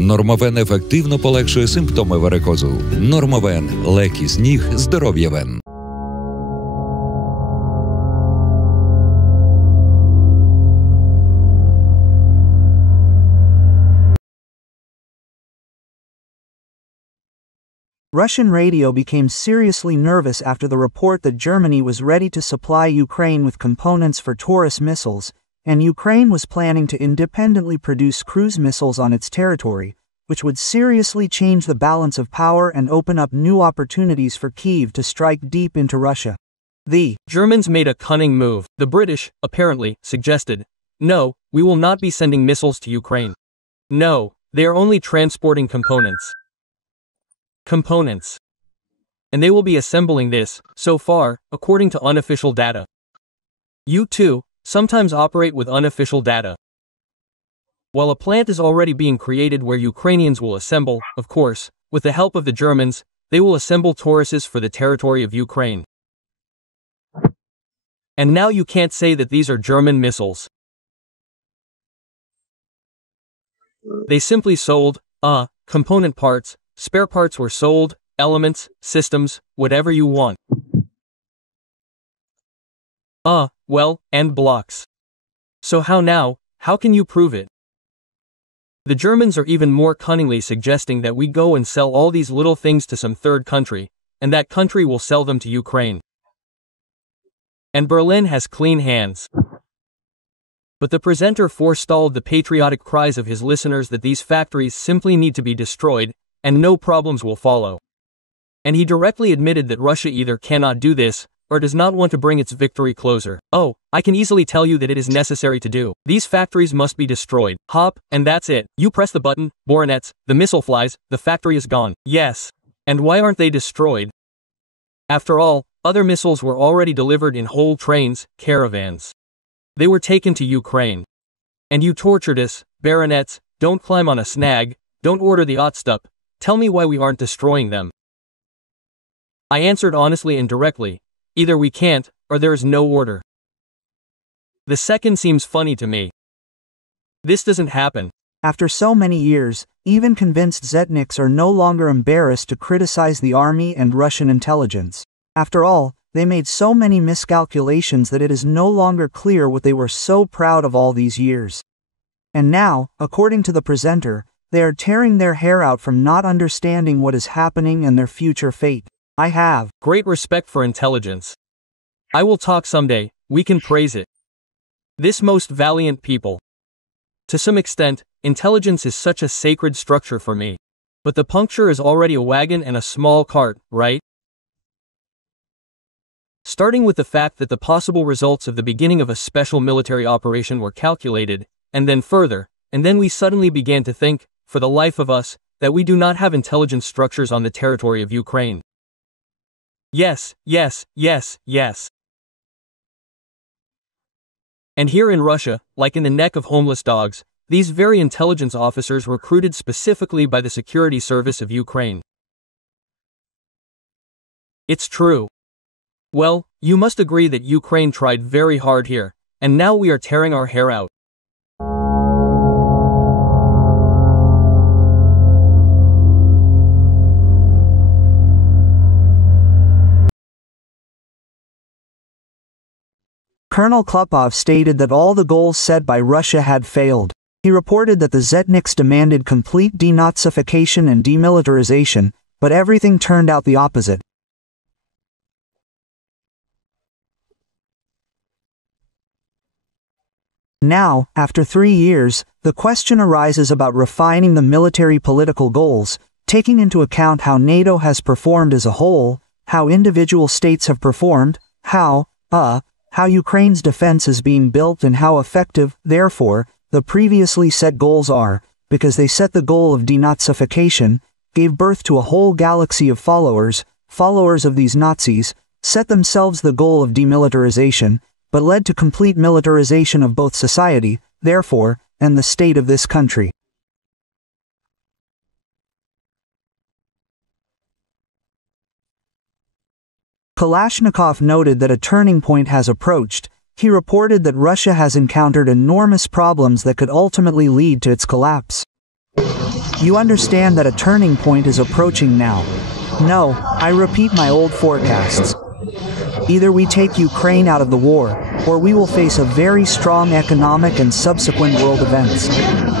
Нормовен ефективно полегшує симптоми варикозу. Нормовен – легкість ніг, здоров'я вен. Russian radio became seriously nervous after the report that Germany was ready to supply Ukraine with components for Taurus missiles, and Ukraine was planning to independently produce cruise missiles on its territory, which would seriously change the balance of power and open up new opportunities for Kyiv to strike deep into Russia. The Germans made a cunning move. The British, apparently, suggested, "No, we will not be sending missiles to Ukraine. No, they are only transporting components. And they will be assembling this, so far, according to unofficial data. You too, sometimes operate with unofficial data. While a plant is already being created where Ukrainians will assemble, of course, with the help of the Germans, they will assemble Tauruses for the territory of Ukraine. And now you can't say that these are German missiles. They simply sold, component parts, spare parts were sold, elements, systems, whatever you want. And blocks. So how now? How can you prove it? The Germans are even more cunningly suggesting that we go and sell all these little things to some third country, and that country will sell them to Ukraine. And Berlin has clean hands. But the presenter forestalled the patriotic cries of his listeners that these factories simply need to be destroyed, and no problems will follow. And he directly admitted that Russia either cannot do this, or does not want to bring its victory closer. Oh, I can easily tell you that it is necessary to do. These factories must be destroyed. Hop, and that's it. You press the button, baronets, the missile flies, the factory is gone. Yes. And why aren't they destroyed? After all, other missiles were already delivered in whole trains, caravans. They were taken to Ukraine. And you tortured us, baronets, don't climb on a snag, don't order the Otstup. Tell me why we aren't destroying them. I answered honestly and directly, either we can't, or there is no order. The second seems funny to me. This doesn't happen. After so many years, even convinced Zetniks are no longer embarrassed to criticize the army and Russian intelligence. After all, they made so many miscalculations that it is no longer clear what they were so proud of all these years. And now, according to the presenter, they are tearing their hair out from not understanding what is happening and their future fate. I have great respect for intelligence. I will talk someday, we can praise it. This most valiant people. To some extent, intelligence is such a sacred structure for me. But the puncture is already a wagon and a small cart, right? Starting with the fact that the possible results of the beginning of a special military operation were calculated, and then further, and then we suddenly began to think, for the life of us, that we do not have intelligence structures on the territory of Ukraine. Yes. And here in Russia, like in the neck of homeless dogs, these very intelligence officers recruited specifically by the security service of Ukraine. It's true. Well, you must agree that Ukraine tried very hard here, and now we are tearing our hair out. Colonel Klopov stated that all the goals set by Russia had failed. He reported that the Zetniks demanded complete denazification and demilitarization, but everything turned out the opposite. Now, after 3 years, the question arises about refining the military political goals, taking into account how NATO has performed as a whole, how individual states have performed, how Ukraine's defense is being built and how effective, therefore, the previously set goals are, because they set the goal of denazification, gave birth to a whole galaxy of followers of these Nazis, set themselves the goal of demilitarization, but led to complete militarization of both society, therefore, and the state of this country. Kalashnikov noted that a turning point has approached. He reported that Russia has encountered enormous problems that could ultimately lead to its collapse. You understand that a turning point is approaching now. No, I repeat my old forecasts. Either we take Ukraine out of the war, or we will face a very strong economic and subsequent world events.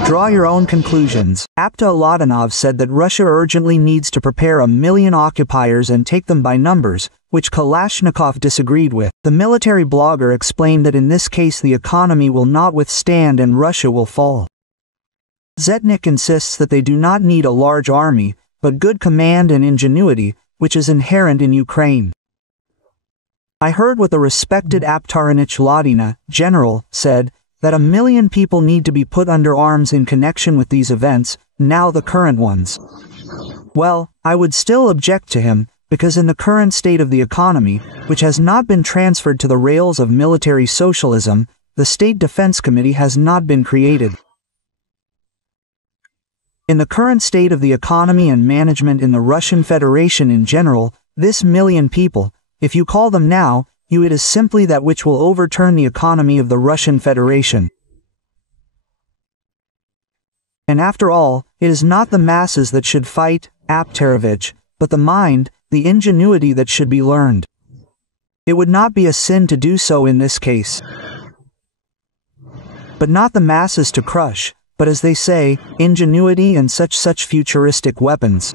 Draw your own conclusions. Apta Ladanov said that Russia urgently needs to prepare 1 million occupiers and take them by numbers, which Kalashnikov disagreed with. The military blogger explained that in this case the economy will not withstand and Russia will fall. Zetnik insists that they do not need a large army, but good command and ingenuity, which is inherent in Ukraine. I heard what the respected Aptarinich Ladina, general, said, that 1 million people need to be put under arms in connection with these events, now the current ones. Well, I would still object to him, because in the current state of the economy, which has not been transferred to the rails of military socialism, the State Defense Committee has not been created. In the current state of the economy and management in the Russian Federation in general, this 1 million people, if you call them now, it is simply that which will overturn the economy of the Russian Federation. And after all, it is not the masses that should fight, Aptarovich, but the mind, the ingenuity that should be learned. It would not be a sin to do so in this case. But not the masses to crush, but as they say, ingenuity and such futuristic weapons.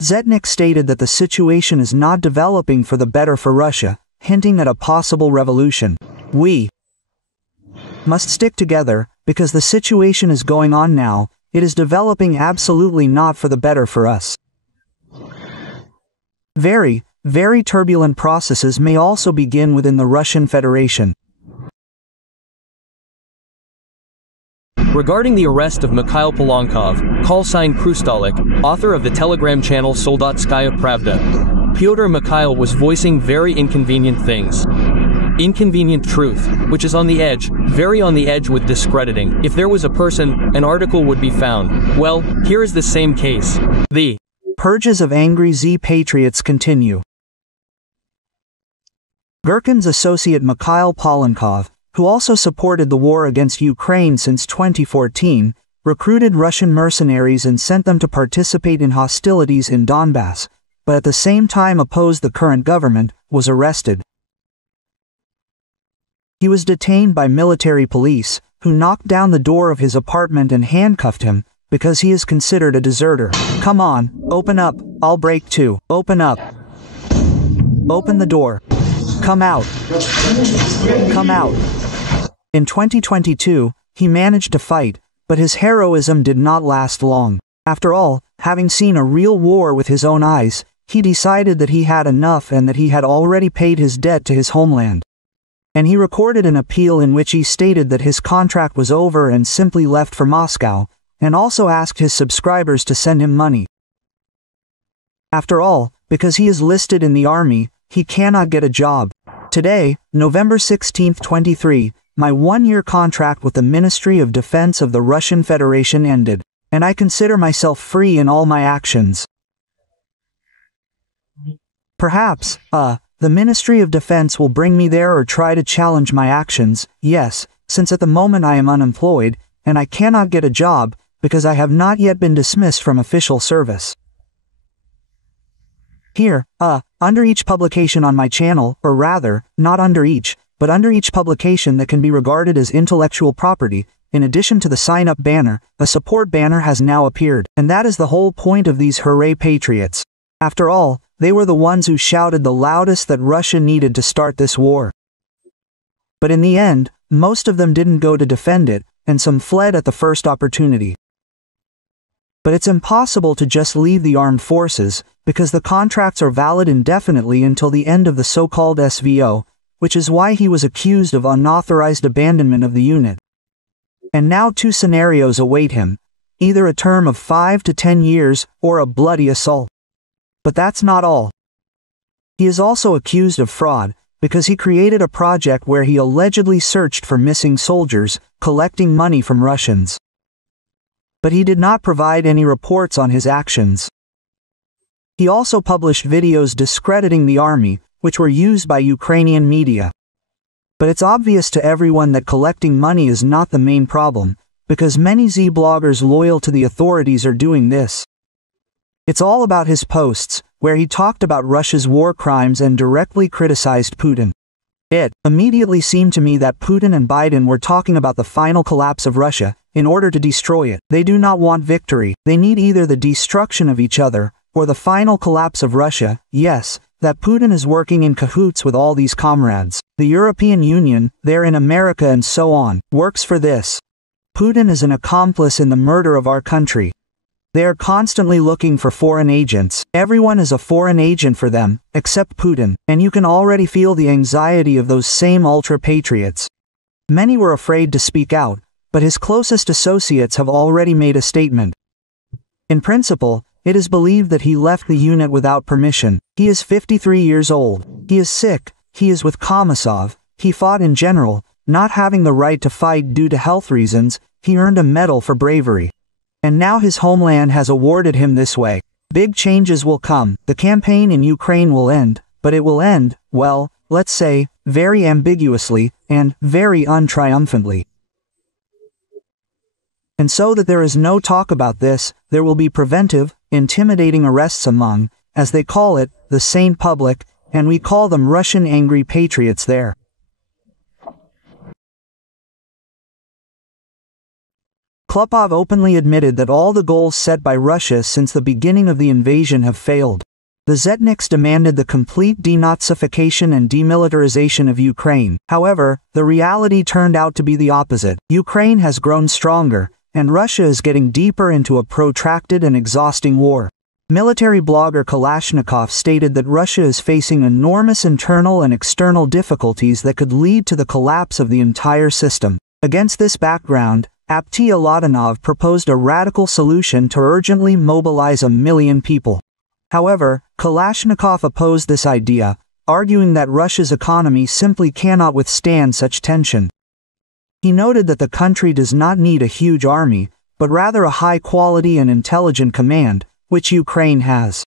Zetnik stated that the situation is not developing for the better for Russia, hinting at a possible revolution. We must stick together, because the situation is going on now, it is developing absolutely not for the better for us. Very, very turbulent processes may also begin within the Russian Federation. Regarding the arrest of Mikhail Polankov, call sign Krustalik, author of the Telegram channel Soldatskaya Pravda, Pyotr Mikhail was voicing very inconvenient things. Inconvenient truth, which is on the edge, very on the edge with discrediting. If there was a person, an article would be found. Well, here is the same case. The purges of angry Z-patriots continue. Gherkin's associate Mikhail Polankov, who also supported the war against Ukraine since 2014, recruited Russian mercenaries and sent them to participate in hostilities in Donbass, but at the same time opposed the current government, was arrested. He was detained by military police, who knocked down the door of his apartment and handcuffed him, because he is considered a deserter. Come on, open up, I'll break too. Open up. Open the door. Come out. Come out. In 2022, he managed to fight, but his heroism did not last long. After all, having seen a real war with his own eyes, he decided that he had enough and that he had already paid his debt to his homeland. And he recorded an appeal in which he stated that his contract was over and simply left for Moscow, and also asked his subscribers to send him money. After all, because he is listed in the army, he cannot get a job. Today, November 16, 23, my 1-year contract with the Ministry of Defense of the Russian Federation ended, and I consider myself free in all my actions. Perhaps, the Ministry of Defense will bring me there or try to challenge my actions, yes, since at the moment I am unemployed, and I cannot get a job, because I have not yet been dismissed from official service. Here, under each publication on my channel, or rather, not under each, but under each publication that can be regarded as intellectual property, in addition to the sign-up banner, a support banner has now appeared, and that is the whole point of these hooray patriots. After all, they were the ones who shouted the loudest that Russia needed to start this war. But in the end, most of them didn't go to defend it, and some fled at the first opportunity. But it's impossible to just leave the armed forces, because the contracts are valid indefinitely until the end of the so-called SVO, which is why he was accused of unauthorized abandonment of the unit. And now 2 scenarios await him, either a term of 5 to 10 years, or a bloody assault. But that's not all. He is also accused of fraud, because he created a project where he allegedly searched for missing soldiers, collecting money from Russians. But he did not provide any reports on his actions. He also published videos discrediting the army, which were used by Ukrainian media. But it's obvious to everyone that collecting money is not the main problem, because many Z bloggers loyal to the authorities are doing this. It's all about his posts, where he talked about Russia's war crimes and directly criticized Putin. It immediately seemed to me that Putin and Biden were talking about the final collapse of Russia, in order to destroy it. They do not want victory, they need either the destruction of each other, or the final collapse of Russia. Yes, that Putin is working in cahoots with all these comrades. The European Union, they're in America and so on, works for this. Putin is an accomplice in the murder of our country. They are constantly looking for foreign agents. Everyone is a foreign agent for them, except Putin, and you can already feel the anxiety of those same ultra-patriots. Many were afraid to speak out, but his closest associates have already made a statement. In principle, it is believed that he left the unit without permission. He is 53 years old. He is sick. He is with Komisov. He fought in general, not having the right to fight due to health reasons. He earned a medal for bravery. And now his homeland has awarded him this way. Big changes will come. The campaign in Ukraine will end, but it will end, well, let's say, very ambiguously, and very untriumphantly. And so that there is no talk about this, there will be preventive, intimidating arrests among, as they call it, the sane public, and we call them Russian angry patriots there. Klopov openly admitted that all the goals set by Russia since the beginning of the invasion have failed. The Zetniks demanded the complete denazification and demilitarization of Ukraine. However, the reality turned out to be the opposite. Ukraine has grown stronger, and Russia is getting deeper into a protracted and exhausting war. Military blogger Kalashnikov stated that Russia is facing enormous internal and external difficulties that could lead to the collapse of the entire system. Against this background, Aptia Ladanov proposed a radical solution to urgently mobilize 1 million people. However, Kalashnikov opposed this idea, arguing that Russia's economy simply cannot withstand such tension. He noted that the country does not need a huge army, but rather a high-quality and intelligent command, which Ukraine has.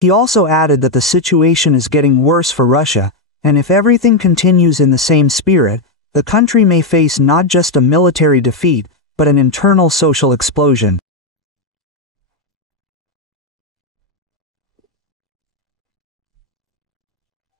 He also added that the situation is getting worse for Russia, and if everything continues in the same spirit, the country may face not just a military defeat, but an internal social explosion.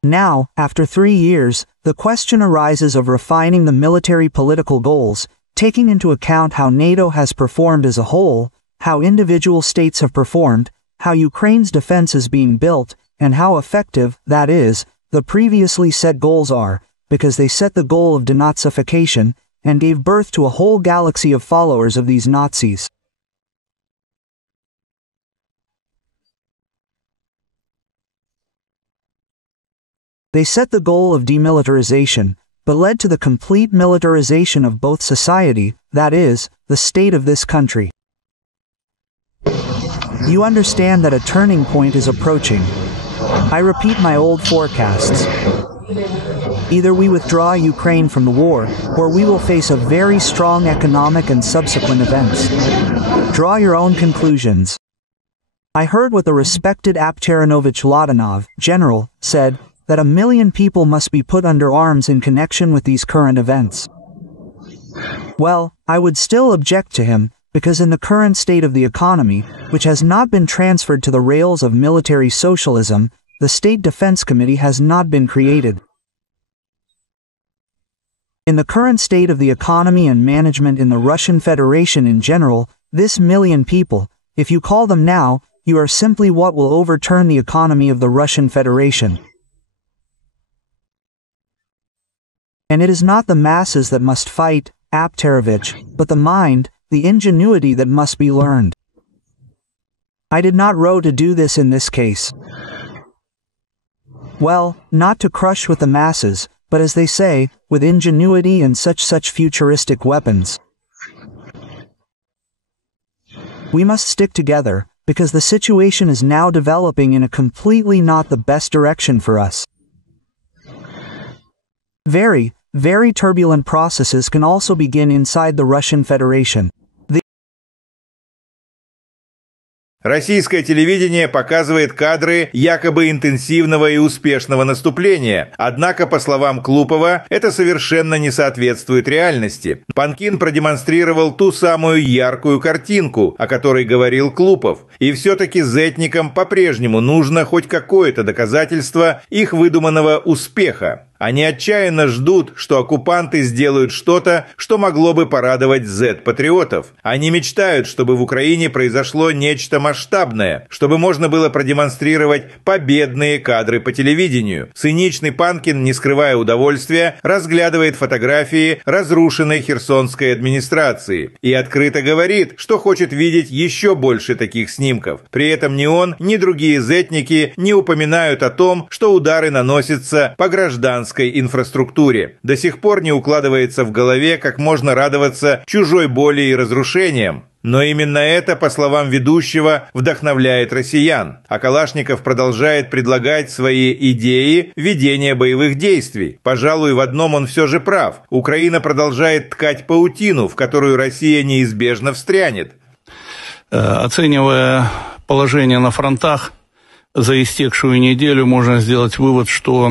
Now, after 3 years, the question arises of refining the military political goals, taking into account how NATO has performed as a whole, how individual states have performed, how Ukraine's defense is being built, and how effective, that is, the previously set goals are, because they set the goal of denazification, and gave birth to a whole galaxy of followers of these Nazis. They set the goal of demilitarization, but led to the complete militarization of both society, that is, the state of this country. You understand that a turning point is approaching. I repeat my old forecasts. Either we withdraw Ukraine from the war, or we will face a very strong economic and subsequent events. Draw your own conclusions. I heard what the respected Apteranovich Ladanov, general, said, that 1 million people must be put under arms in connection with these current events. Well, I would still object to him, because in the current state of the economy, which has not been transferred to the rails of military socialism, the State Defense Committee has not been created. In the current state of the economy and management in the Russian Federation in general, this 1 million people, if you call them now, you are simply what will overturn the economy of the Russian Federation. And it is not the masses that must fight, Apterovich, but the mind, the ingenuity that must be learned. I did not row to do this in this case. Well, not to crush with the masses, but as they say, with ingenuity and such futuristic weapons. We must stick together, because the situation is now developing in a completely not the best direction for us. Very, very turbulent processes can also begin inside the Russian Federation. Российское телевидение показывает кадры якобы интенсивного и успешного наступления. Однако, по словам Клупова, это совершенно не соответствует реальности. Панкин продемонстрировал ту самую яркую картинку, о которой говорил Клупов. И все-таки зетникам по-прежнему нужно хоть какое-то доказательство их выдуманного успеха. Они отчаянно ждут, что оккупанты сделают что-то, что могло бы порадовать зет-патриотов. Они мечтают, чтобы в Украине произошло нечто масштабное, чтобы можно было продемонстрировать победные кадры по телевидению. Циничный Панкин, не скрывая удовольствия, разглядывает фотографии разрушенной херсонской администрации и открыто говорит, что хочет видеть еще больше таких снимков. При этом ни он, ни другие зетники не упоминают о том, что удары наносятся по гражданской инфраструктуре. До сих пор не укладывается в голове, как можно радоваться чужой боли и разрушениям. Но именно это, по словам ведущего, вдохновляет россиян. А Калашников продолжает предлагать свои идеи ведения боевых действий. Пожалуй, в одном он все же прав. Украина продолжает ткать паутину, в которую Россия неизбежно встрянет. Оценивая положение на фронтах за истекшую неделю, можно сделать вывод, что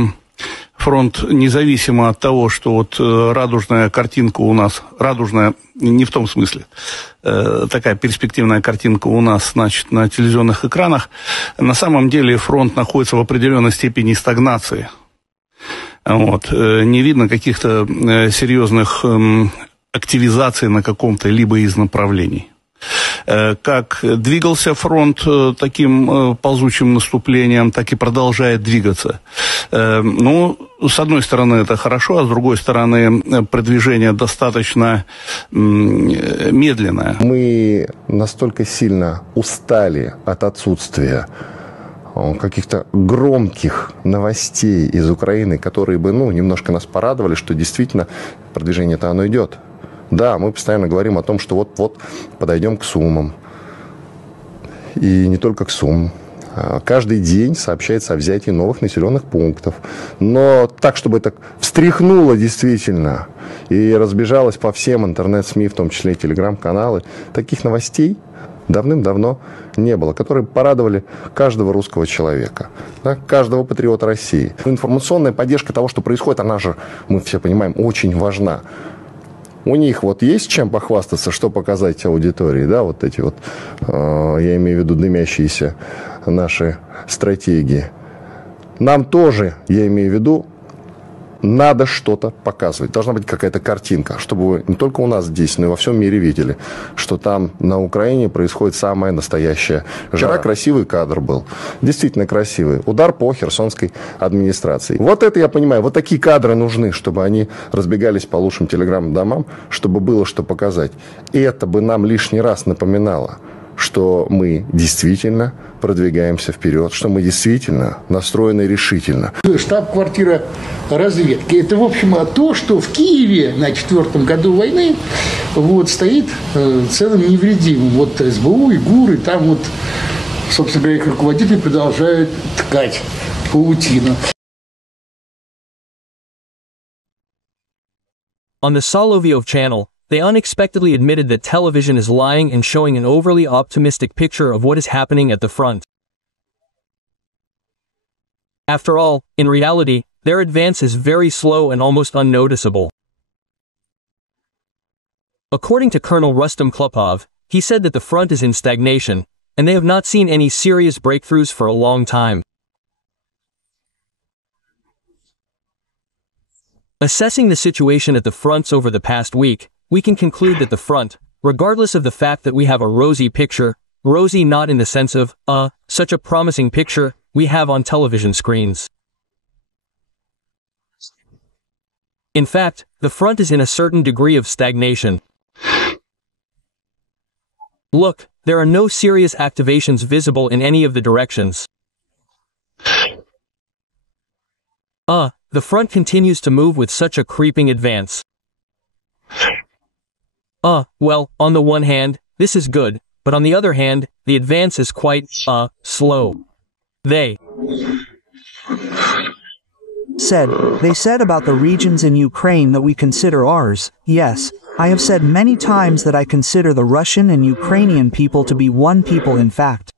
фронт, независимо от того, что вот радужная картинка у нас, радужная не в том смысле, такая перспективная картинка у нас, значит, на телевизионных экранах, на самом деле фронт находится в определенной степени стагнации. Вот. Не видно каких-то серьезных активизаций на каком-то либо из направлений. Как двигался фронт таким ползучим наступлением, так и продолжает двигаться. Ну, с одной стороны, это хорошо, а с другой стороны, продвижение достаточно медленное. Мы настолько сильно устали от отсутствия каких-то громких новостей из Украины, которые бы, немножко нас порадовали, что действительно продвижение-то оно идет. Да, мы постоянно говорим о том, что вот-вот подойдем к Сумам. И не только к Сумам. Каждый день сообщается о взятии новых населенных пунктов. Но так, чтобы это встряхнуло действительно и разбежалось по всем интернет-СМИ, в том числе и телеграм-каналы, таких новостей давным-давно не было, которые порадовали каждого русского человека, да, каждого патриота России. Информационная поддержка того, что происходит, она же, мы все понимаем, очень важна. У них вот есть чем похвастаться, что показать аудитории, да, вот эти вот, я имею в виду дымящиеся наши стратегии. Нам тоже, я имею в виду, надо что-то показывать. Должна быть какая-то картинка, чтобы вы не только у нас здесь, но и во всем мире видели, что там на Украине происходит самая настоящая жара. Вчера красивый кадр был, действительно красивый. Удар по херсонской администрации. Вот это я понимаю, вот такие кадры нужны, чтобы они разбегались по лучшим телеграм-домам, чтобы было что показать. И это бы нам лишний раз напоминало, что мы действительно продвигаемся вперед, что мы действительно настроены решительно. Штаб-квартира разведки. Это, в общем, то, что в Киеве на 4-м году войны стоит целым невредимым. Вот СБУ и ГУР, и там вот, собственно говоря, их руководители продолжают ткать паутину. On the Soloviev channel, they unexpectedly admitted that television is lying and showing an overly optimistic picture of what is happening at the front. After all, in reality, their advance is very slow and almost unnoticeable. According to Colonel Rustam Klupov, he said that the front is in stagnation, and they have not seen any serious breakthroughs for a long time. Assessing the situation at the fronts over the past week, we can conclude that the front, regardless of the fact that we have a rosy picture, rosy not in the sense of, such a promising picture we have on television screens. In fact, the front is in a certain degree of stagnation. Look, there are no serious activations visible in any of the directions. The front continues to move with such a creeping advance. Well, on the one hand, this is good, but on the other hand, the advance is quite, slow. They said about the regions in Ukraine that we consider ours. Yes, I have said many times that I consider the Russian and Ukrainian people to be one people in fact.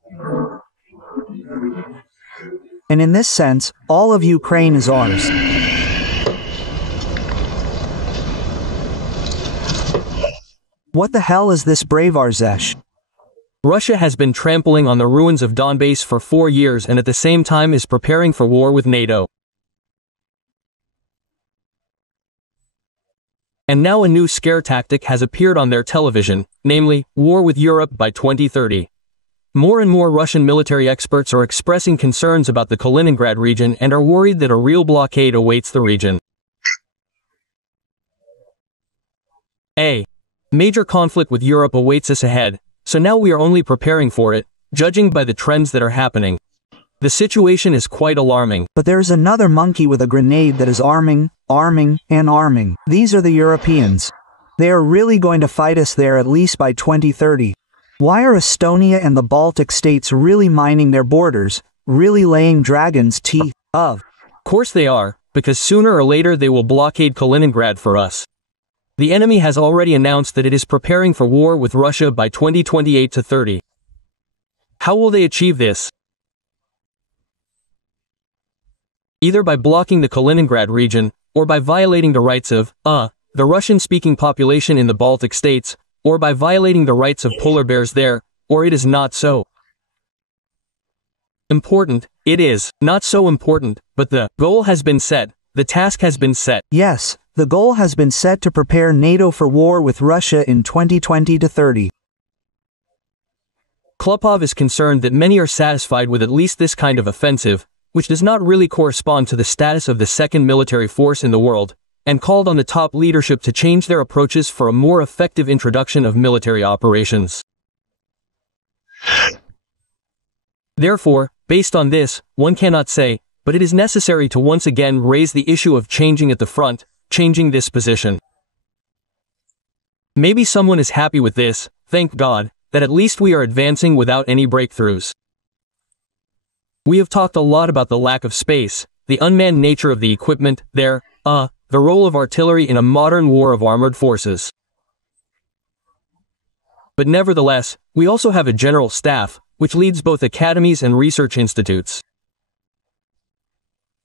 And in this sense, all of Ukraine is ours. What the hell is this brave Arzesh? Russia has been trampling on the ruins of Donbass for 4 years and at the same time is preparing for war with NATO. And now a new scare tactic has appeared on their television, namely, war with Europe by 2030. More and more Russian military experts are expressing concerns about the Kaliningrad region and are worried that a real blockade awaits the region. A major conflict with Europe awaits us ahead, so now we are only preparing for it, judging by the trends that are happening. The situation is quite alarming. But there's another monkey with a grenade that is arming, and arming. These are the Europeans. They are really going to fight us there at least by 2030. Why are Estonia and the Baltic states really mining their borders, really laying dragons' teeth? Of course they are, because sooner or later they will blockade Kaliningrad for us. The enemy has already announced that it is preparing for war with Russia by 2028 to 30. How will they achieve this? Either by blocking the Kaliningrad region, or by violating the rights of, the Russian-speaking population in the Baltic states, or by violating the rights of polar bears there, or it is not so important. It is not so important, but the goal has been set, the task has been set. Yes, the goal has been set to prepare NATO for war with Russia in 2020 to 30. Klopov is concerned that many are satisfied with at least this kind of offensive, which does not really correspond to the status of the second military force in the world, and called on the top leadership to change their approaches for a more effective introduction of military operations. Therefore, based on this, one cannot say, but it is necessary to once again raise the issue of changing at the front, changing this position. Maybe someone is happy with this, thank God, that at least we are advancing without any breakthroughs. We have talked a lot about the lack of space, the unmanned nature of the equipment, the role of artillery in a modern war of armored forces. But nevertheless, we also have a general staff, which leads both academies and research institutes.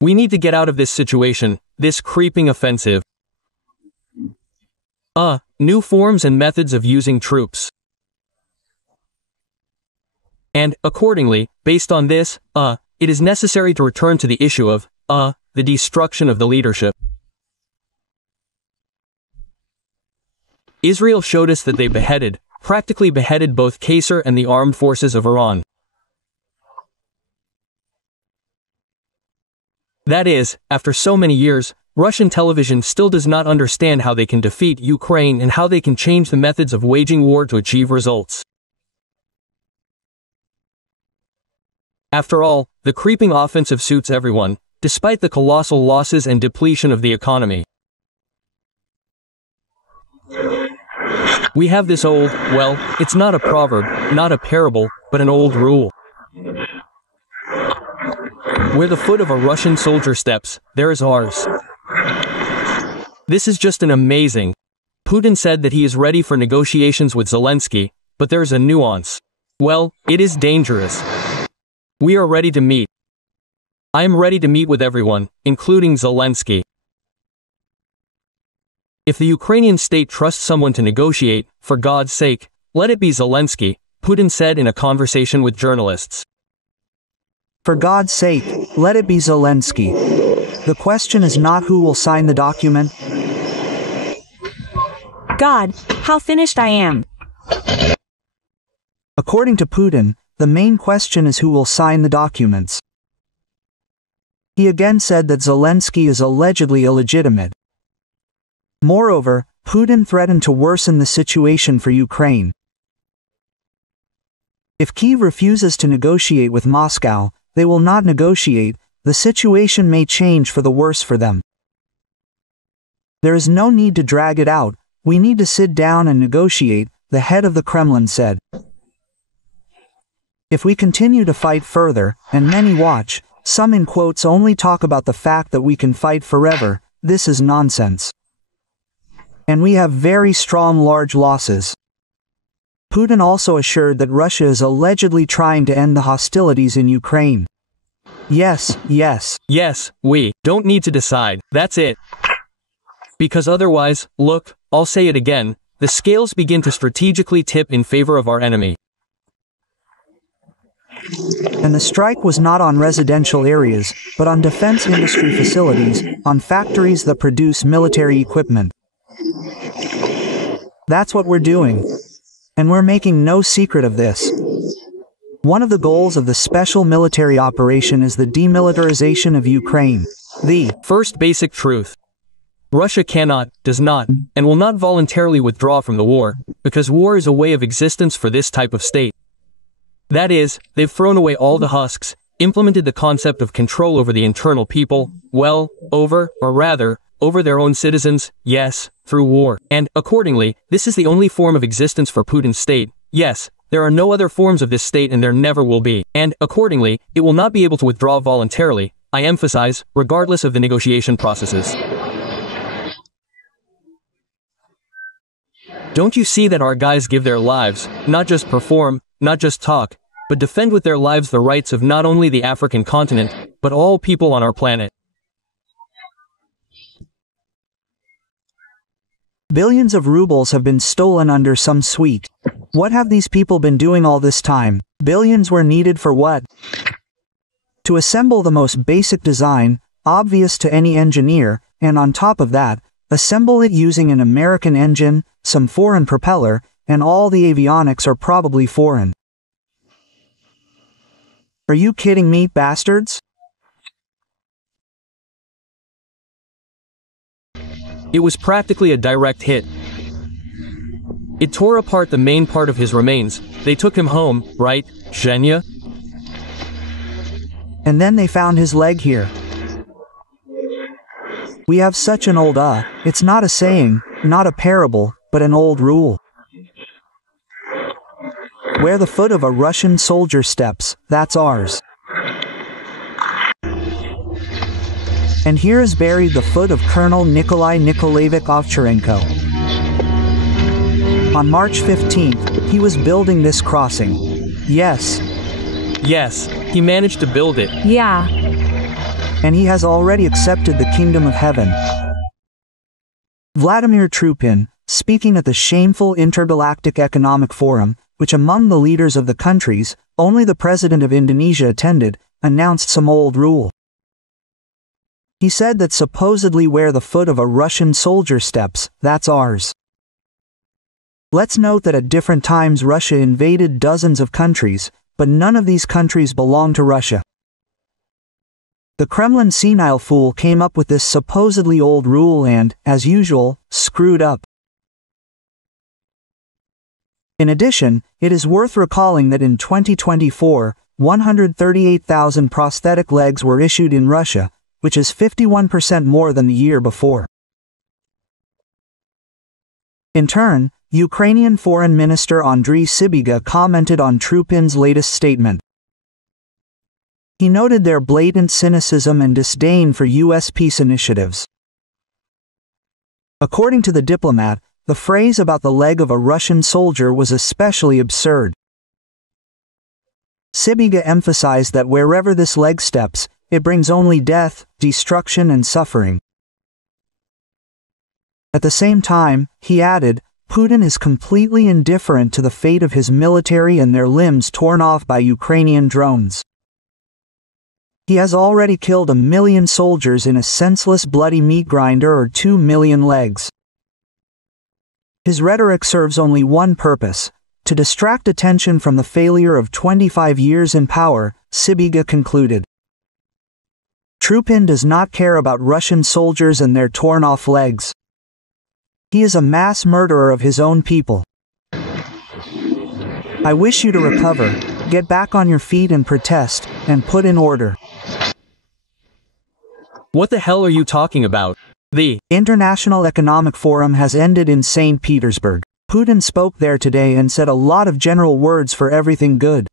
We need to get out of this situation, this creeping offensive. New forms and methods of using troops. And, accordingly, based on this, it is necessary to return to the issue of, the destruction of the leadership. Israel showed us that they practically beheaded both Qasser and the armed forces of Iran. That is, after so many years, Russian television still does not understand how they can defeat Ukraine and how they can change the methods of waging war to achieve results. After all, the creeping offensive suits everyone, despite the colossal losses and depletion of the economy. We have this old, well, it's not a proverb, not a parable, but an old rule. Where the foot of a Russian soldier steps, there is ours. This is just an amazing. Putin said that he is ready for negotiations with Zelensky, but there is a nuance. Well, it is dangerous. We are ready to meet. I am ready to meet with everyone, including Zelensky. If the Ukrainian state trusts someone to negotiate, for God's sake, let it be Zelensky, Putin said in a conversation with journalists. For God's sake, let it be Zelensky. The question is not who will sign the document. God, how finished I am. According to Putin, the main question is who will sign the documents. He again said that Zelensky is allegedly illegitimate. Moreover, Putin threatened to worsen the situation for Ukraine. If Kyiv refuses to negotiate with Moscow, they will not negotiate, the situation may change for the worse for them. There is no need to drag it out, we need to sit down and negotiate, the head of the Kremlin said. If we continue to fight further, and many watch, some in quotes only talk about the fact that we can fight forever, this is nonsense. And we have very strong large losses. Putin also assured that Russia is allegedly trying to end the hostilities in Ukraine. Yes, yes. Yes, we don't need to decide. That's it. Because otherwise, look, I'll say it again, the scales begin to strategically tip in favor of our enemy. And the strike was not on residential areas, but on defense industry facilities, on factories that produce military equipment. That's what we're doing. And we're making no secret of this. One of the goals of the special military operation is the demilitarization of Ukraine. The first basic truth. Russia cannot, does not, and will not voluntarily withdraw from the war, because war is a way of existence for this type of state. That is, they've thrown away all the husks, implemented the concept of control over the internal people, over their own citizens, yes, through war. And, accordingly, this is the only form of existence for Putin's state. Yes, there are no other forms of this state and there never will be. And, accordingly, it will not be able to withdraw voluntarily, I emphasize, regardless of the negotiation processes. Don't you see that our guys give their lives, not just perform, not just talk, but defend with their lives the rights of not only the African continent, but all people on our planet? Billions of rubles have been stolen under some suite. What have these people been doing all this time? Billions were needed for what? To assemble the most basic design, obvious to any engineer, and on top of that, assemble it using an American engine, some foreign propeller, and all the avionics are probably foreign. Are you kidding me, bastards? It was practically a direct hit. It tore apart the main part of his remains. They took him home, right, Zhenya? And then they found his leg here. We have such an old it's not a saying, not a parable, but an old rule. Where the foot of a Russian soldier steps, that's ours. And here is buried the foot of Colonel Nikolai Nikolaevich Ovcharenko. On March 15th, he was building this crossing. Yes. Yes, he managed to build it. Yeah. And he has already accepted the kingdom of heaven. Vladimir Trupin, speaking at the shameful Intergalactic Economic Forum, which among the leaders of the countries, only the president of Indonesia attended, announced some old rule. He said that supposedly where the foot of a Russian soldier steps, that's ours. Let's note that at different times Russia invaded dozens of countries, but none of these countries belong to Russia. The Kremlin senile fool came up with this supposedly old rule and, as usual, screwed up. In addition, it is worth recalling that in 2024, 138,000 prosthetic legs were issued in Russia, which is 51% more than the year before. In turn, Ukrainian Foreign Minister Andriy Sybiga commented on Trupin's latest statement. He noted their blatant cynicism and disdain for U.S. peace initiatives. According to the diplomat, the phrase about the leg of a Russian soldier was especially absurd. Sybiga emphasized that wherever this leg steps, it brings only death, destruction and suffering. At the same time, he added, Putin is completely indifferent to the fate of his military and their limbs torn off by Ukrainian drones. He has already killed 1 million soldiers in a senseless bloody meat grinder or 2 million legs. His rhetoric serves only one purpose, to distract attention from the failure of 25 years in power, Sybiga concluded. Trupin does not care about Russian soldiers and their torn-off legs. He is a mass murderer of his own people. I wish you to recover, get back on your feet and protest, and put in order. What the hell are you talking about? The International Economic Forum has ended in St. Petersburg. Putin spoke there today and said a lot of general words for everything good.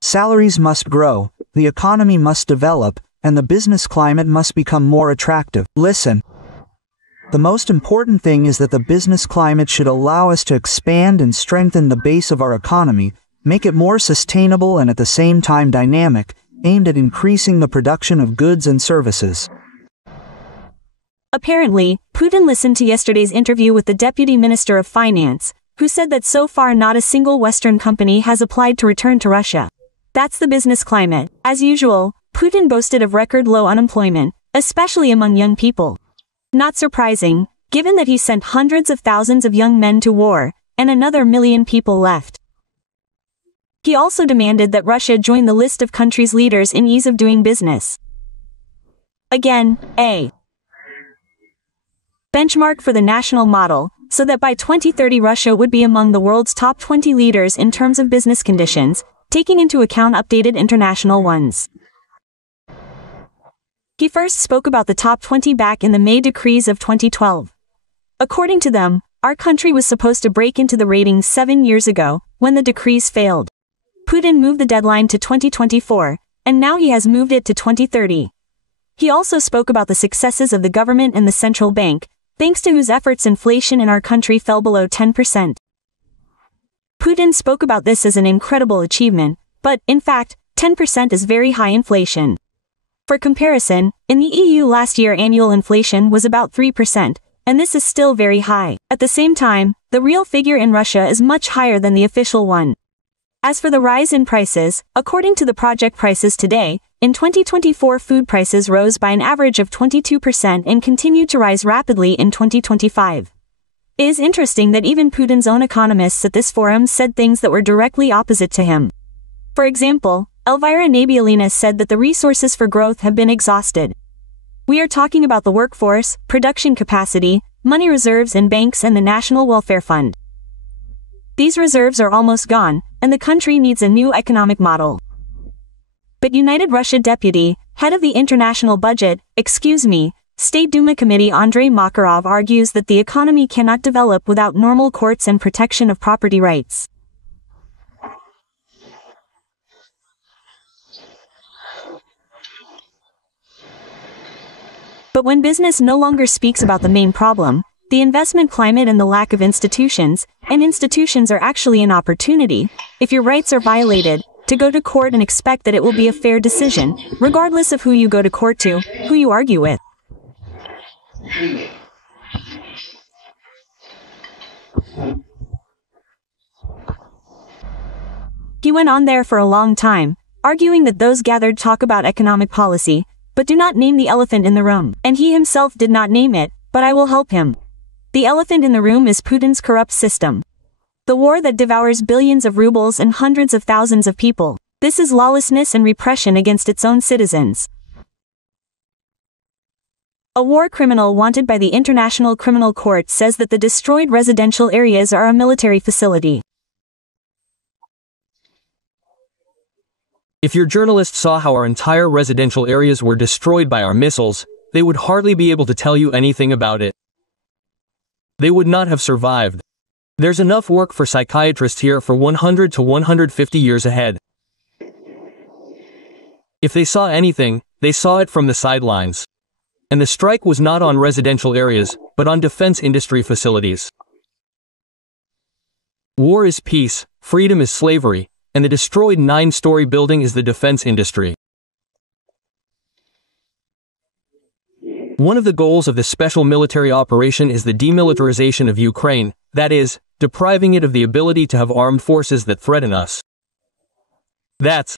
Salaries must grow, the economy must develop, and the business climate must become more attractive. Listen. The most important thing is that the business climate should allow us to expand and strengthen the base of our economy, make it more sustainable and at the same time dynamic, aimed at increasing the production of goods and services. Apparently, Putin listened to yesterday's interview with the Deputy Minister of Finance, who said that so far not a single Western company has applied to return to Russia. That's the business climate. As usual, Putin boasted of record low unemployment, especially among young people. Not surprising, given that he sent hundreds of thousands of young men to war, and another million people left. He also demanded that Russia join the list of countries' leaders in ease of doing business. Again, a benchmark for the national model, so that by 2030 Russia would be among the world's top 20 leaders in terms of business conditions, taking into account updated international ones. He first spoke about the top 20 back in the May decrees of 2012. According to them, our country was supposed to break into the ratings 7 years ago, when the decrees failed. Putin moved the deadline to 2024, and now he has moved it to 2030. He also spoke about the successes of the government and the central bank, thanks to whose efforts inflation in our country fell below 10%. Putin spoke about this as an incredible achievement, but, in fact, 10% is very high inflation. For comparison, in the EU last year annual inflation was about 3%, and this is still very high. At the same time, the real figure in Russia is much higher than the official one. As for the rise in prices, according to the project Prices Today, in 2024 food prices rose by an average of 22% and continued to rise rapidly in 2025. It is interesting that even Putin's own economists at this forum said things that were directly opposite to him. For example, Elvira Nabialina said that the resources for growth have been exhausted. We are talking about the workforce, production capacity, money reserves in banks and the National Welfare Fund. These reserves are almost gone, and the country needs a new economic model. But United Russia Deputy, head of the international budget, State Duma Committee Andrei Makarov argues that the economy cannot develop without normal courts and protection of property rights. But when business no longer speaks about the main problem, the investment climate and the lack of institutions, and institutions are actually an opportunity, if your rights are violated, to go to court and expect that it will be a fair decision, regardless of who you go to court to, who you argue with. He went on there for a long time, arguing that those gathered talk about economic policy, but do not name the elephant in the room. And he himself did not name it, but I will help him. The elephant in the room is Putin's corrupt system. The war that devours billions of rubles and hundreds of thousands of people. This is lawlessness and repression against its own citizens. A war criminal wanted by the International Criminal Court says that the destroyed residential areas are a military facility. If your journalist saw how our entire residential areas were destroyed by our missiles, they would hardly be able to tell you anything about it. They would not have survived. There's enough work for psychiatrists here for 100 to 150 years ahead. If they saw anything, they saw it from the sidelines. And the strike was not on residential areas, but on defense industry facilities. War is peace, freedom is slavery, and the destroyed 9-story building is the defense industry. One of the goals of the special military operation is the demilitarization of Ukraine, that is, depriving it of the ability to have armed forces that threaten us. That's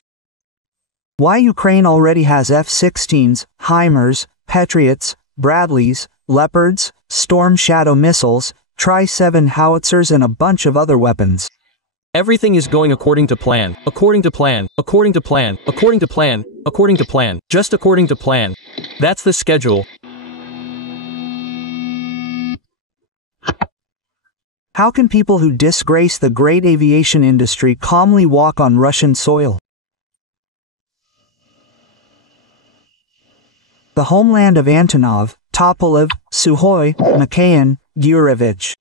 why Ukraine already has F-16s, HIMARS, Patriots, Bradleys, Leopards, Storm Shadow missiles, Tri-7 howitzers and a bunch of other weapons. Everything is going according to plan, according to plan, according to plan, according to plan, according to plan, just according to plan. That's the schedule. How can people who disgrace the great aviation industry calmly walk on Russian soil? The homeland of Antonov, Tupolev, Sukhoi, Mikhail, Gurevich.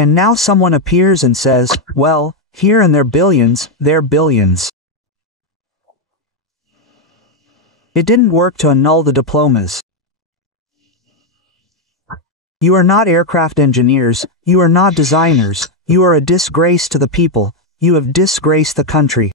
And now someone appears and says, well, here and their billions, they're billions. It didn't work to annul the diplomas. You are not aircraft engineers, you are not designers, You are a disgrace to the people, you have disgraced the country.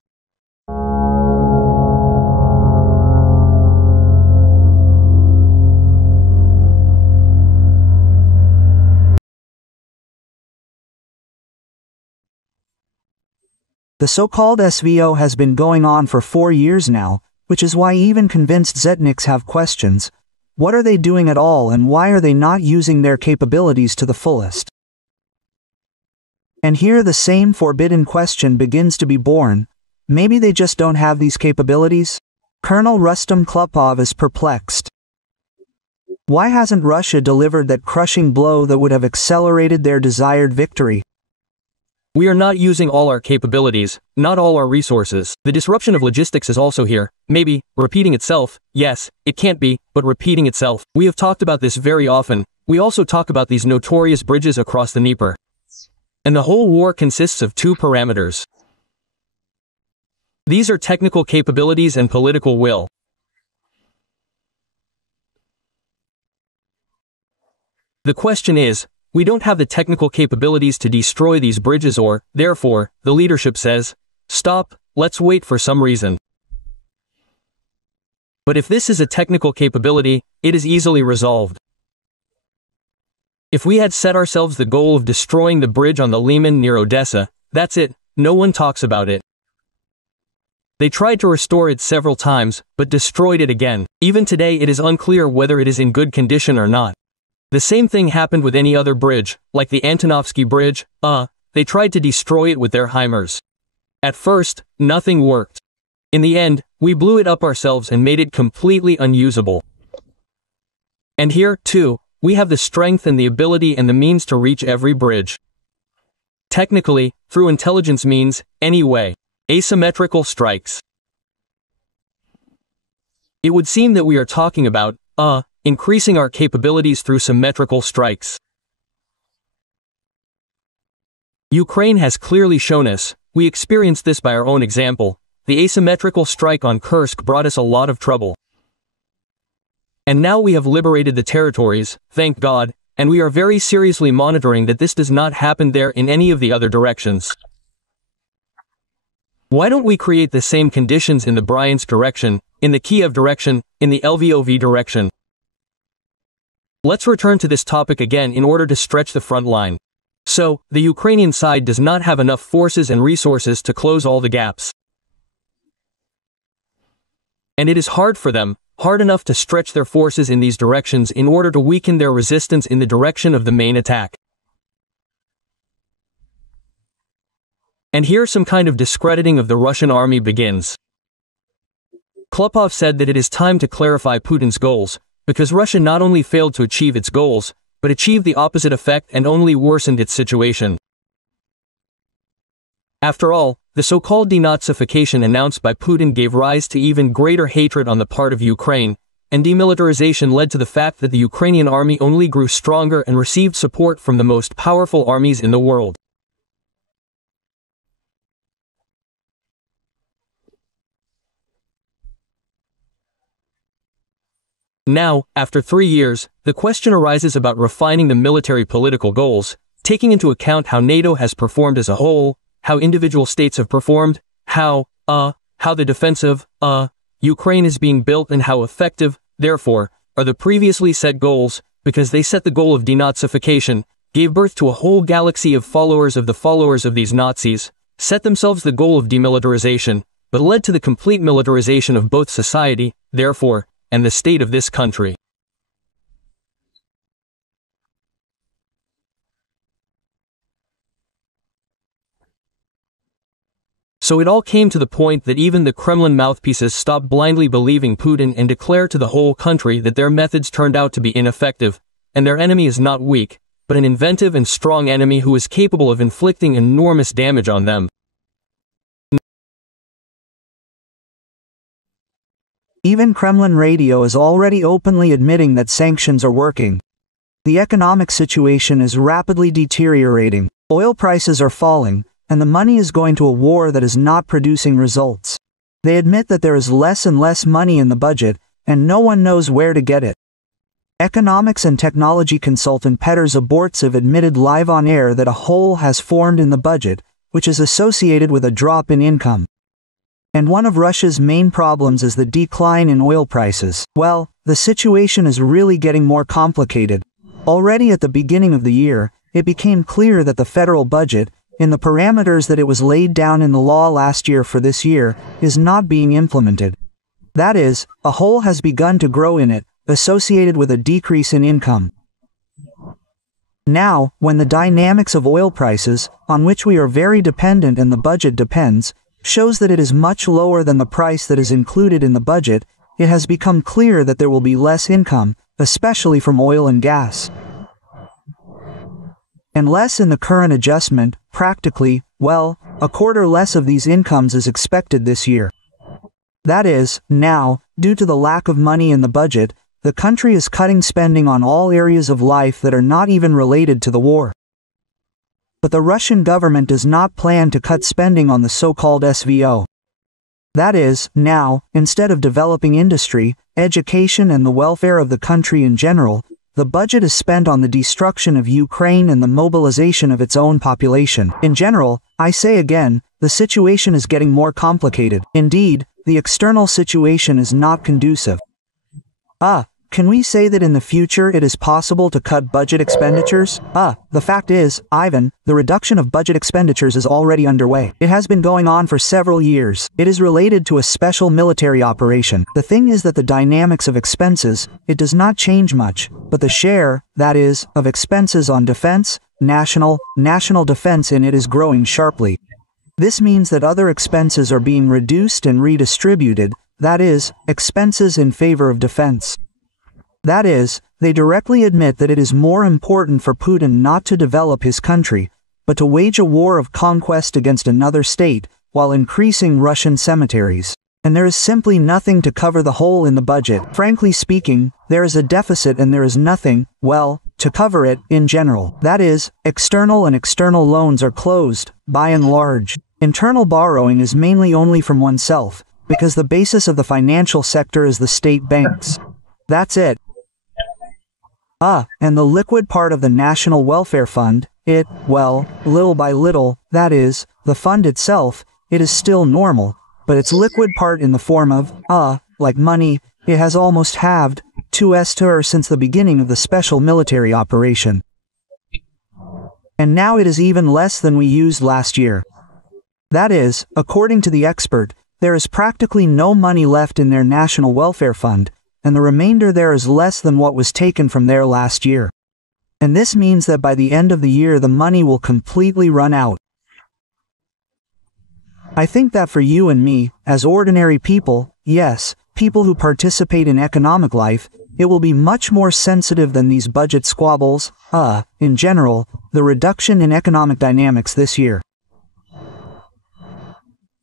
The so-called SVO has been going on for 4 years now, which is why even convinced Zetniks have questions. What are they doing at all, and why are they not using their capabilities to the fullest? And here the same forbidden question begins to be born. Maybe they just don't have these capabilities? Colonel Rustam Klupov is perplexed. Why hasn't Russia delivered that crushing blow that would have accelerated their desired victory? We are not using all our capabilities, not all our resources. The disruption of logistics is also here. Maybe, repeating itself. Yes, it can't be, but repeating itself. We have talked about this very often. We also talk about these notorious bridges across the Dnieper. And the whole war consists of 2 parameters. These are technical capabilities and political will. The question is, we don't have the technical capabilities to destroy these bridges, or, therefore, the leadership says, stop, let's wait for some reason. But if this is a technical capability, it is easily resolved. If we had set ourselves the goal of destroying the bridge on the Liman near Odessa, that's it, no one talks about it. They tried to restore it several times, but destroyed it again. Even today it is unclear whether it is in good condition or not. The same thing happened with any other bridge, like the Antonovsky Bridge. They tried to destroy it with their HIMARS. At first, nothing worked. In the end, we blew it up ourselves and made it completely unusable. And here, too, we have the strength and the ability and the means to reach every bridge. Technically, through intelligence means, anyway. Asymmetrical strikes. It would seem that we are talking about, increasing our capabilities through symmetrical strikes. Ukraine has clearly shown us, we experienced this by our own example, the asymmetrical strike on Kursk brought us a lot of trouble. And now we have liberated the territories, thank God, and we are very seriously monitoring that this does not happen there in any of the other directions. Why don't we create the same conditions in the Bryansk direction, in the Kiev direction, in the Lvov direction? Let's return to this topic again in order to stretch the front line. So, the Ukrainian side does not have enough forces and resources to close all the gaps. And it is hard for them, hard enough to stretch their forces in these directions in order to weaken their resistance in the direction of the main attack. And here some kind of discrediting of the Russian army begins. Klupov said that it is time to clarify Putin's goals, because Russia not only failed to achieve its goals, but achieved the opposite effect and only worsened its situation. After all, the so-called denazification announced by Putin gave rise to even greater hatred on the part of Ukraine, and demilitarization led to the fact that the Ukrainian army only grew stronger and received support from the most powerful armies in the world. Now, after 3 years, the question arises about refining the military political goals, taking into account how NATO has performed as a whole, how individual states have performed, how the defensive, Ukraine is being built and how effective, therefore, are the previously set goals, because they set the goal of denazification, gave birth to a whole galaxy of followers of these Nazis, set themselves the goal of demilitarization, but led to the complete militarization of both society, therefore, and the state of this country. So it all came to the point that even the Kremlin mouthpieces stopped blindly believing Putin and declared to the whole country that their methods turned out to be ineffective, and their enemy is not weak, but an inventive and strong enemy who is capable of inflicting enormous damage on them. Even Kremlin radio is already openly admitting that sanctions are working. The economic situation is rapidly deteriorating, oil prices are falling, and the money is going to a war that is not producing results. They admit that there is less and less money in the budget, and no one knows where to get it. Economics and technology consultant Petr Zabortsev admitted live on air that a hole has formed in the budget, which is associated with a drop in income. And one of Russia's main problems is the decline in oil prices. Well, the situation is really getting more complicated. Already at the beginning of the year, it became clear that the federal budget, in the parameters that it was laid down in the law last year for this year, is not being implemented. That is, a hole has begun to grow in it, associated with a decrease in income. Now, when the dynamics of oil prices, on which we are very dependent and the budget depends, shows that it is much lower than the price that is included in the budget, it has become clear that there will be less income, especially from oil and gas. And less in the current adjustment, practically, well, a quarter less of these incomes is expected this year. That is, now, due to the lack of money in the budget, the country is cutting spending on all areas of life that are not even related to the war. But the Russian government does not plan to cut spending on the so-called SVO. That is, now, instead of developing industry, education and the welfare of the country in general, the budget is spent on the destruction of Ukraine and the mobilization of its own population. In general, I say again, the situation is getting more complicated. Indeed, the external situation is not conducive. Can we say that in the future it is possible to cut budget expenditures? The fact is, Ivan, the reduction of budget expenditures is already underway. It has been going on for several years. It is related to a special military operation. The thing is that the dynamics of expenses, it does not change much, but the share, that is, of expenses on defense, national defense in it is growing sharply. This means that other expenses are being reduced and redistributed, that is, expenses in favor of defense. That is, they directly admit that it is more important for Putin not to develop his country, but to wage a war of conquest against another state, while increasing Russian cemeteries. And there is simply nothing to cover the hole in the budget. Frankly speaking, there is a deficit and there is nothing, well, to cover it, in general. That is, external and external loans are closed, by and large. Internal borrowing is mainly only from oneself, because the basis of the financial sector is the state banks. That's it. And the liquid part of the National Welfare Fund, it, well, little by little, that is, the fund itself, it is still normal, but its liquid part in the form of, like money, it has almost halved, 2s to her since the beginning of the special military operation. And now it is even less than we used last year. That is, according to the expert, there is practically no money left in their National Welfare Fund, and the remainder there is less than what was taken from there last year. And this means that by the end of the year the money will completely run out. I think that for you and me, as ordinary people, yes, people who participate in economic life, it will be much more sensitive than these budget squabbles, in general, the reduction in economic dynamics this year.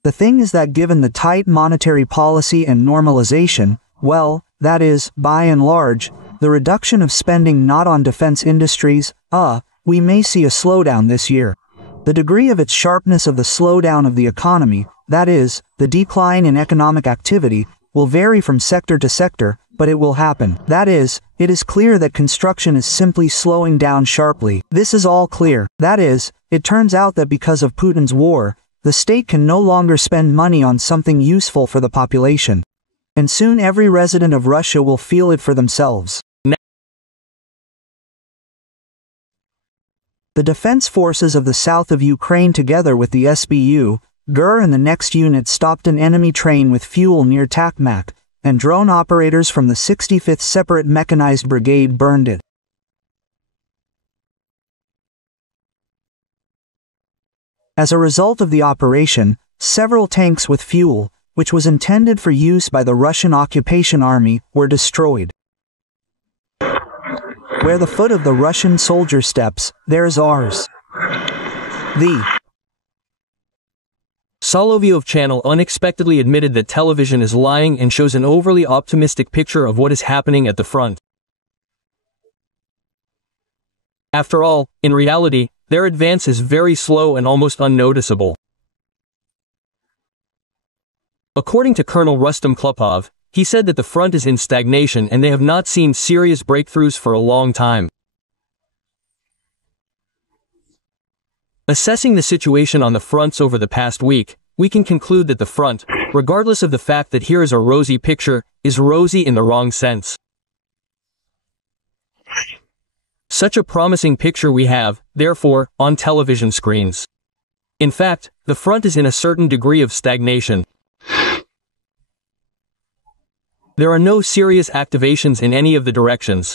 The thing is that given the tight monetary policy and normalization, well, that is, by and large, the reduction of spending not on defense industries, we may see a slowdown this year. The degree of its sharpness of the slowdown of the economy, that is, the decline in economic activity, will vary from sector to sector, but it will happen. That is, it is clear that construction is simply slowing down sharply. This is all clear. That is, it turns out that because of Putin's war, the state can no longer spend money on something useful for the population. And soon every resident of Russia will feel it for themselves. The defense forces of the south of Ukraine together with the SBU, GUR and the next unit stopped an enemy train with fuel near Takmak, and drone operators from the 65th Separate Mechanized Brigade burned it. As a result of the operation, several tanks with fuel, which was intended for use by the Russian occupation army, were destroyed. Where the foot of the Russian soldier steps, there is ours. The Solovyov channel unexpectedly admitted that television is lying and shows an overly optimistic picture of what is happening at the front. After all, in reality, their advance is very slow and almost unnoticeable. According to Colonel Rustam Klupov, he said that the front is in stagnation and they have not seen serious breakthroughs for a long time. Assessing the situation on the fronts over the past week, we can conclude that the front, regardless of the fact that here is a rosy picture, is rosy in the wrong sense. Such a promising picture we have, therefore, on television screens. In fact, the front is in a certain degree of stagnation. There are no serious activations in any of the directions.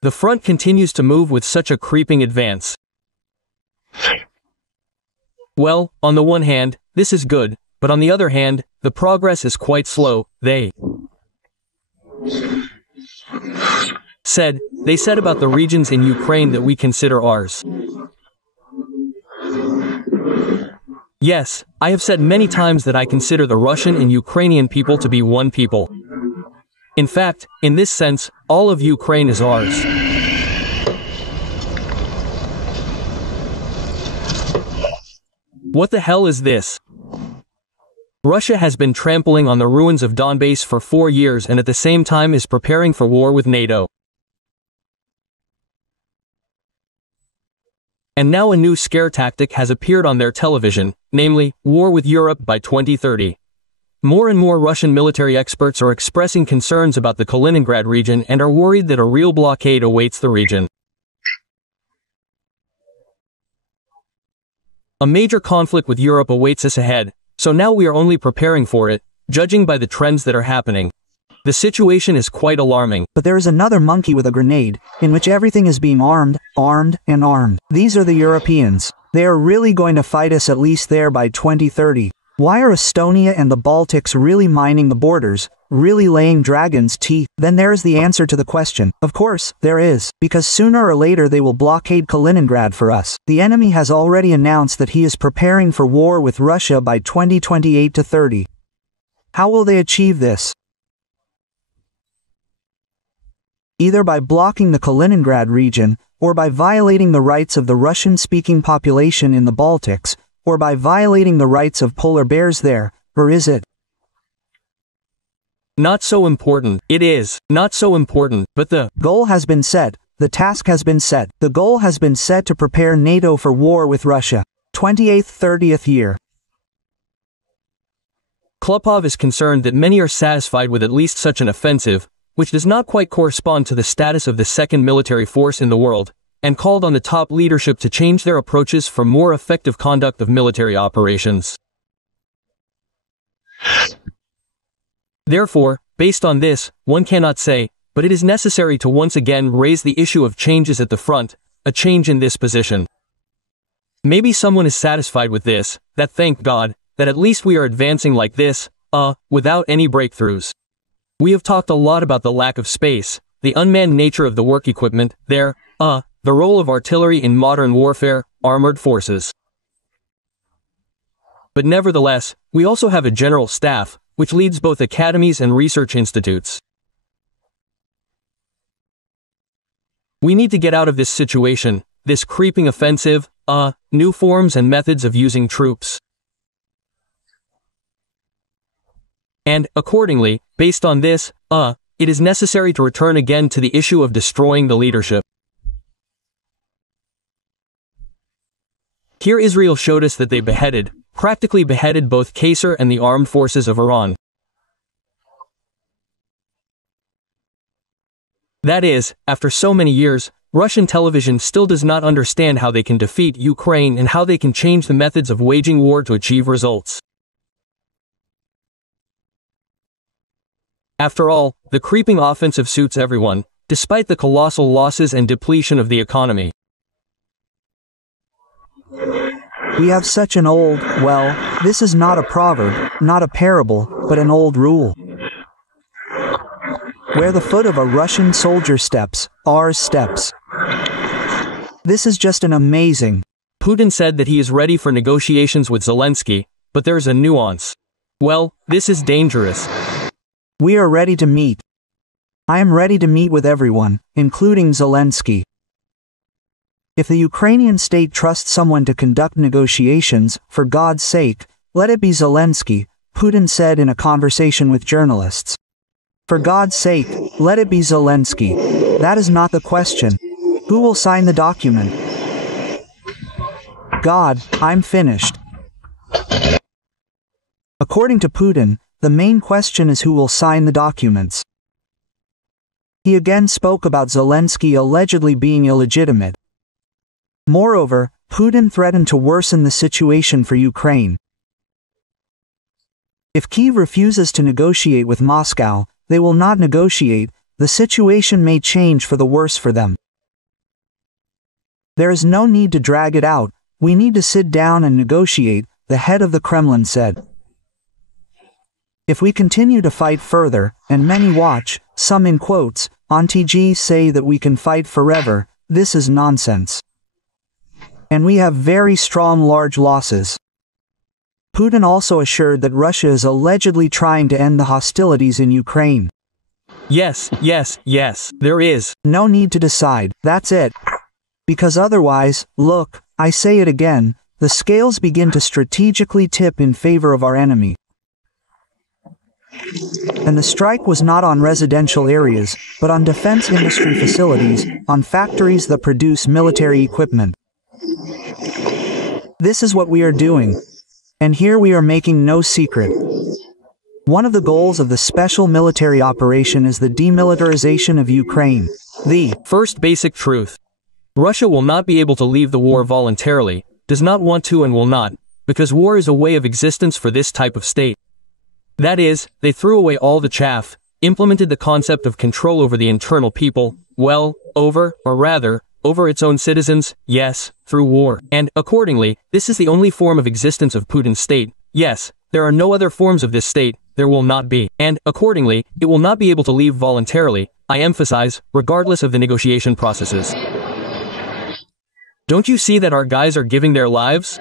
The front continues to move with such a creeping advance. Well, on the one hand, this is good, but on the other hand, the progress is quite slow. They said about the regions in Ukraine that we consider ours. Yes, I have said many times that I consider the Russian and Ukrainian people to be one people. In fact, in this sense, all of Ukraine is ours. What the hell is this? Russia has been trampling on the ruins of Donbass for 4 years and at the same time is preparing for war with NATO. And now a new scare tactic has appeared on their television, namely, war with Europe by 2030. More and more Russian military experts are expressing concerns about the Kaliningrad region and are worried that a real blockade awaits the region. A major conflict with Europe awaits us ahead, so now we are only preparing for it, judging by the trends that are happening. The situation is quite alarming. But there is another monkey with a grenade, in which everything is being armed, and armed. These are the Europeans. They are really going to fight us at least there by 2030. Why are Estonia and the Baltics really mining the borders, really laying dragon's teeth? Then there is the answer to the question. Of course, there is, because sooner or later they will blockade Kaliningrad for us. The enemy has already announced that he is preparing for war with Russia by 2028 to 30. How will they achieve this? Either by blocking the Kaliningrad region, or by violating the rights of the Russian-speaking population in the Baltics, or by violating the rights of polar bears there, or is it? Not so important. It is not so important, but the goal has been set, the task has been set, the goal has been set to prepare NATO for war with Russia. 28th-30th year. Klopov is concerned that many are satisfied with at least such an offensive, which does not quite correspond to the status of the second military force in the world, and called on the top leadership to change their approaches for more effective conduct of military operations. Therefore, based on this, one cannot say, but it is necessary to once again raise the issue of changes at the front, a change in this position. Maybe someone is satisfied with this, that thank God, that at least we are advancing like this, without any breakthroughs. We have talked a lot about the lack of space, the unmanned nature of the work equipment, the role of artillery in modern warfare, armored forces. But nevertheless, we also have a general staff, which leads both academies and research institutes. We need to get out of this situation, this creeping offensive, new forms and methods of using troops. And, accordingly, based on this, it is necessary to return again to the issue of destroying the leadership. Here Israel showed us that they practically beheaded both Qasser and the armed forces of Iran. That is, after so many years, Russian television still does not understand how they can defeat Ukraine and how they can change the methods of waging war to achieve results. After all, the creeping offensive suits everyone, despite the colossal losses and depletion of the economy. We have such an old, well, this is not a proverb, not a parable, but an old rule. Where the foot of a Russian soldier steps, ours steps. This is just an amazing. Putin said that he is ready for negotiations with Zelensky, but there is a nuance. Well, this is dangerous. We are ready to meet. I am ready to meet with everyone, including Zelensky. If the Ukrainian state trusts someone to conduct negotiations, for God's sake, let it be Zelensky, Putin said in a conversation with journalists. For God's sake, let it be Zelensky. That is not the question. Who will sign the document? God, I'm finished. According to Putin, the main question is who will sign the documents. He again spoke about Zelensky allegedly being illegitimate. Moreover, Putin threatened to worsen the situation for Ukraine. If Kyiv refuses to negotiate with Moscow, they will not negotiate, the situation may change for the worse for them. There is no need to drag it out, we need to sit down and negotiate, the head of the Kremlin said. If we continue to fight further, and many watch, some in quotes, on TG say that we can fight forever, this is nonsense. And we have very strong large losses. Putin also assured that Russia is allegedly trying to end the hostilities in Ukraine. Yes, there is. No need to decide, that's it. Because otherwise, look, I say it again, the scales begin to strategically tip in favor of our enemy. And the strike was not on residential areas, but on defense industry facilities, on factories that produce military equipment. This is what we are doing. And here we are making no secret. One of the goals of the special military operation is the demilitarization of Ukraine. The first basic truth. Russia will not be able to leave the war voluntarily, does not want to and will not, because war is a way of existence for this type of state. That is, they threw away all the chaff, implemented the concept of control over the internal people, over its own citizens, yes, through war. And, accordingly, this is the only form of existence of Putin's state. Yes, there are no other forms of this state, there will not be. And, accordingly, it will not be able to leave voluntarily, I emphasize, regardless of the negotiation processes. Don't you see that our guys are giving their lives?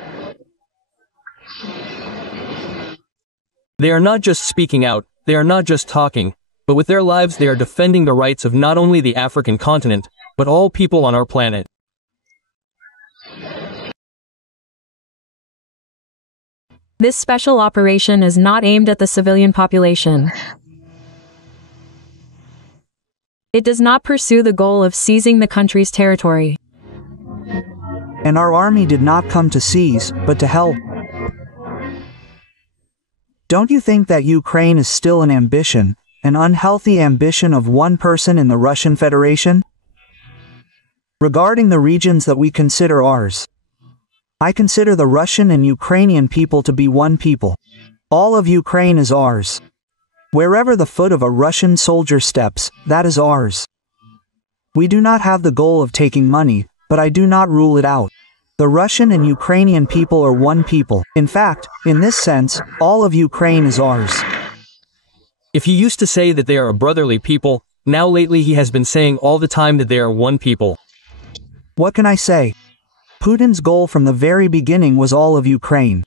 They are not just speaking out, they are not just talking, but with their lives they are defending the rights of not only the African continent, but all people on our planet. This special operation is not aimed at the civilian population. It does not pursue the goal of seizing the country's territory. And our army did not come to seize, but to help. Don't you think that Ukraine is still an ambition, an unhealthy ambition of one person in the Russian Federation? Regarding the regions that we consider ours, I consider the Russian and Ukrainian people to be one people. All of Ukraine is ours. Wherever the foot of a Russian soldier steps, that is ours. We do not have the goal of taking money, but I do not rule it out. The Russian and Ukrainian people are one people. In fact, in this sense, all of Ukraine is ours. If he used to say that they are a brotherly people, now lately he has been saying all the time that they are one people. What can I say? Putin's goal from the very beginning was all of Ukraine.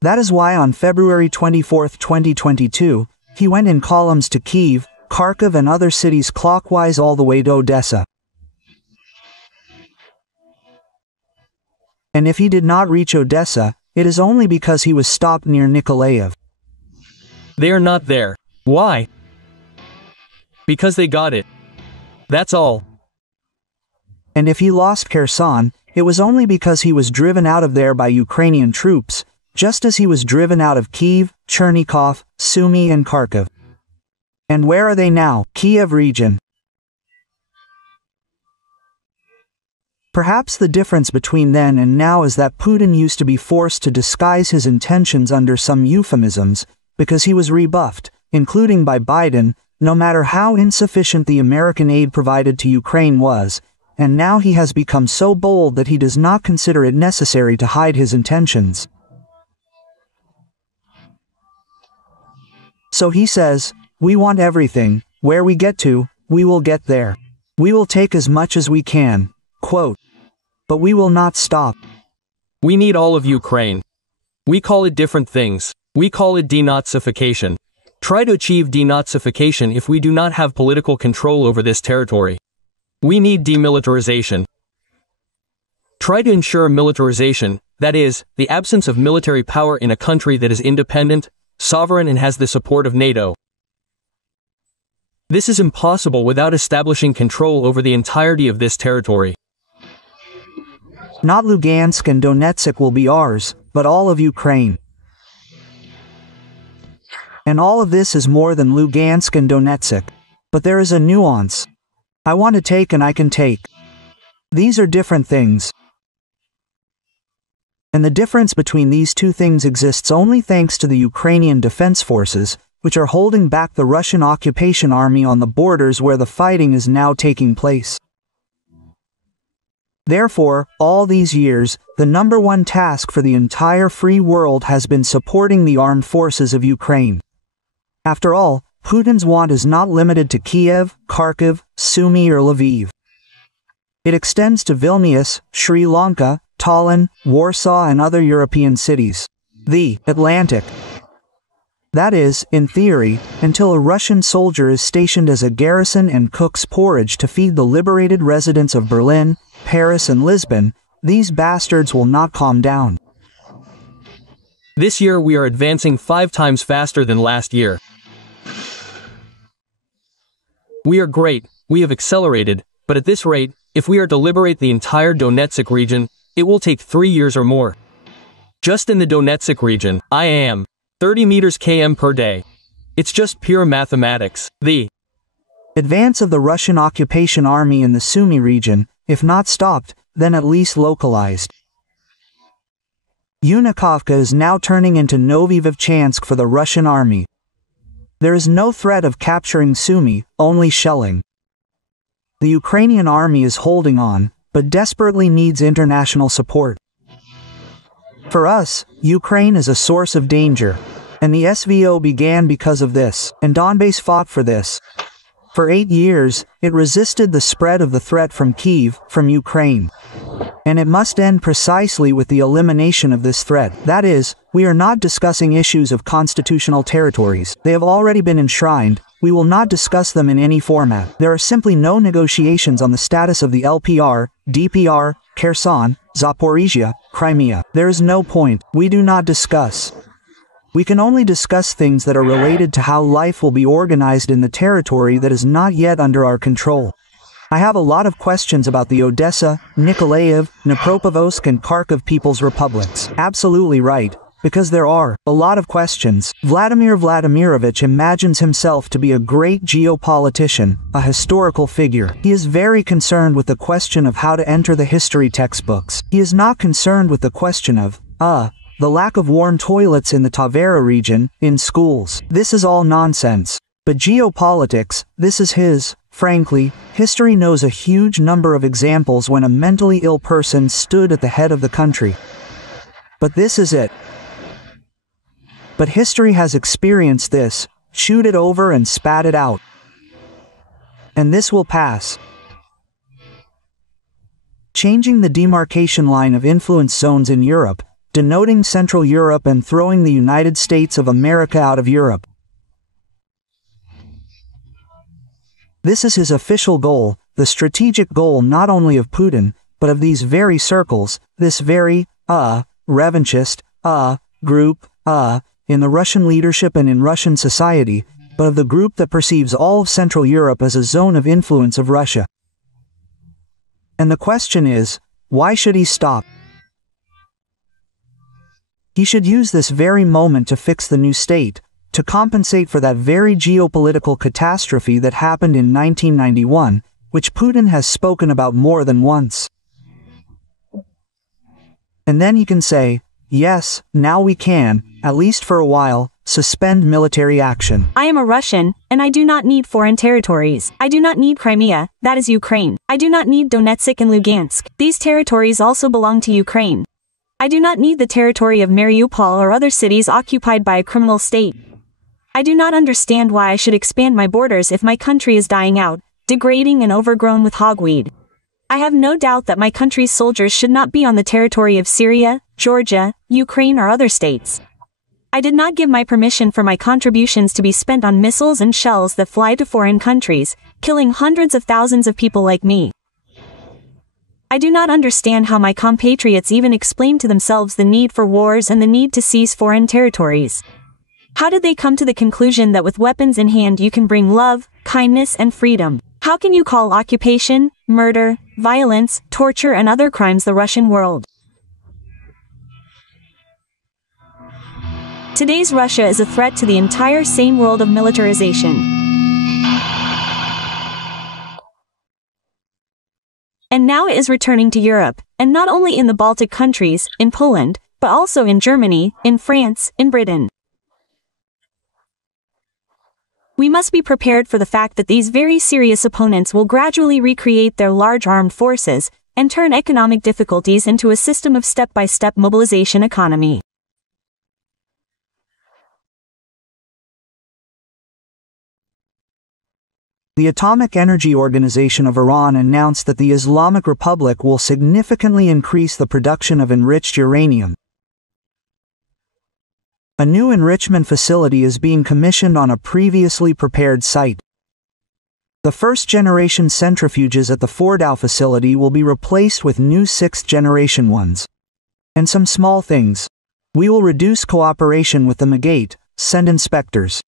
That is why on February 24, 2022, he went in columns to Kyiv, Kharkiv and other cities clockwise all the way to Odessa. And if he did not reach Odessa, it is only because he was stopped near Nikolaev. They are not there. Why? Because they got it. That's all. And if he lost Kherson, it was only because he was driven out of there by Ukrainian troops, just as he was driven out of Kyiv, Chernigov, Sumy and Kharkiv. And where are they now? Kiev region. Perhaps the difference between then and now is that Putin used to be forced to disguise his intentions under some euphemisms, because he was rebuffed, including by Biden, no matter how insufficient the American aid provided to Ukraine was, and now he has become so bold that he does not consider it necessary to hide his intentions. So he says, we want everything, where we get to, we will get there. We will take as much as we can, quote. But we will not stop. We need all of Ukraine. We call it different things. We call it denazification. Try to achieve denazification if we do not have political control over this territory. We need demilitarization. try to ensure militarization, that is, the absence of military power in a country that is independent, sovereign and has the support of NATO. This is impossible without establishing control over the entirety of this territory. Not Lugansk and Donetsk will be ours, but all of Ukraine. And all of this is more than Lugansk and Donetsk. But there is a nuance. I want to take and I can take. These are different things. And the difference between these two things exists only thanks to the Ukrainian defense forces, which are holding back the Russian occupation army on the borders where the fighting is now taking place. Therefore, all these years, the number one task for the entire free world has been supporting the armed forces of Ukraine. After all, Putin's want is not limited to Kiev, Kharkiv, Sumy or Lviv. It extends to Vilnius, Sri Lanka, Tallinn, Warsaw and other European cities. The Atlantic. That is, in theory, until a Russian soldier is stationed as a garrison and cooks porridge to feed the liberated residents of Berlin, Paris and Lisbon, these bastards will not calm down. This year we are advancing 5 times faster than last year. We are great, we have accelerated, but at this rate, if we are to liberate the entire Donetsk region, it will take 3 years or more. Just in the Donetsk region, I am 30 meters km per day. It's just pure mathematics. The advance of the Russian occupation army in the Sumy region, if not stopped, then at least localized. Unikovka is now turning into Novy-Vovchansk for the Russian army. There is no threat of capturing Sumy, only shelling. The Ukrainian army is holding on, but desperately needs international support. For us, Ukraine is a source of danger, and the SVO began because of this, and Donbass fought for this. For 8 years, it resisted the spread of the threat from Kyiv, from Ukraine. And it must end precisely with the elimination of this threat. That is, we are not discussing issues of constitutional territories. They have already been enshrined. We will not discuss them in any format. There are simply no negotiations on the status of the LPR, DPR, Kherson, Zaporizhia, Crimea. There is no point. We do not discuss. We can only discuss things that are related to how life will be organized in the territory that is not yet under our control. I have a lot of questions about the Odessa, Nikolaev, Dnipropetrovsk and Kharkiv People's Republics. Absolutely right, because there are a lot of questions. Vladimir Vladimirovich imagines himself to be a great geopolitician, a historical figure. He is very concerned with the question of how to enter the history textbooks. He is not concerned with the question of, the lack of warm toilets in the Tavera region, in schools. This is all nonsense. But geopolitics, this is his. Frankly, history knows a huge number of examples when a mentally ill person stood at the head of the country. But this is it. But history has experienced this, chewed it over and spat it out. And this will pass. Changing the demarcation line of influence zones in Europe, denoting Central Europe and throwing the United States of America out of Europe. This is his official goal, the strategic goal not only of Putin, but of these very circles, this very, revanchist, group, in the Russian leadership and in Russian society, but of the group that perceives all of Central Europe as a zone of influence of Russia. And the question is, why should he stop? He should use this very moment to fix the new state, to compensate for that very geopolitical catastrophe that happened in 1991, which Putin has spoken about more than once. And then he can say, yes, now we can, at least for a while, suspend military action. I am a Russian, and I do not need foreign territories. I do not need Crimea, that is Ukraine. I do not need Donetsk and Lugansk. These territories also belong to Ukraine. I do not need the territory of Mariupol or other cities occupied by a criminal state. I do not understand why I should expand my borders if my country is dying out, degrading and overgrown with hogweed. I have no doubt that my country's soldiers should not be on the territory of Syria, Georgia, Ukraine or other states. I did not give my permission for my contributions to be spent on missiles and shells that fly to foreign countries, killing hundreds of thousands of people like me. I do not understand how my compatriots even explain to themselves the need for wars and the need to seize foreign territories. How did they come to the conclusion that with weapons in hand you can bring love, kindness, and freedom? How can you call occupation, murder, violence, torture, and other crimes the Russian world? Today's Russia is a threat to the entire sane world of militarization. And now it is returning to Europe, and not only in the Baltic countries, in Poland, but also in Germany, in France, in Britain. We must be prepared for the fact that these very serious opponents will gradually recreate their large armed forces, and turn economic difficulties into a system of step-by-step mobilization economy. The Atomic Energy Organization of Iran announced that the Islamic Republic will significantly increase the production of enriched uranium. A new enrichment facility is being commissioned on a previously prepared site. The first-generation centrifuges at the Fordow facility will be replaced with new sixth-generation ones. And some small things. We will reduce cooperation with the Megate, send inspectors.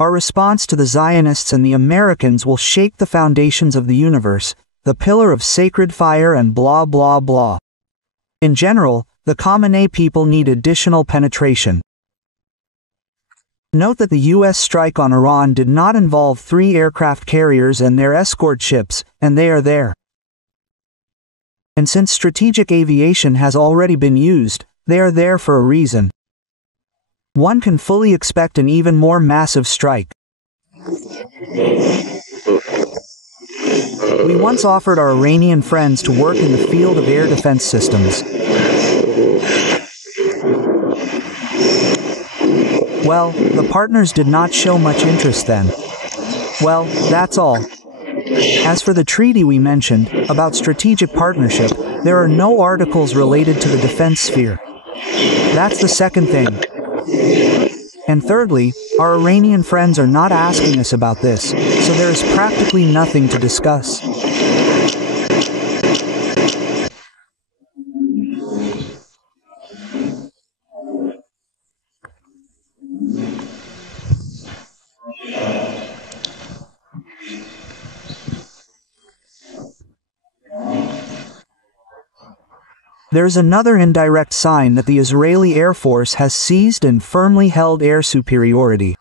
Our response to the Zionists and the Americans will shake the foundations of the universe, the pillar of sacred fire and blah blah blah. In general, the Khamenei people need additional penetration. Note that the U.S. strike on Iran did not involve 3 aircraft carriers and their escort ships, and they are there. And since strategic aviation has already been used, they are there for a reason. One can fully expect an even more massive strike. We once offered our Iranian friends to work in the field of air defense systems. Well, the partners did not show much interest then. Well, that's all. As for the treaty we mentioned, about strategic partnership, there are no articles related to the defense sphere. That's the second thing. And thirdly, our Iranian friends are not asking us about this, so there is practically nothing to discuss. There's another indirect sign that the Israeli Air Force has seized and firmly held air superiority.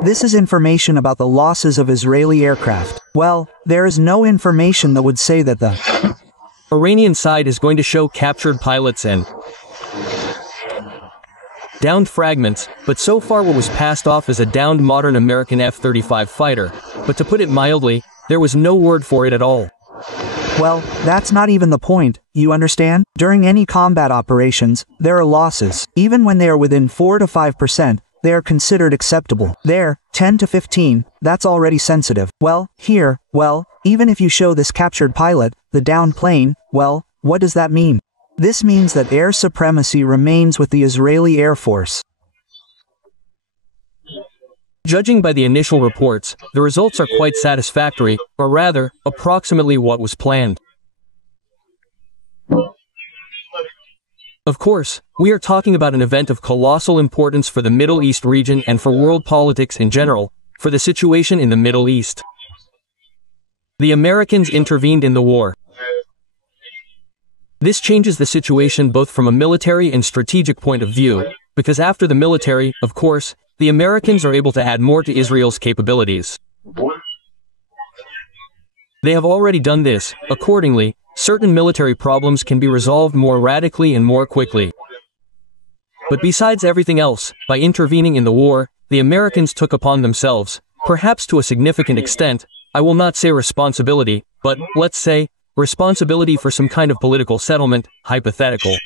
This is information about the losses of Israeli aircraft. Well, there is no information that would say that the Iranian side is going to show captured pilots and downed fragments, but so far what was passed off as a downed modern American F-35 fighter, but to put it mildly, there was no word for it at all. Well, that's not even the point, you understand? During any combat operations, there are losses. Even when they are within 4 to 5%, they are considered acceptable. There, 10 to 15, that's already sensitive. Well, here, well, even if you show this captured pilot, the downed plane, well, what does that mean? This means that air supremacy remains with the Israeli Air Force. Judging by the initial reports, the results are quite satisfactory, or rather, approximately what was planned. Of course, we are talking about an event of colossal importance for the Middle East region and for world politics in general, for the situation in the Middle East. The Americans intervened in the war. This changes the situation both from a military and strategic point of view, because after the military, of course, the Americans are able to add more to Israel's capabilities. They have already done this. Accordingly, certain military problems can be resolved more radically and more quickly. But besides everything else, by intervening in the war, the Americans took upon themselves, perhaps to a significant extent, I will not say responsibility, but, let's say, responsibility for some kind of political settlement, hypothetical.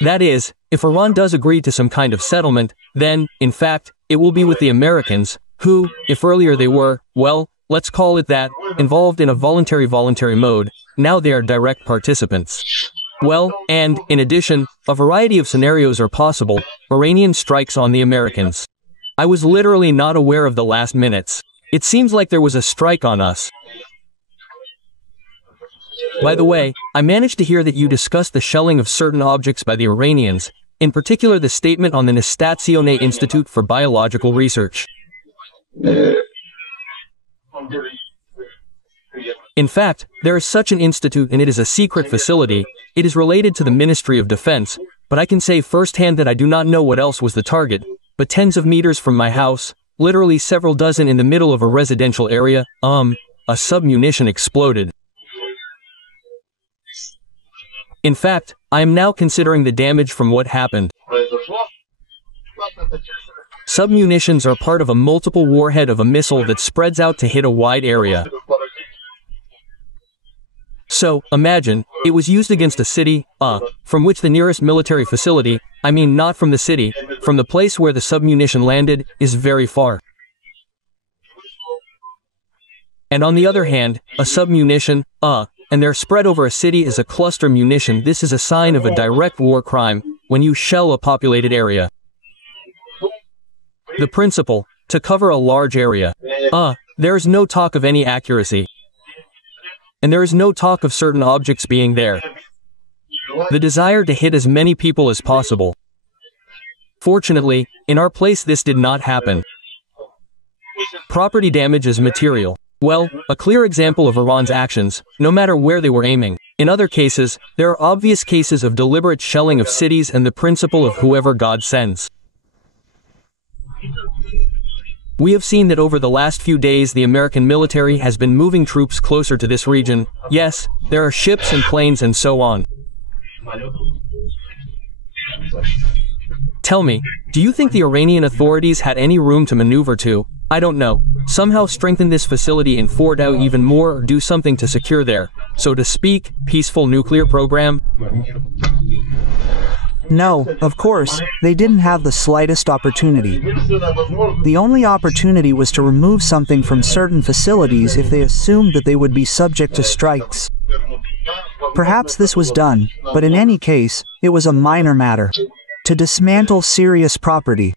That is, if Iran does agree to some kind of settlement, then, in fact, it will be with the Americans, who, if earlier they were, well, let's call it that, involved in a voluntary mode, now they are direct participants. Well, and, in addition, a variety of scenarios are possible. Iranian strikes on the Americans. I was literally not aware of the last minutes. It seems like there was a strike on us. By the way, I managed to hear that you discussed the shelling of certain objects by the Iranians, in particular the statement on the Nastazione Institute for Biological Research. In fact, there is such an institute and it is a secret facility. It is related to the Ministry of Defense, but I can say firsthand that I do not know what else was the target, but tens of meters from my house, literally several dozen in the middle of a residential area, a submunition exploded. In fact, I am now considering the damage from what happened. Submunitions are part of a multiple warhead of a missile that spreads out to hit a wide area. So, imagine, it was used against a city, from which the nearest military facility, I mean not from the city, from the place where the submunition landed, is very far. And on the other hand, a submunition, and they're spread over a city is a cluster munition. This is a sign of a direct war crime, when you shell a populated area. The principle, to cover a large area. There is no talk of any accuracy. And there is no talk of certain objects being there. The desire to hit as many people as possible. Fortunately, in our place this did not happen. Property damage is material. Well, a clear example of Iran's actions, no matter where they were aiming. In other cases, there are obvious cases of deliberate shelling of cities and the principle of whoever God sends. We have seen that over the last few days the American military has been moving troops closer to this region. Yes, there are ships and planes and so on. Tell me, do you think the Iranian authorities had any room to maneuver to, I don't know, somehow strengthen this facility in Fordow even more or do something to secure their, so to speak, peaceful nuclear program? No, of course, they didn't have the slightest opportunity. The only opportunity was to remove something from certain facilities if they assumed that they would be subject to strikes. Perhaps this was done, but in any case, it was a minor matter. To dismantle serious property.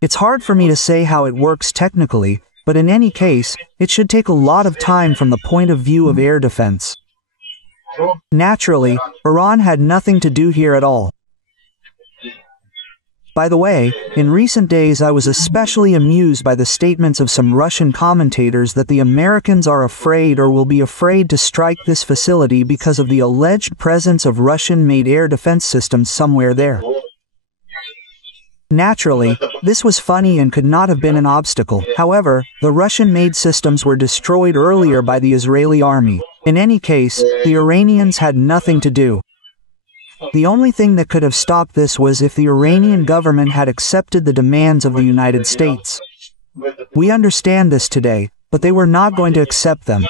It's hard for me to say how it works technically, but in any case, it should take a lot of time from the point of view of air defense. Naturally, Iran had nothing to do here at all. By the way, in recent days I was especially amused by the statements of some Russian commentators that the Americans are afraid or will be afraid to strike this facility because of the alleged presence of Russian-made air defense systems somewhere there. Naturally, this was funny and could not have been an obstacle. However, the Russian-made systems were destroyed earlier by the Israeli army. In any case, the Iranians had nothing to do. The only thing that could have stopped this was if the Iranian government had accepted the demands of the United States. We understand this today, but they were not going to accept them.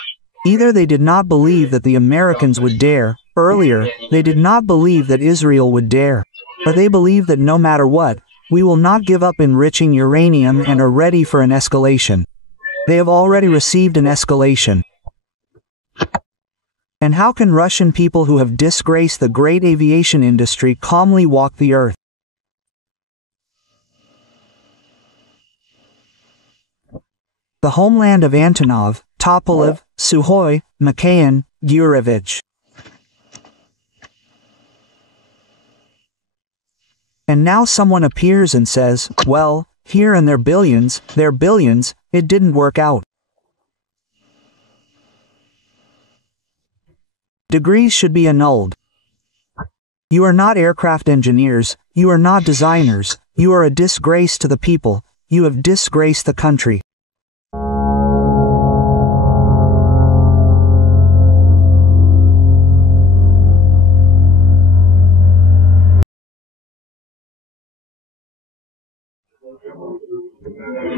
Either they did not believe that the Americans would dare, earlier, they did not believe that Israel would dare, or they believe that no matter what, we will not give up enriching uranium and are ready for an escalation. They have already received an escalation. And how can Russian people who have disgraced the great aviation industry calmly walk the earth? The homeland of Antonov, Tupolev, Sukhoi, Mikhail, Gurevich. And now someone appears and says, well, here and their billions, it didn't work out. Degrees should be annulled. You are not aircraft engineers, you are not designers, you are a disgrace to the people, you have disgraced the country.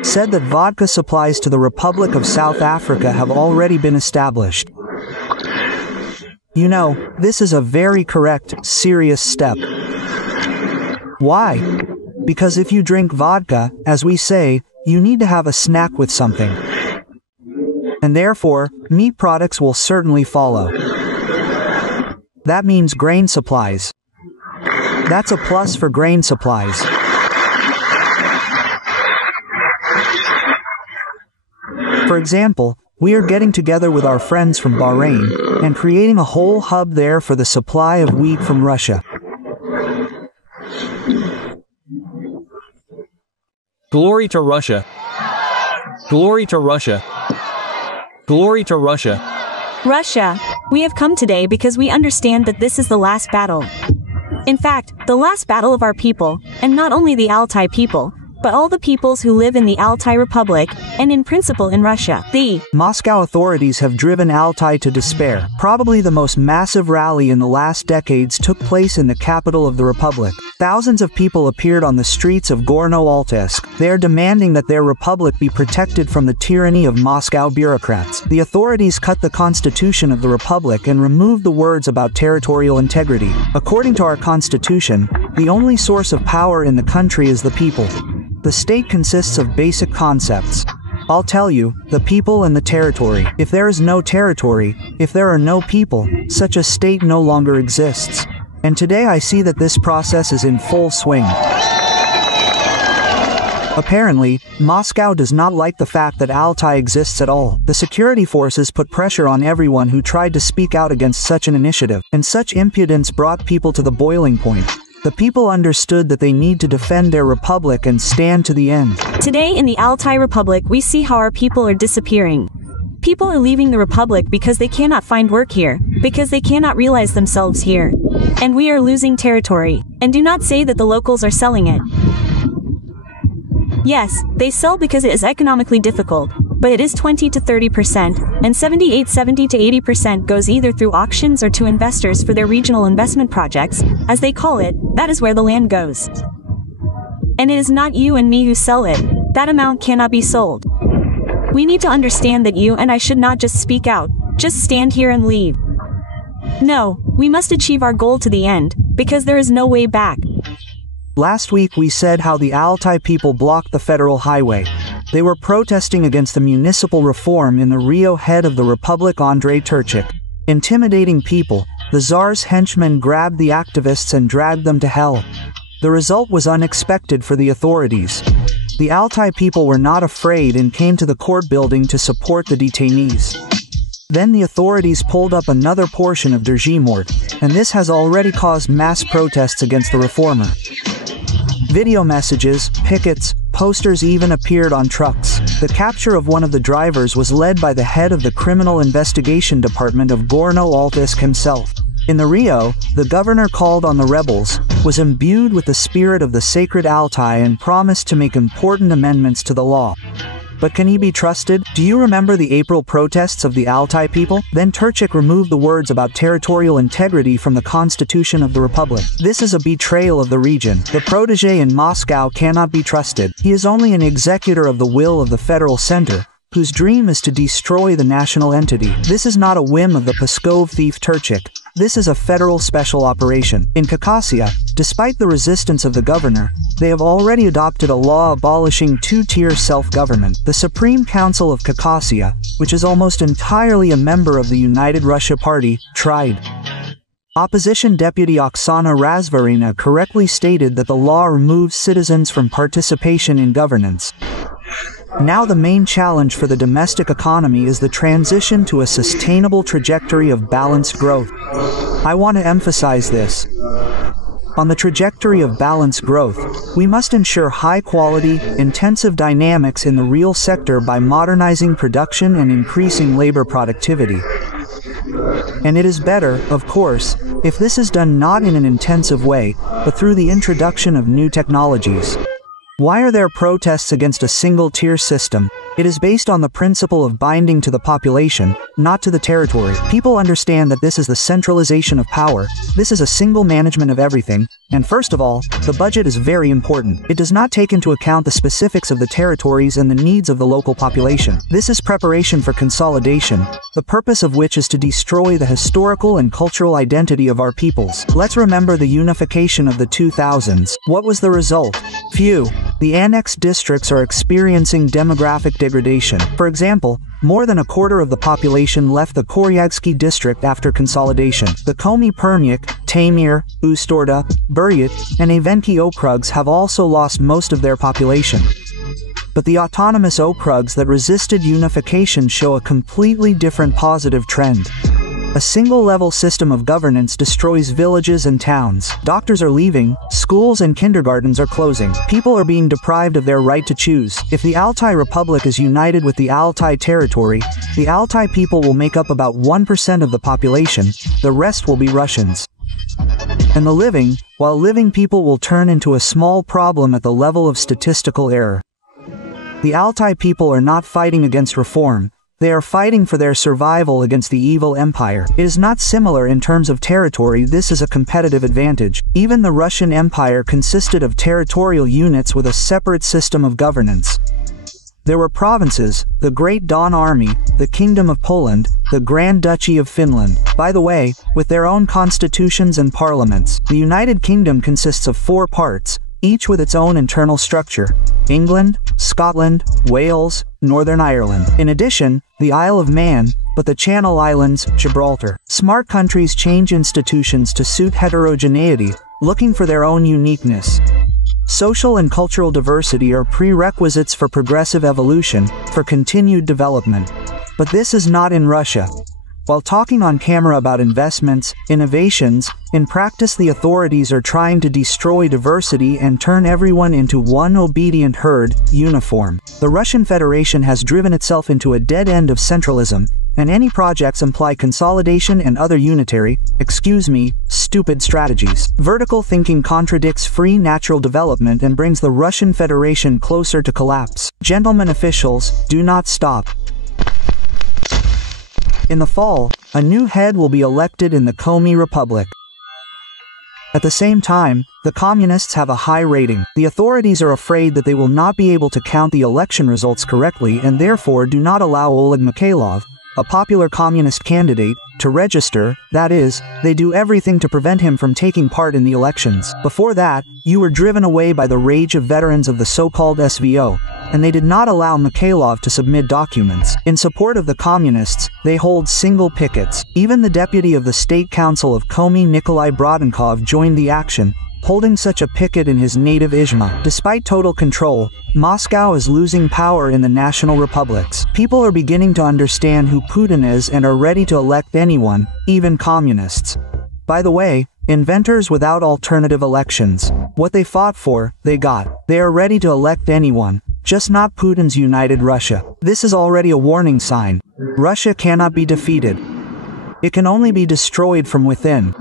Said that vodka supplies to the Republic of South Africa have already been established. You know, this is a very correct, serious step. Why? Because if you drink vodka, as we say, you need to have a snack with something. And therefore, meat products will certainly follow. That means grain supplies. That's a plus for grain supplies. For example, We are getting together with our friends from Bahrain and creating a whole hub there for the supply of wheat from Russia. Glory to Russia. Glory to Russia. Glory to Russia. Russia, we have come today because we understand that this is the last battle. In fact, the last battle of our people, and not only the Altai people, but all the peoples who live in the Altai Republic, and in principle in Russia. The Moscow authorities have driven Altai to despair. Probably the most massive rally in the last decades took place in the capital of the Republic. Thousands of people appeared on the streets of Gorno-Altaysk. They are demanding that their republic be protected from the tyranny of Moscow bureaucrats. The authorities cut the constitution of the Republic and removed the words about territorial integrity. According to our constitution, the only source of power in the country is the people. The state consists of basic concepts. I'll tell you, the people and the territory. If there is no territory, if there are no people, such a state no longer exists. And today I see that this process is in full swing. Apparently, Moscow does not like the fact that Altai exists at all. The security forces put pressure on everyone who tried to speak out against such an initiative, and such impudence brought people to the boiling point. The people understood that they need to defend their republic and stand to the end. Today in the Altai Republic we see how our people are disappearing. People are leaving the republic because they cannot find work here, because they cannot realize themselves here. And we are losing territory. And do not say that the locals are selling it. Yes, they sell because it is economically difficult, but it is 20 to 30%, and 70 to 80% goes either through auctions or to investors for their regional investment projects, as they call it. That is where the land goes. And it is not you and me who sell it. That amount cannot be sold. We need to understand that you and I should not just speak out, just stand here and leave. No, we must achieve our goal to the end, because there is no way back. Last week we said how the Altai people blocked the federal highway. They were protesting against the municipal reform in the Rio head of the Republic, Andrei Turchik. Intimidating people, the Tsar's henchmen grabbed the activists and dragged them to hell. The result was unexpected for the authorities. The Altai people were not afraid and came to the court building to support the detainees. Then the authorities pulled up another portion of Derzhimort, and this has already caused mass protests against the reformer. Video messages, pickets, posters even appeared on trucks. The capture of one of the drivers was led by the head of the Criminal Investigation Department of Gorno-Altaysk himself. In the Rio, the governor called on the rebels, was imbued with the spirit of the sacred Altai and promised to make important amendments to the law. But can he be trusted? Do you remember the April protests of the Altai people? Then Turchik removed the words about territorial integrity from the constitution of the republic. This is a betrayal of the region. The protege in Moscow cannot be trusted. He is only an executor of the will of the federal center, whose dream is to destroy the national entity. This is not a whim of the Pskov thief Turchik. This is a federal special operation. In Caucasia, despite the resistance of the governor, they have already adopted a law abolishing two-tier self-government. The Supreme Council of Caucasia, which is almost entirely a member of the United Russia Party, tried. Opposition Deputy Oksana Razvarina correctly stated that the law removes citizens from participation in governance. Now the main challenge for the domestic economy is the transition to a sustainable trajectory of balanced growth. I want to emphasize this. On the trajectory of balanced growth, we must ensure high-quality, intensive dynamics in the real sector by modernizing production and increasing labor productivity. And it is better, of course, if this is done not in an intensive way, but through the introduction of new technologies. Why are there protests against a single-tier system? It is based on the principle of binding to the population, not to the territory. People understand that this is the centralization of power, this is a single management of everything, and first of all, the budget is very important. It does not take into account the specifics of the territories and the needs of the local population. This is preparation for consolidation, the purpose of which is to destroy the historical and cultural identity of our peoples. Let's remember the unification of the 2000s. What was the result? Phew. The annexed districts are experiencing demographic degradation. For example, more than a quarter of the population left the Koryagsky district after consolidation. The Komi Permyk, Taymyr, Ustorda, Buryat, and Evenki okrugs have also lost most of their population. But the autonomous oprugs that resisted unification show a completely different positive trend. A single-level system of governance destroys villages and towns. Doctors are leaving, schools and kindergartens are closing. People are being deprived of their right to choose. If the Altai Republic is united with the Altai territory, the Altai people will make up about 1% of the population, the rest will be Russians. And the living people will turn into a small problem at the level of statistical error. The Altai people are not fighting against reform, they are fighting for their survival against the evil empire. It is not similar in terms of territory, this is a competitive advantage. Even the Russian Empire consisted of territorial units with a separate system of governance. There were provinces, the Great Dawn Army, the Kingdom of Poland, the Grand Duchy of Finland, by the way, with their own constitutions and parliaments. The United Kingdom consists of 4 parts, each with its own internal structure: England, Scotland, Wales, Northern Ireland. In addition, the Isle of Man, but the Channel Islands, Gibraltar. Smart countries change institutions to suit heterogeneity, looking for their own uniqueness. Social and cultural diversity are prerequisites for progressive evolution, for continued development. But this is not in Russia. While talking on camera about investments, innovations, in practice the authorities are trying to destroy diversity and turn everyone into one obedient herd, uniform. The Russian Federation has driven itself into a dead end of centralism, and any projects imply consolidation and other unitary, stupid strategies. Vertical thinking contradicts free natural development and brings the Russian Federation closer to collapse. Gentlemen officials, do not stop. In the fall, a new head will be elected in the Komi Republic. At the same time, the communists have a high rating. The authorities are afraid that they will not be able to count the election results correctly and therefore do not allow Oleg Mikhailov, a popular communist candidate, to register, that is, they do everything to prevent him from taking part in the elections. Before that, you were driven away by the rage of veterans of the so-called SVO, and they did not allow Mikhailov to submit documents. In support of the communists, they hold single pickets. Even the deputy of the State Council of Komi, Nikolai Brodenkov, joined the action, holding such a picket in his native Izhma. Despite total control, Moscow is losing power in the national republics. People are beginning to understand who Putin is and are ready to elect anyone, even communists. By the way, inventors without alternative elections. What they fought for, they got. They are ready to elect anyone, just not Putin's united Russia. This is already a warning sign. Russia cannot be defeated. It can only be destroyed from within.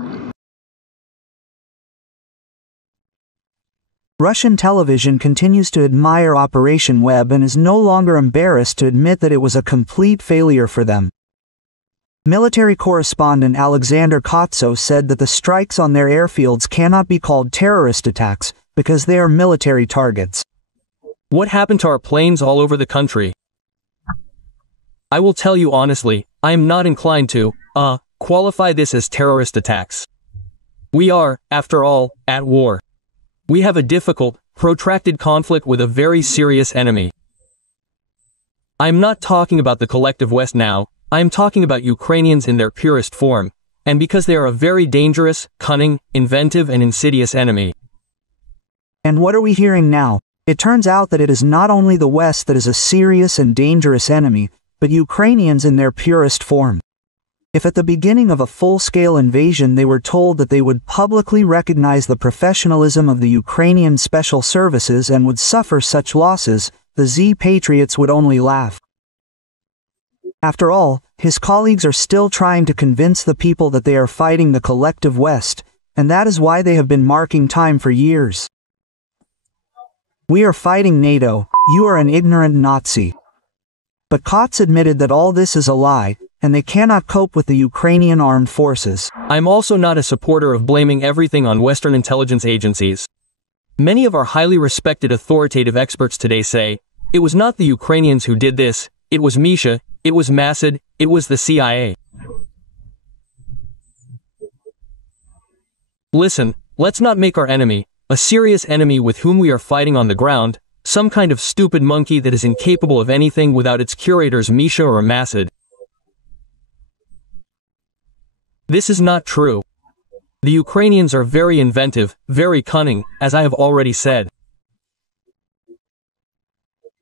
Russian television continues to admire Operation Web and is no longer embarrassed to admit that it was a complete failure for them. Military correspondent Alexander Kotso said that the strikes on their airfields cannot be called terrorist attacks, because they are military targets. What happened to our planes all over the country? I will tell you honestly, I am not inclined to, qualify this as terrorist attacks. We are, after all, at war. We have a difficult, protracted conflict with a very serious enemy. I am not talking about the collective West now, I am talking about Ukrainians in their purest form, and because they are a very dangerous, cunning, inventive and insidious enemy. And what are we hearing now? It turns out that it is not only the West that is a serious and dangerous enemy, but Ukrainians in their purest form. If at the beginning of a full-scale invasion they were told that they would publicly recognize the professionalism of the Ukrainian special services and would suffer such losses, the Z-patriots would only laugh. After all, his colleagues are still trying to convince the people that they are fighting the collective West, and that is why they have been marking time for years. We are fighting NATO, you are an ignorant Nazi. But Kotz admitted that all this is a lie, and they cannot cope with the Ukrainian armed forces. I'm also not a supporter of blaming everything on Western intelligence agencies. Many of our highly respected authoritative experts today say, it was not the Ukrainians who did this, it was Misha, it was Masad, it was the CIA. Listen, let's not make our enemy, a serious enemy with whom we are fighting on the ground, some kind of stupid monkey that is incapable of anything without its curators Misha or Masad. This is not true. The Ukrainians are very inventive, very cunning, as I have already said.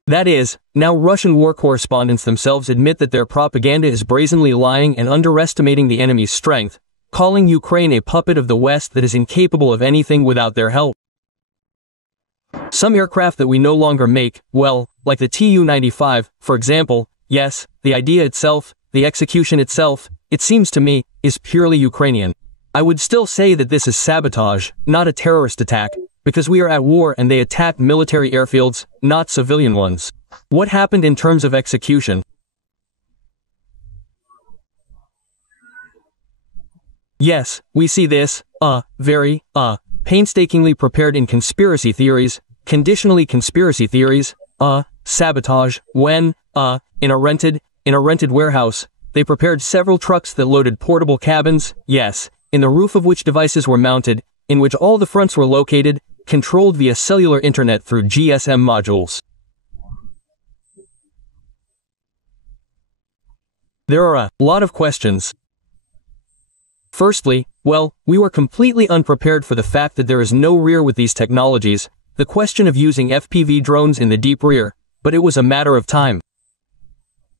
That is, now Russian war correspondents themselves admit that their propaganda is brazenly lying and underestimating the enemy's strength, calling Ukraine a puppet of the West that is incapable of anything without their help. Some aircraft that we no longer make, well, like the Tu-95, for example, yes, the idea itself, the execution itself, it seems to me, is purely Ukrainian. I would still say that this is sabotage, not a terrorist attack, because we are at war and they attacked military airfields, not civilian ones. What happened in terms of execution? Yes, we see this, very, painstakingly prepared in conspiracy theories, conditionally conspiracy theories, sabotage, when, in a rented warehouse, they prepared several trucks that loaded portable cabins, yes, in the roof of which devices were mounted, in which all the fronts were located, controlled via cellular internet through GSM modules. There are a lot of questions. Firstly, well, we were completely unprepared for the fact that there is no rear with these technologies, the question of using FPV drones in the deep rear, but it was a matter of time.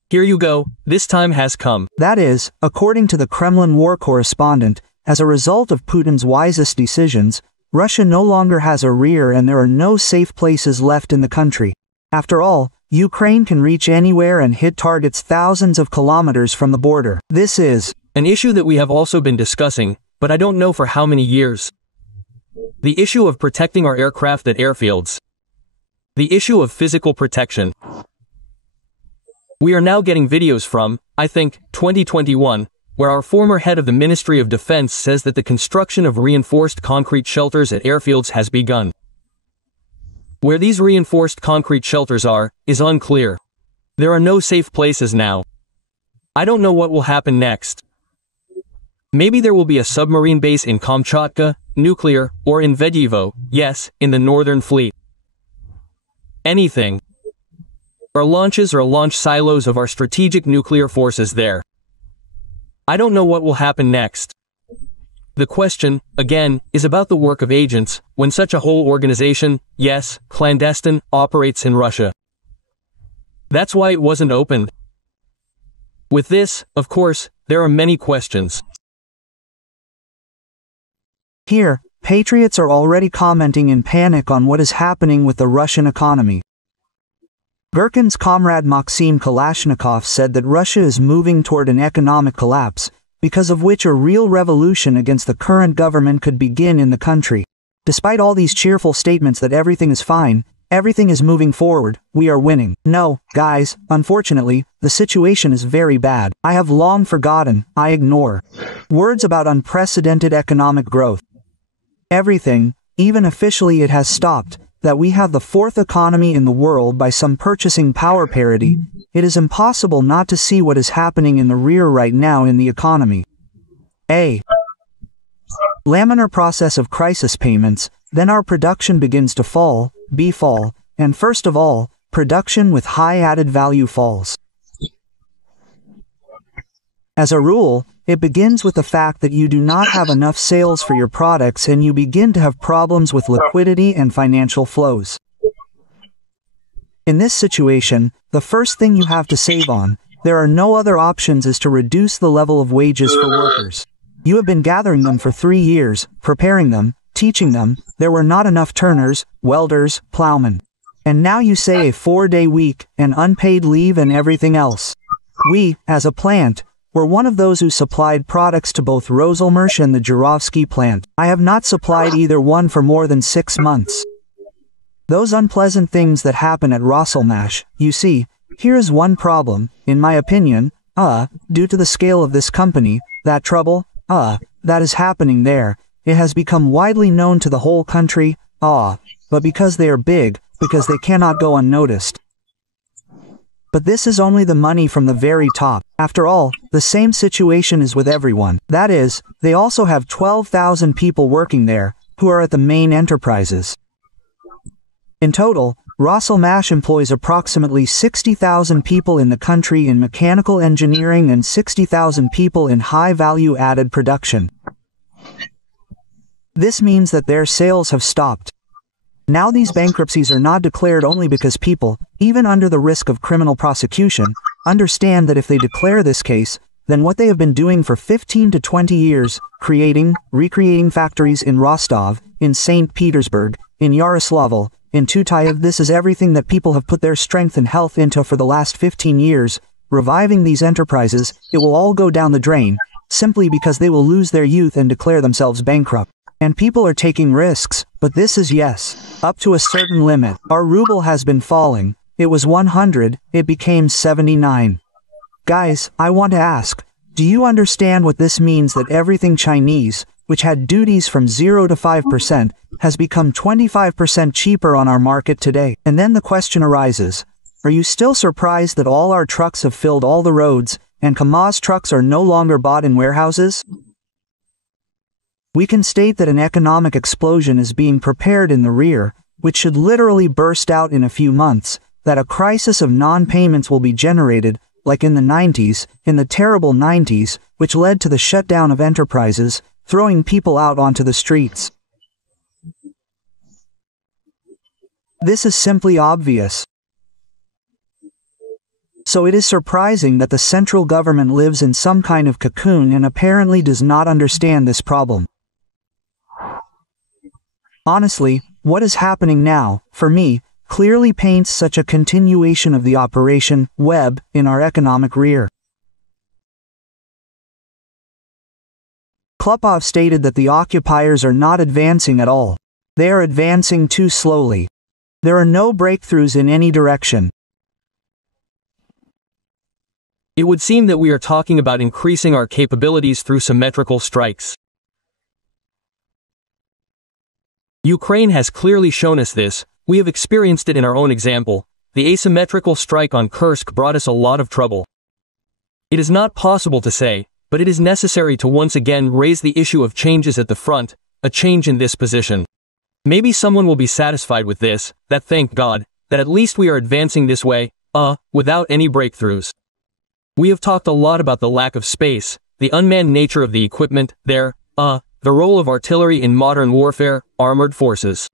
Here you go, this time has come. That is, according to the Kremlin war correspondent, as a result of Putin's wisest decisions, Russia no longer has a rear and there are no safe places left in the country. After all, Ukraine can reach anywhere and hit targets thousands of kilometers from the border. This is an issue that we have also been discussing, but I don't know for how many years. The issue of protecting our aircraft at airfields. The issue of physical protection. We are now getting videos from, I think, 2021, where our former head of the Ministry of Defense says that the construction of reinforced concrete shelters at airfields has begun. Where these reinforced concrete shelters are, is unclear. There are no safe places now. I don't know what will happen next. Maybe there will be a submarine base in Kamchatka, nuclear, or in Vedyevo, yes, in the Northern Fleet. Anything. Or launches or launch silos of our strategic nuclear forces there. I don't know what will happen next. The question, again, is about the work of agents, when such a whole organization, yes, clandestine, operates in Russia. That's why it wasn't opened. With this, of course, there are many questions. Here, patriots are already commenting in panic on what is happening with the Russian economy. Gherkin's comrade Maxim Kalashnikov said that Russia is moving toward an economic collapse, because of which a real revolution against the current government could begin in the country. Despite all these cheerful statements that everything is fine, everything is moving forward, we are winning. No, guys, unfortunately, the situation is very bad. I have long forgotten, I ignore words about unprecedented economic growth. Everything, even officially it has stopped, that we have the fourth economy in the world by some purchasing power parity. It is impossible not to see what is happening in the rear right now in the economy. A laminar process of crisis payments, then our production begins to fall, B fall, and first of all, production with high added value falls. As a rule, it begins with the fact that you do not have enough sales for your products and you begin to have problems with liquidity and financial flows. In this situation, the first thing you have to save on, there are no other options, is to reduce the level of wages for workers. You have been gathering them for 3 years, preparing them, teaching them, there were not enough turners, welders, plowmen. And now you say a 4-day week, and unpaid leave and everything else. We, as a plant, were one of those who supplied products to both Roselmarsh and the Jurovsky plant. I have not supplied either one for more than 6 months. Those unpleasant things that happen at Roselmarsh, you see, here is one problem, in my opinion, due to the scale of this company, that trouble, that is happening there, it has become widely known to the whole country, but because they are big, because they cannot go unnoticed. But this is only the money from the very top. After all, the same situation is with everyone. That is, they also have 12,000 people working there, who are at the main enterprises. In total, Roselmarsh employs approximately 60,000 people in the country in mechanical engineering and 60,000 people in high-value added production. This means that their sales have stopped. Now these bankruptcies are not declared only because people, even under the risk of criminal prosecution, understand that if they declare this case, then what they have been doing for 15 to 20 years, recreating factories in Rostov, in St. Petersburg, in Yaroslavl, in Tutayev, this is everything that people have put their strength and health into for the last 15 years, reviving these enterprises, it will all go down the drain, simply because they will lose their youth and declare themselves bankrupt. And people are taking risks, but this is yes, up to a certain limit. Our ruble has been falling. It was 100, it became 79. Guys, I want to ask, do you understand what this means that everything Chinese, which had duties from 0 to 5%, has become 25% cheaper on our market today? And then the question arises, are you still surprised that all our trucks have filled all the roads, and KAMAZ trucks are no longer bought in warehouses? We can state that an economic explosion is being prepared in the rear, which should literally burst out in a few months, that a crisis of non-payments will be generated, like in the 90s, in the terrible 90s, which led to the shutdown of enterprises, throwing people out onto the streets. This is simply obvious. So it is surprising that the central government lives in some kind of cocoon and apparently does not understand this problem. Honestly, what is happening now, for me, clearly paints such a continuation of the Operation Web in our economic rear. Klupov stated that the occupiers are not advancing at all. They are advancing too slowly. There are no breakthroughs in any direction. It would seem that we are talking about increasing our capabilities through symmetrical strikes. Ukraine has clearly shown us this. We have experienced it in our own example. The asymmetrical strike on Kursk brought us a lot of trouble. It is not possible to say, but it is necessary to once again raise the issue of changes at the front, a change in this position. Maybe someone will be satisfied with this, that thank God, that at least we are advancing this way, without any breakthroughs. We have talked a lot about the lack of space, the unmanned nature of the equipment, the role of artillery in modern warfare, armored forces.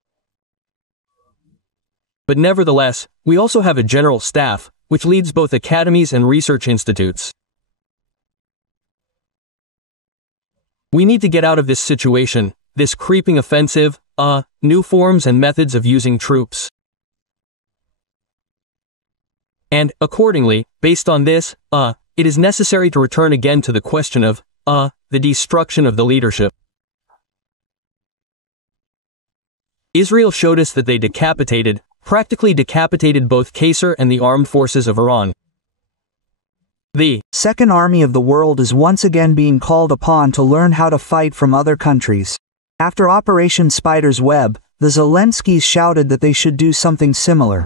But nevertheless, we also have a general staff, which leads both academies and research institutes. We need to get out of this situation, this creeping offensive, new forms and methods of using troops. And, accordingly, based on this, it is necessary to return again to the question of, the destruction of the leadership. Israel showed us that they practically decapitated both Qasr and the armed forces of Iran. The Second Army of the world is once again being called upon to learn how to fight from other countries. After Operation Spider's Web, the Zelenskys shouted that they should do something similar.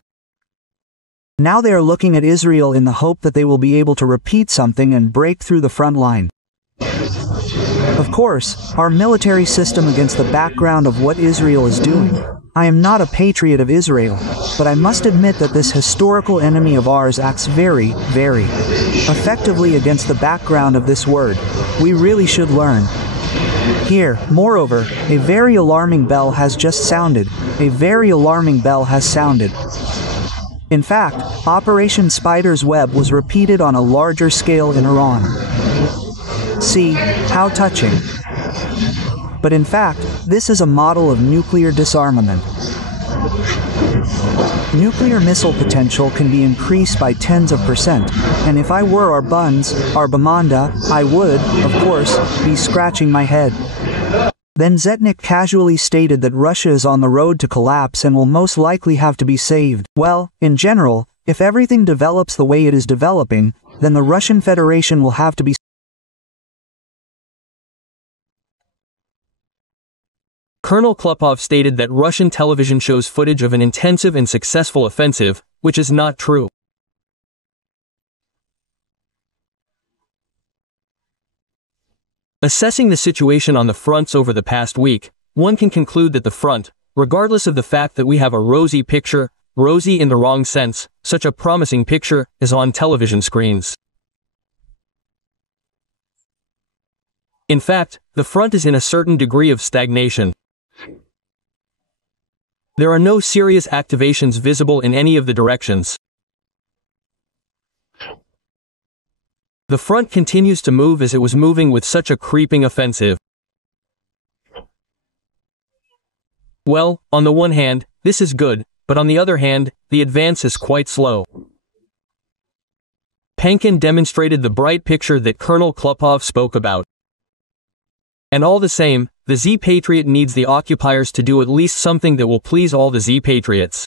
Now they are looking at Israel in the hope that they will be able to repeat something and break through the front line. Of course, our military system against the background of what Israel is doing. I am not a patriot of Israel, but I must admit that this historical enemy of ours acts very, very effectively against the background of this word. We really should learn. Here, moreover, a very alarming bell has just sounded. A very alarming bell has sounded. In fact, Operation Spider's Web was repeated on a larger scale in Iran. See, how touching. But in fact, this is a model of nuclear disarmament. Nuclear missile potential can be increased by tens of %, and if I were our Bamanda, I would, of course, be scratching my head. Then Zetnik casually stated that Russia is on the road to collapse and will most likely have to be saved. Well, in general, if everything develops the way it is developing, then the Russian Federation will have to be. Colonel Klupov stated that Russian television shows footage of an intensive and successful offensive, which is not true. Assessing the situation on the fronts over the past week, one can conclude that the front, regardless of the fact that we have a rosy picture, rosy in the wrong sense, such a promising picture, is on television screens. In fact, the front is in a certain degree of stagnation. There are no serious activations visible in any of the directions. The front continues to move as it was moving with such a creeping offensive. Well, on the one hand, this is good, but on the other hand, the advance is quite slow. Pankin demonstrated the bright picture that Colonel Klupov spoke about. And all the same, the Z-Patriot needs the occupiers to do at least something that will please all the Z-Patriots.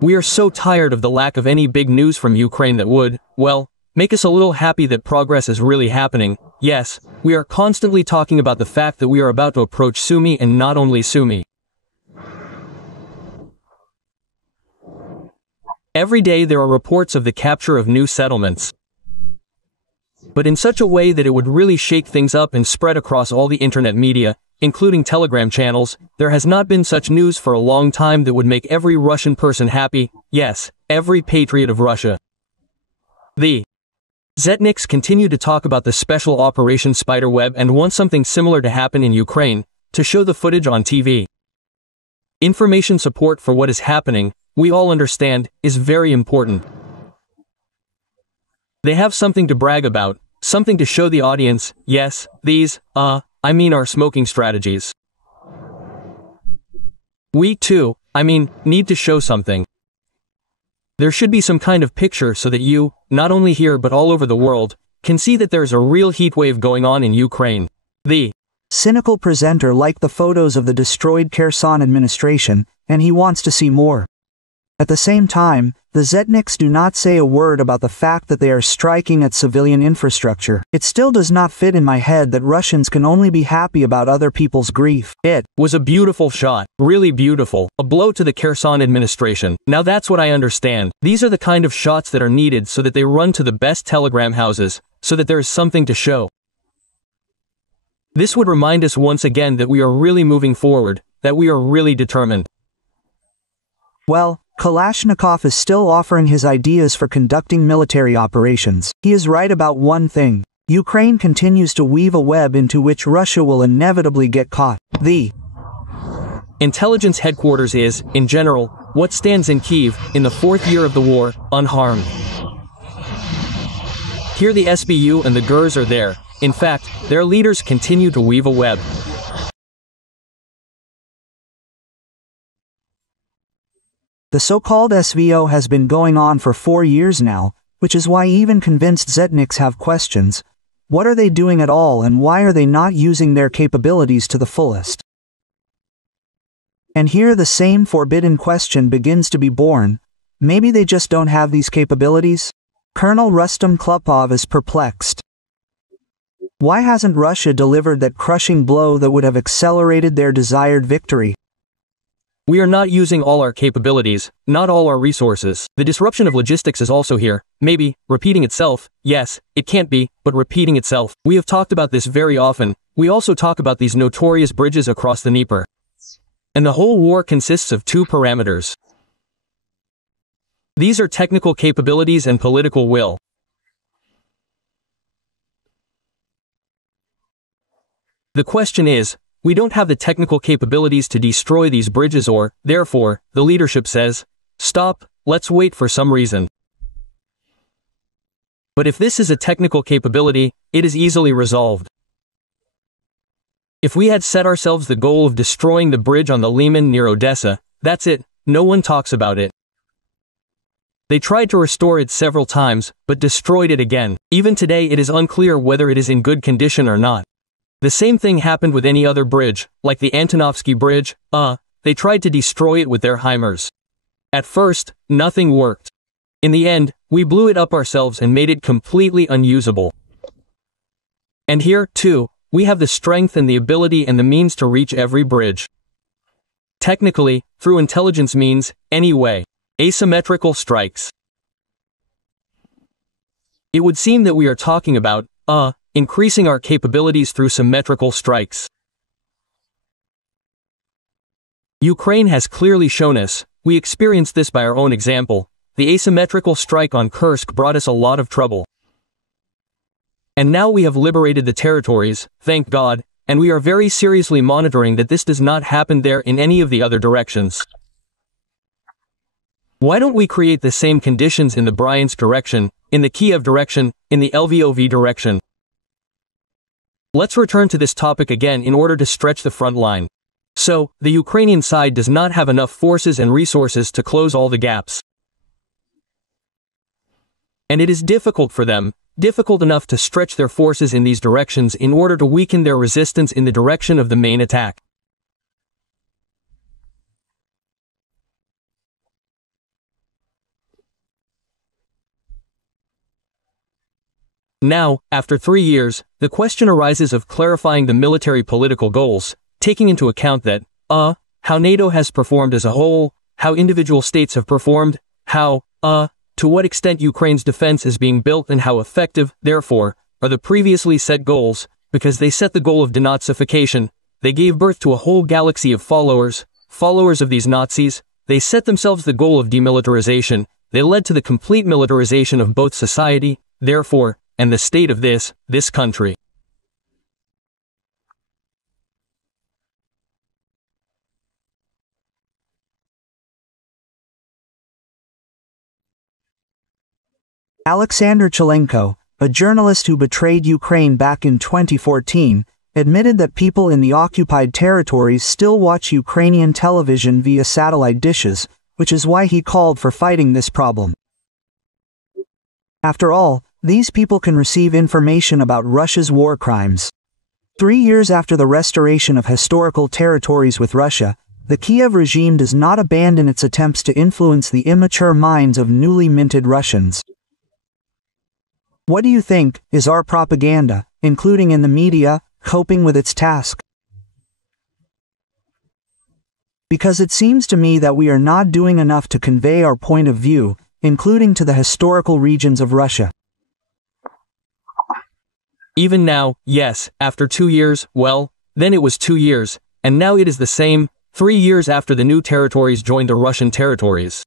We are so tired of the lack of any big news from Ukraine that would, well, make us a little happy that progress is really happening. Yes, we are constantly talking about the fact that we are about to approach Sumy and not only Sumy. Every day there are reports of the capture of new settlements. But in such a way that it would really shake things up and spread across all the internet media, including Telegram channels, there has not been such news for a long time that would make every Russian person happy, yes, every patriot of Russia. The Zetniks continue to talk about the special Operation Spiderweb and want something similar to happen in Ukraine, to show the footage on TV. Information support for what is happening, we all understand, is very important. They have something to brag about, something to show the audience. Yes, these, our smoking strategies. We too, need to show something. There should be some kind of picture so that you, not only here but all over the world, can see that there's a real heatwave going on in Ukraine. The cynical presenter liked the photos of the destroyed Kherson administration, and he wants to see more. At the same time, the Zetniks do not say a word about the fact that they are striking at civilian infrastructure. It still does not fit in my head that Russians can only be happy about other people's grief. It was a beautiful shot, really beautiful, a blow to the Kherson administration. Now that's what I understand. These are the kind of shots that are needed so that they run to the best telegram houses, so that there is something to show. This would remind us once again that we are really moving forward, that we are really determined. Well, Kalashnikov is still offering his ideas for conducting military operations. He is right about one thing. Ukraine continues to weave a web into which Russia will inevitably get caught. The intelligence headquarters is, in general, what stands in Kyiv, in the fourth year of the war, unharmed. Here the SBU and the GERs are there. In fact, their leaders continue to weave a web. The so-called SVO has been going on for 4 years now, which is why even convinced Zetniks have questions. What are they doing at all and why are they not using their capabilities to the fullest? And here the same forbidden question begins to be born. Maybe they just don't have these capabilities? Colonel Rustam Klupov is perplexed. Why hasn't Russia delivered that crushing blow that would have accelerated their desired victory? We are not using all our capabilities, not all our resources. The disruption of logistics is also here, maybe, repeating itself. Yes, it can't be, but repeating itself. We have talked about this very often. We also talk about these notorious bridges across the Dnieper. And the whole war consists of two parameters. These are technical capabilities and political will. The question is, we don't have the technical capabilities to destroy these bridges or, therefore, the leadership says, stop, let's wait for some reason. But if this is a technical capability, it is easily resolved. If we had set ourselves the goal of destroying the bridge on the Liman near Odessa, that's it, no one talks about it. They tried to restore it several times, but destroyed it again. Even today it is unclear whether it is in good condition or not. The same thing happened with any other bridge, like the Antonovsky Bridge. They tried to destroy it with their HIMARS. At first, nothing worked. In the end, we blew it up ourselves and made it completely unusable. And here, too, we have the strength and the ability and the means to reach every bridge. Technically, through intelligence means, anyway. Asymmetrical strikes. It would seem that we are talking about, increasing our capabilities through symmetrical strikes. Ukraine has clearly shown us, we experienced this by our own example, the asymmetrical strike on Kursk brought us a lot of trouble. And now we have liberated the territories, thank God, and we are very seriously monitoring that this does not happen there in any of the other directions. Why don't we create the same conditions in the Bryansk direction, in the Kiev direction, in the Lvov direction? Let's return to this topic again in order to stretch the front line. So, the Ukrainian side does not have enough forces and resources to close all the gaps. And it is difficult for them, difficult enough to stretch their forces in these directions in order to weaken their resistance in the direction of the main attack. Now, after 3 years, the question arises of clarifying the military political goals, taking into account that, how NATO has performed as a whole, how individual states have performed, how, to what extent Ukraine's defense is being built and how effective, therefore, are the previously set goals, because they set the goal of denazification, they gave birth to a whole galaxy of followers of these Nazis, they set themselves the goal of demilitarization, they led to the complete militarization of both society, therefore, and the state of this country. Alexander Chelenko, a journalist who betrayed Ukraine back in 2014, admitted that people in the occupied territories still watch Ukrainian television via satellite dishes, which is why he called for fighting this problem. After all, these people can receive information about Russia's war crimes. 3 years after the restoration of historical territories with Russia, the Kiev regime does not abandon its attempts to influence the immature minds of newly minted Russians. What do you think, is our propaganda, including in the media, coping with its task? Because it seems to me that we are not doing enough to convey our point of view, including to the historical regions of Russia. Even now, yes, after 2 years, well, then it was 2 years, and now it is the same, 3 years after the new territories joined the Russian territories.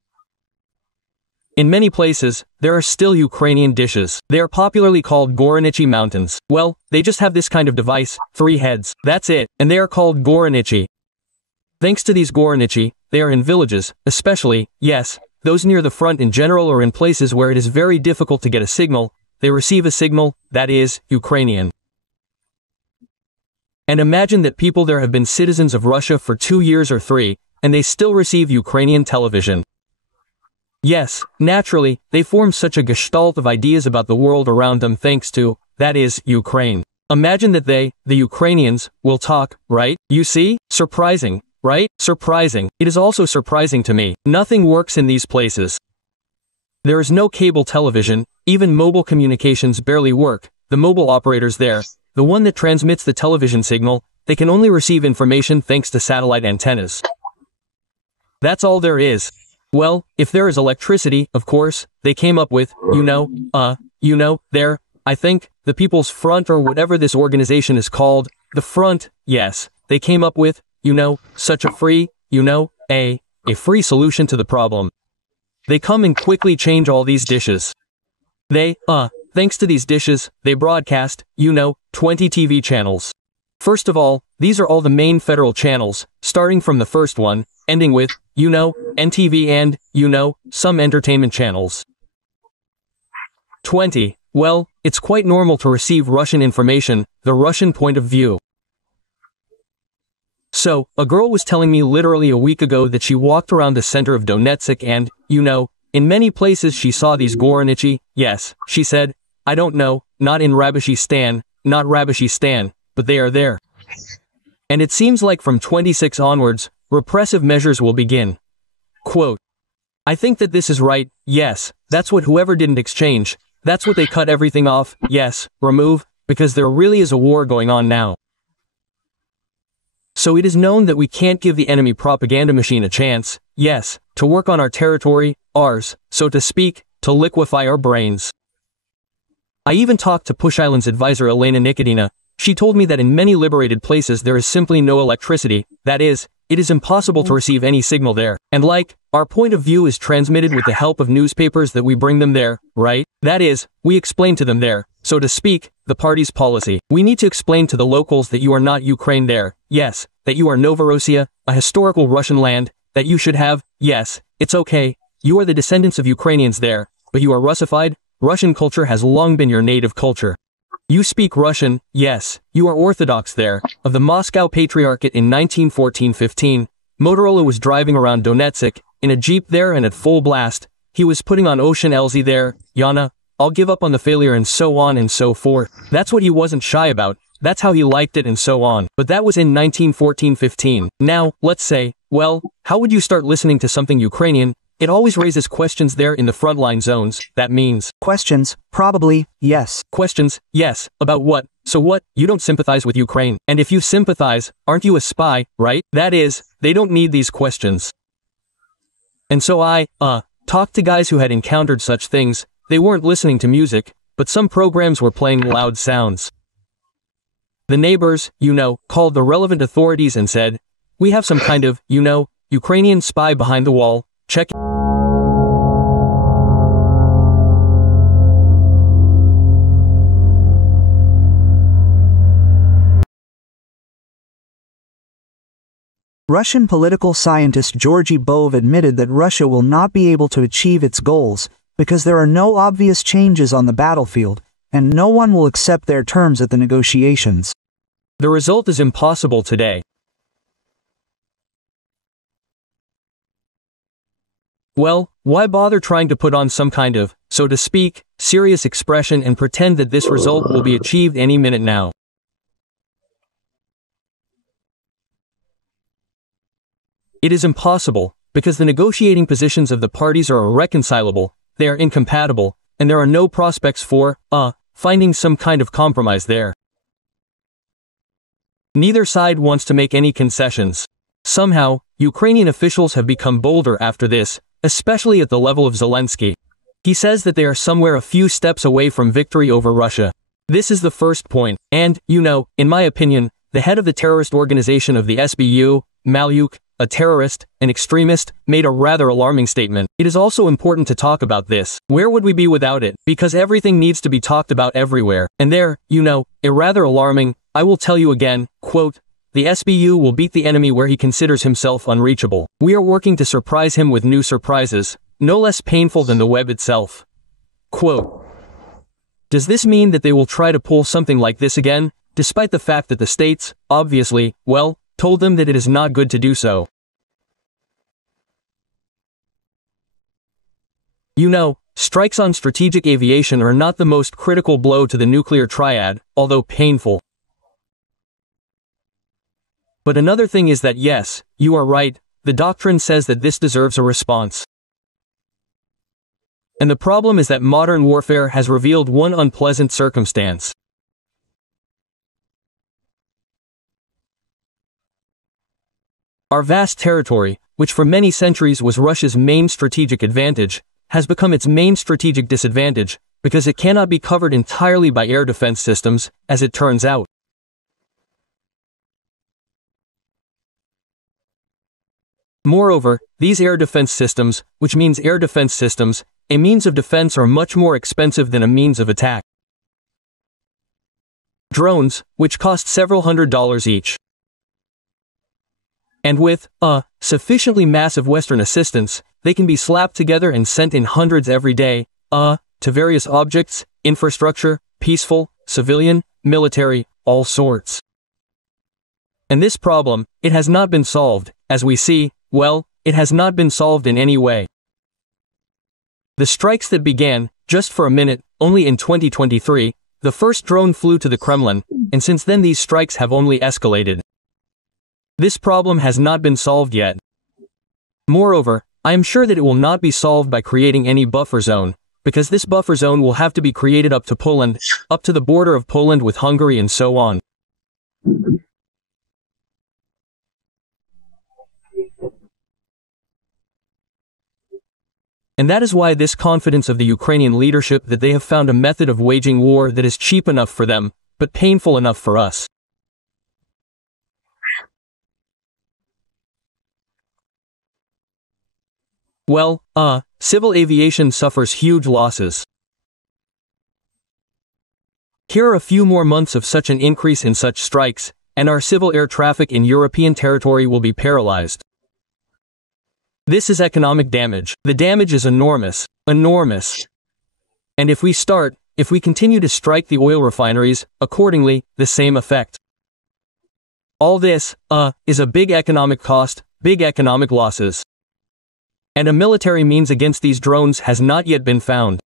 In many places, there are still Ukrainian dishes. They are popularly called Goronichi mountains. Well, they just have this kind of device, 3 heads, that's it, and they are called Goronichi. Thanks to these Goronichi, they are in villages, especially, yes, those near the front in general or in places where it is very difficult to get a signal, they receive a signal, that is, Ukrainian. And imagine that people there have been citizens of Russia for 2 years or 3, and they still receive Ukrainian television. Yes, naturally, they form such a gestalt of ideas about the world around them thanks to, that is, Ukraine. Imagine that they, the Ukrainians, will talk, right? You see? Surprising, right? Surprising. It is also surprising to me. Nothing works in these places. There is no cable television, even mobile communications barely work. The mobile operators there, the one that transmits the television signal, they can only receive information thanks to satellite antennas. That's all there is. Well, if there is electricity, of course, they came up with, there, I think, the People's Front or whatever this organization is called, the Front, yes, they came up with, such a free, a free solution to the problem. They come and quickly change all these dishes. They, thanks to these dishes, they broadcast, 20 TV channels. First of all, these are all the main federal channels, starting from the first one, ending with, NTV and, some entertainment channels. 20. Well, it's quite normal to receive Russian information, the Russian point of view. So, a girl was telling me literally a week ago that she walked around the center of Donetsk and, in many places she saw these Goronichi, yes, she said, I don't know, not in Rabishistan, but they are there. And it seems like from 26 onwards, repressive measures will begin. Quote, I think that this is right, yes, that's what whoever didn't exchange, that's what they cut everything off, yes, remove, because there really is a war going on now. So it is known that we can't give the enemy propaganda machine a chance, yes, to work on our territory, ours, so to speak, to liquefy our brains. I even talked to Push Island's advisor Elena Nikodina. She told me that in many liberated places there is simply no electricity, that is, it is impossible to receive any signal there, and our point of view is transmitted with the help of newspapers that we bring them there, right? That is, we explain to them there, so to speak, the party's policy. We need to explain to the locals that you are not Ukraine there, yes, that you are Novorossiya, a historical Russian land, that you should have, yes, it's okay, you are the descendants of Ukrainians there, but you are Russified. Russian culture has long been your native culture. You speak Russian, yes, you are Orthodox there, of the Moscow Patriarchate in 1914-15. Motorola was driving around Donetsk, in a jeep there and at full blast. He was putting on Ocean LZ there, Yana, I'll give up on the failure and so on and so forth. That's what he wasn't shy about, that's how he liked it and so on. But that was in 1914-15. Now, let's say, well, how would you start listening to something Ukrainian? It always raises questions there in the frontline zones, that means. Questions, probably, yes. Questions, yes, about what? So what? You don't sympathize with Ukraine. And if you sympathize, aren't you a spy, right? That is, they don't need these questions. And so I, talked to guys who had encountered such things. They weren't listening to music, but some programs were playing loud sounds. The neighbors, called the relevant authorities and said, we have some kind of, Ukrainian spy behind the wall, check. Russian political scientist Georgy Bove admitted that Russia will not be able to achieve its goals because there are no obvious changes on the battlefield, and no one will accept their terms at the negotiations. The result is impossible today. Well, why bother trying to put on some kind of, so to speak, serious expression and pretend that this result will be achieved any minute now? It is impossible, because the negotiating positions of the parties are irreconcilable, they are incompatible, and there are no prospects for, finding some kind of compromise there. Neither side wants to make any concessions. Somehow, Ukrainian officials have become bolder after this, especially at the level of Zelensky. He says that they are somewhere a few steps away from victory over Russia. This is the first point, and, in my opinion, the head of the terrorist organization of the SBU, Malyuk, a terrorist, an extremist, made a rather alarming statement. It is also important to talk about this. Where would we be without it? Because everything needs to be talked about everywhere. And there, a rather alarming, I will tell you again, quote, the SBU will beat the enemy where he considers himself unreachable. We are working to surprise him with new surprises, no less painful than the web itself. Quote, does this mean that they will try to pull something like this again, despite the fact that the states, obviously, told them that it is not good to do so? Strikes on strategic aviation are not the most critical blow to the nuclear triad, although painful. But another thing is that yes, you are right, the doctrine says that this deserves a response. And the problem is that modern warfare has revealed one unpleasant circumstance. Our vast territory, which for many centuries was Russia's main strategic advantage, has become its main strategic disadvantage, because it cannot be covered entirely by air defense systems, as it turns out. Moreover, these air defense systems, which means air defense systems, a means of defense, are much more expensive than a means of attack. Drones, which cost several $100s each. And with, sufficiently massive Western assistance, they can be slapped together and sent in hundreds every day, to various objects, infrastructure, peaceful, civilian, military, all sorts. And this problem, it has not been solved, as we see, it has not been solved in any way. The strikes that began, just for a minute, only in 2023, the first drone flew to the Kremlin, and since then these strikes have only escalated. This problem has not been solved yet. Moreover, I am sure that it will not be solved by creating any buffer zone, because this buffer zone will have to be created up to Poland, up to the border of Poland with Hungary and so on. And that is why this confidence of the Ukrainian leadership that they have found a method of waging war that is cheap enough for them, but painful enough for us. Civil aviation suffers huge losses. Here are a few more months of such an increase in such strikes, and our civil air traffic in European territory will be paralyzed. This is economic damage. The damage is enormous. Enormous. And if we continue to strike the oil refineries, accordingly, the same effect. All this, is a big economic cost, big economic losses. And a military means against these drones has not yet been found.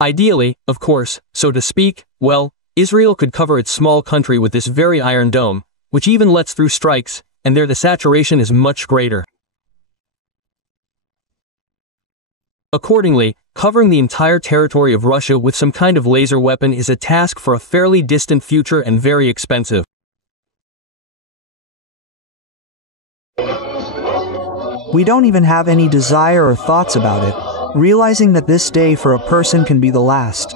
Ideally, of course, so to speak, well, Israel could cover its small country with this very Iron Dome, which even lets through strikes, and there the saturation is much greater. Accordingly, covering the entire territory of Russia with some kind of laser weapon is a task for a fairly distant future and very expensive. We don't even have any desire or thoughts about it, realizing that this day for a person can be the last.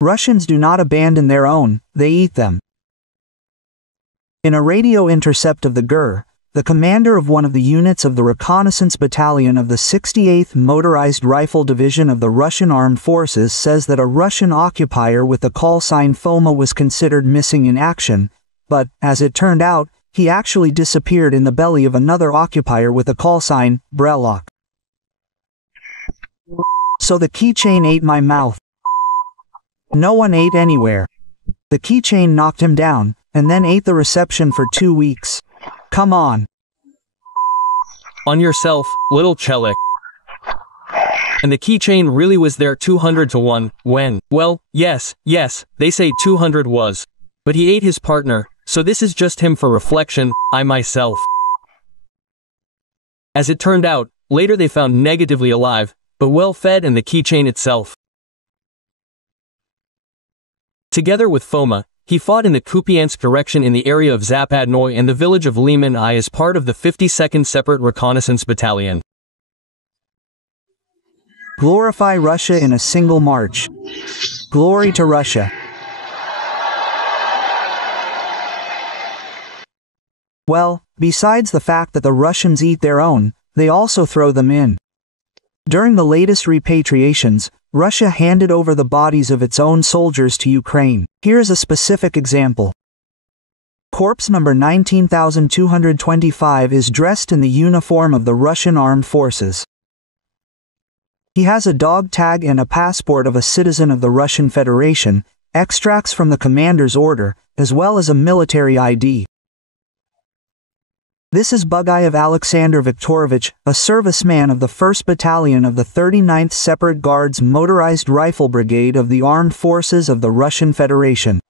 Russians do not abandon their own, they eat them. In a radio intercept of the GUR, the commander of one of the units of the reconnaissance battalion of the 68th Motorized Rifle Division of the Russian Armed Forces says that a Russian occupier with the call sign FOMA was considered missing in action, but, as it turned out, he actually disappeared in the belly of another occupier with the call sign Brelok. So the keychain ate my mouth. No one ate anywhere. The keychain knocked him down, and then ate the reception for 2 weeks. Come on. On yourself, little Chelik. And the keychain really was there 200 to 1, when, well, yes, they say 200 was. But he ate his partner, so this is just him for reflection, I myself. As it turned out, later they found negatively alive, but well fed and the keychain itself. Together with FOMA, he fought in the Kupiansk direction in the area of Zapadnoy and the village of Liman I as part of the 52nd Separate Reconnaissance Battalion. Glorify Russia in a single march. Glory to Russia. Well, besides the fact that the Russians eat their own, they also throw them in. During the latest repatriations, Russia handed over the bodies of its own soldiers to Ukraine. Here's a specific example. Corpse number 19,225 is dressed in the uniform of the Russian Armed Forces. He has a dog tag and a passport of a citizen of the Russian Federation, extracts from the commander's order, as well as a military ID. This is Bugayev Alexander Viktorovich, a serviceman of the 1st Battalion of the 39th Separate Guards Motorized Rifle Brigade of the Armed Forces of the Russian Federation.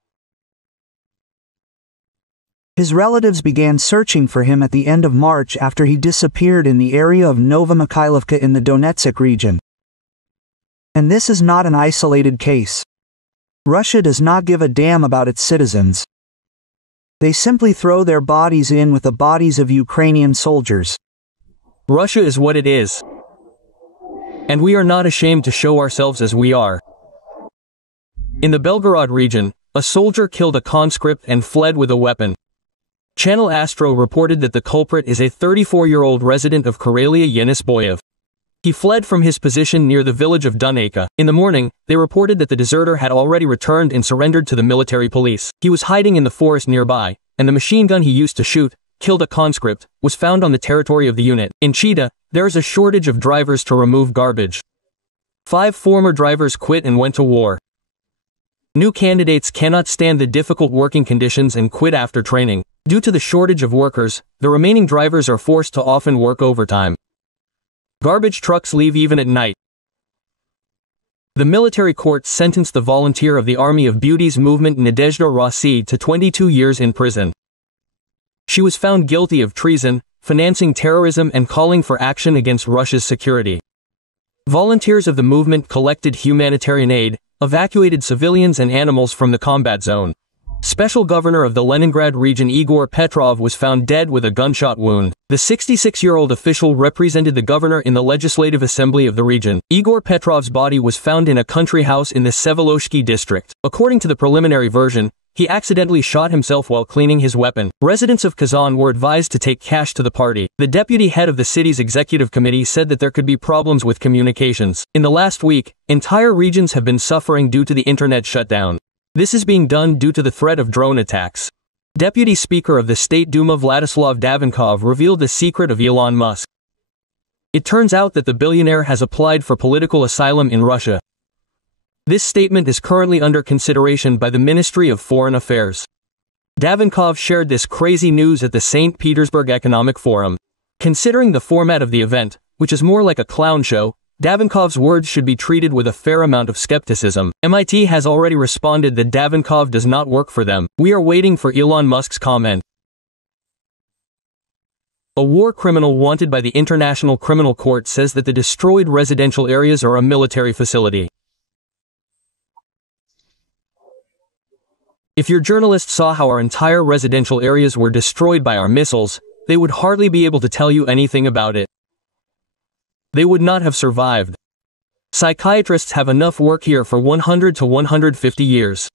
His relatives began searching for him at the end of March after he disappeared in the area of Novomykhailovka in the Donetsk region. And this is not an isolated case. Russia does not give a damn about its citizens. They simply throw their bodies in with the bodies of Ukrainian soldiers. Russia is what it is. And we are not ashamed to show ourselves as we are. In the Belgorod region, a soldier killed a conscript and fled with a weapon. Channel Astro reported that the culprit is a 34-year-old resident of Karelia Yenis Boyev. He fled from his position near the village of Dunayka. In the morning, they reported that the deserter had already returned and surrendered to the military police. He was hiding in the forest nearby, and the machine gun he used to shoot, killed a conscript, was found on the territory of the unit. In Chita, there is a shortage of drivers to remove garbage. 5 former drivers quit and went to war. New candidates cannot stand the difficult working conditions and quit after training. Due to the shortage of workers, the remaining drivers are forced to often work overtime. Garbage trucks leave even at night. The military court sentenced the volunteer of the Army of Beauty's movement Nadezhda Rossi to 22 years in prison. She was found guilty of treason, financing terrorism and calling for action against Russia's security. Volunteers of the movement collected humanitarian aid, evacuated civilians and animals from the combat zone. Special Governor of the Leningrad region Igor Petrov was found dead with a gunshot wound. The 66-year-old official represented the governor in the Legislative Assembly of the region. Igor Petrov's body was found in a country house in the Seveloshki district. According to the preliminary version, he accidentally shot himself while cleaning his weapon. Residents of Kazan were advised to take cash to the party. The deputy head of the city's executive committee said that there could be problems with communications. In the last week, entire regions have been suffering due to the internet shutdown. This is being done due to the threat of drone attacks. Deputy Speaker of the State Duma Vladislav Davankov revealed the secret of Elon Musk. It turns out that the billionaire has applied for political asylum in Russia. This statement is currently under consideration by the Ministry of Foreign Affairs. Davankov shared this crazy news at the St. Petersburg Economic Forum. Considering the format of the event, which is more like a clown show, Davankov's words should be treated with a fair amount of skepticism. MIT has already responded that Davankov does not work for them. We are waiting for Elon Musk's comment. A war criminal wanted by the International Criminal Court says that the destroyed residential areas are a military facility. If your journalist saw how our entire residential areas were destroyed by our missiles, they would hardly be able to tell you anything about it. They would not have survived. Psychiatrists have enough work here for 100 to 150 years.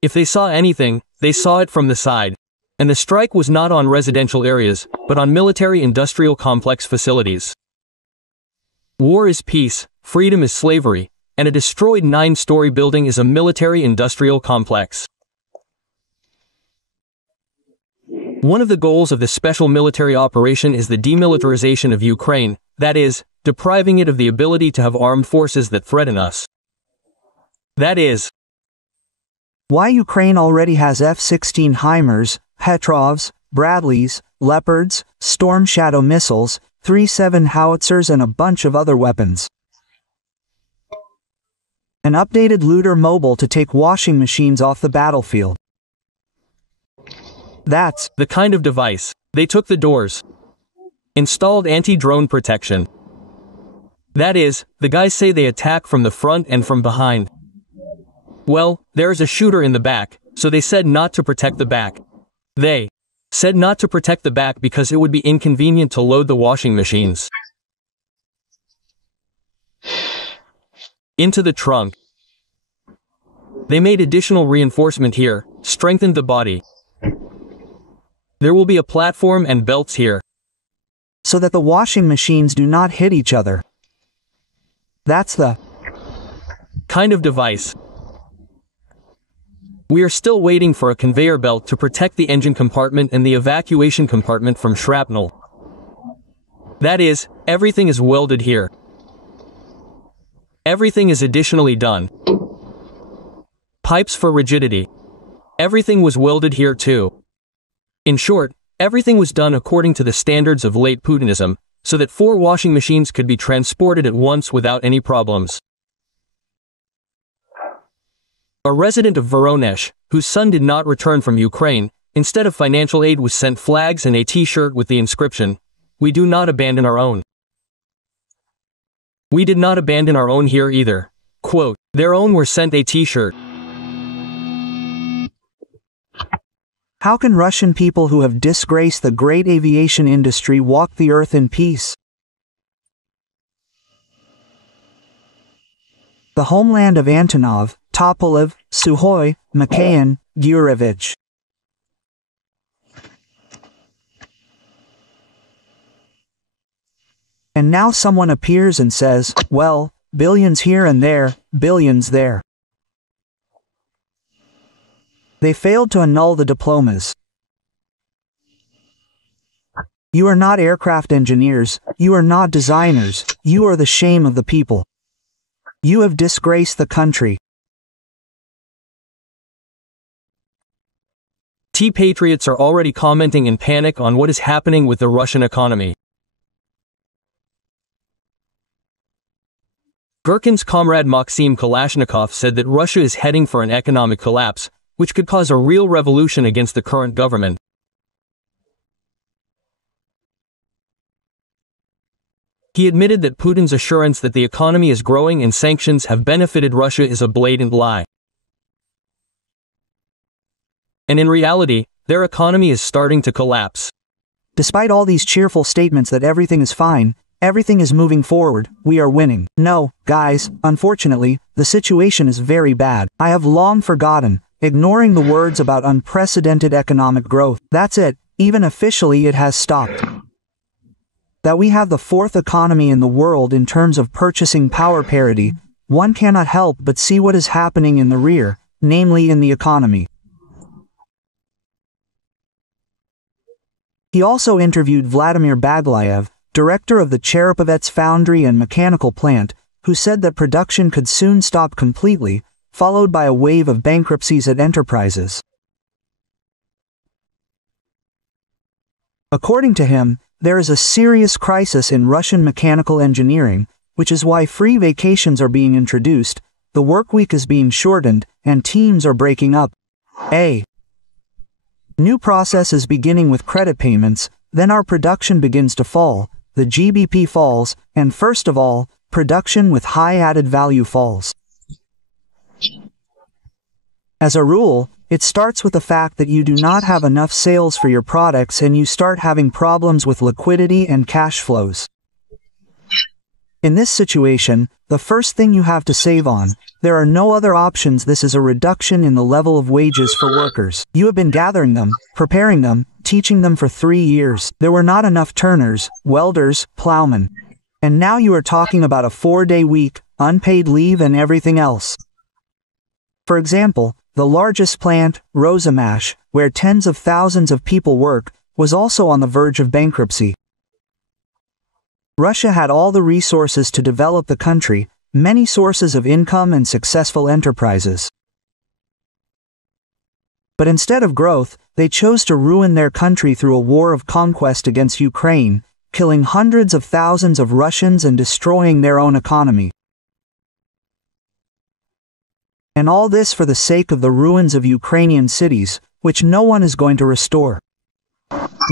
If they saw anything, they saw it from the side. And the strike was not on residential areas, but on military-industrial complex facilities. War is peace, freedom is slavery, and a destroyed 9-story building is a military-industrial complex. One of the goals of the special military operation is the demilitarization of Ukraine, that is, depriving it of the ability to have armed forces that threaten us. That is why Ukraine already has F-16 HIMARS, Petrovs, Bradleys, Leopards, Storm Shadow missiles, 3-7 howitzers and a bunch of other weapons. An updated looter mobile to take washing machines off the battlefield. That's the kind of device. They took the doors. Installed anti-drone protection. That is, the guys say they attack from the front and from behind. Well, there is a shooter in the back, so they said not to protect the back. They said not to protect the back because it would be inconvenient to load the washing machines into the trunk. They made additional reinforcement here, strengthened the body. There will be a platform and belts here, so that the washing machines do not hit each other. That's the kind of device. We are still waiting for a conveyor belt to protect the engine compartment and the evacuation compartment from shrapnel. That is, everything is welded here. Everything is additionally done. Pipes for rigidity. Everything was welded here too. In short, everything was done according to the standards of late Putinism, so that 4 washing machines could be transported at once without any problems. A resident of Voronezh, whose son did not return from Ukraine, instead of financial aid was sent flags and a t-shirt with the inscription, "We do not abandon our own." We did not abandon our own here either. Quote, their own were sent a t-shirt. How can Russian people who have disgraced the great aviation industry walk the earth in peace? The homeland of Antonov, Tupolev, Sukhoi, Mikhail, Gurevich. And now someone appears and says, well, billions here and there, billions there. They failed to annul the diplomas. You are not aircraft engineers, you are not designers, you are the shame of the people. You have disgraced the country. T-patriots are already commenting in panic on what is happening with the Russian economy. Gherkin's comrade Maxim Kalashnikov said that Russia is heading for an economic collapse, which could cause a real revolution against the current government. He admitted that Putin's assurance that the economy is growing and sanctions have benefited Russia is a blatant lie. And in reality, their economy is starting to collapse. Despite all these cheerful statements that everything is fine, everything is moving forward, we are winning. No, guys, unfortunately, the situation is very bad. I have long forgotten, ignoring the words about unprecedented economic growth. That's it, even officially it has stopped. That we have the fourth economy in the world in terms of purchasing power parity, one cannot help but see what is happening in the rear, namely in the economy. He also interviewed Vladimir Baglayev, director of the Cherepovets foundry and mechanical plant, who said that production could soon stop completely, followed by a wave of bankruptcies at enterprises. According to him, there is a serious crisis in Russian mechanical engineering, which is why free vacations are being introduced, the work week is being shortened, and teams are breaking up. A new process is beginning with credit payments, then our production begins to fall, the GBP falls, and first of all, production with high added value falls. As a rule, it starts with the fact that you do not have enough sales for your products and you start having problems with liquidity and cash flows. In this situation, the first thing you have to save on, there are no other options. This is a reduction in the level of wages for workers. You have been gathering them, preparing them, teaching them for 3 years. There were not enough turners, welders, plowmen. And now you are talking about a 4-day week, unpaid leave and everything else. For example, the largest plant, Rosamash, where tens of thousands of people work, was also on the verge of bankruptcy. Russia had all the resources to develop the country, many sources of income and successful enterprises. But instead of growth, they chose to ruin their country through a war of conquest against Ukraine, killing hundreds of thousands of Russians and destroying their own economy. And all this for the sake of the ruins of Ukrainian cities, which no one is going to restore.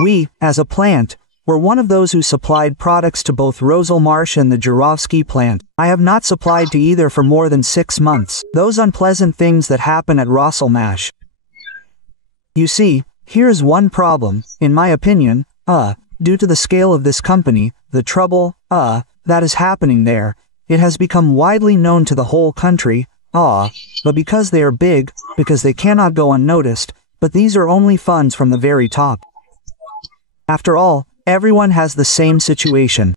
We, as a plant, were one of those who supplied products to both Roselmarsh and the Jurovsky plant. I have not supplied to either for more than 6 months. Those unpleasant things that happen at Roselmarsh. You see, here is one problem, in my opinion, due to the scale of this company, the trouble, that is happening there. It has become widely known to the whole country, but because they are big, because they cannot go unnoticed, but these are only funds from the very top. After all, everyone has the same situation.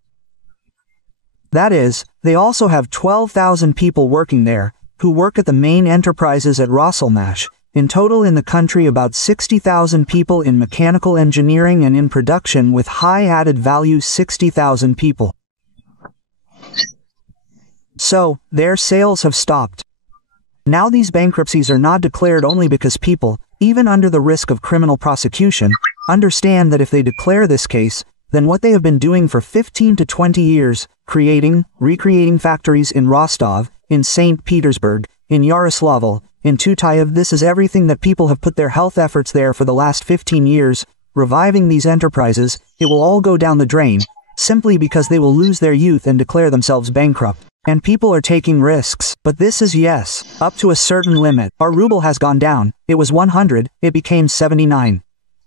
That is, they also have 12,000 people working there, who work at the main enterprises at Roselmarsh. In total in the country about 60,000 people in mechanical engineering and in production with high added value 60,000 people. So, their sales have stopped. Now these bankruptcies are not declared only because people, even under the risk of criminal prosecution, understand that if they declare this case, then what they have been doing for 15 to 20 years, recreating factories in Rostov, in St. Petersburg, in Yaroslavl, in Tutayev, this is everything that people have put their health efforts there for the last 15 years, reviving these enterprises, it will all go down the drain, simply because they will lose their youth and declare themselves bankrupt. And people are taking risks, but this is yes, up to a certain limit. Our ruble has gone down, it was 100, it became 79.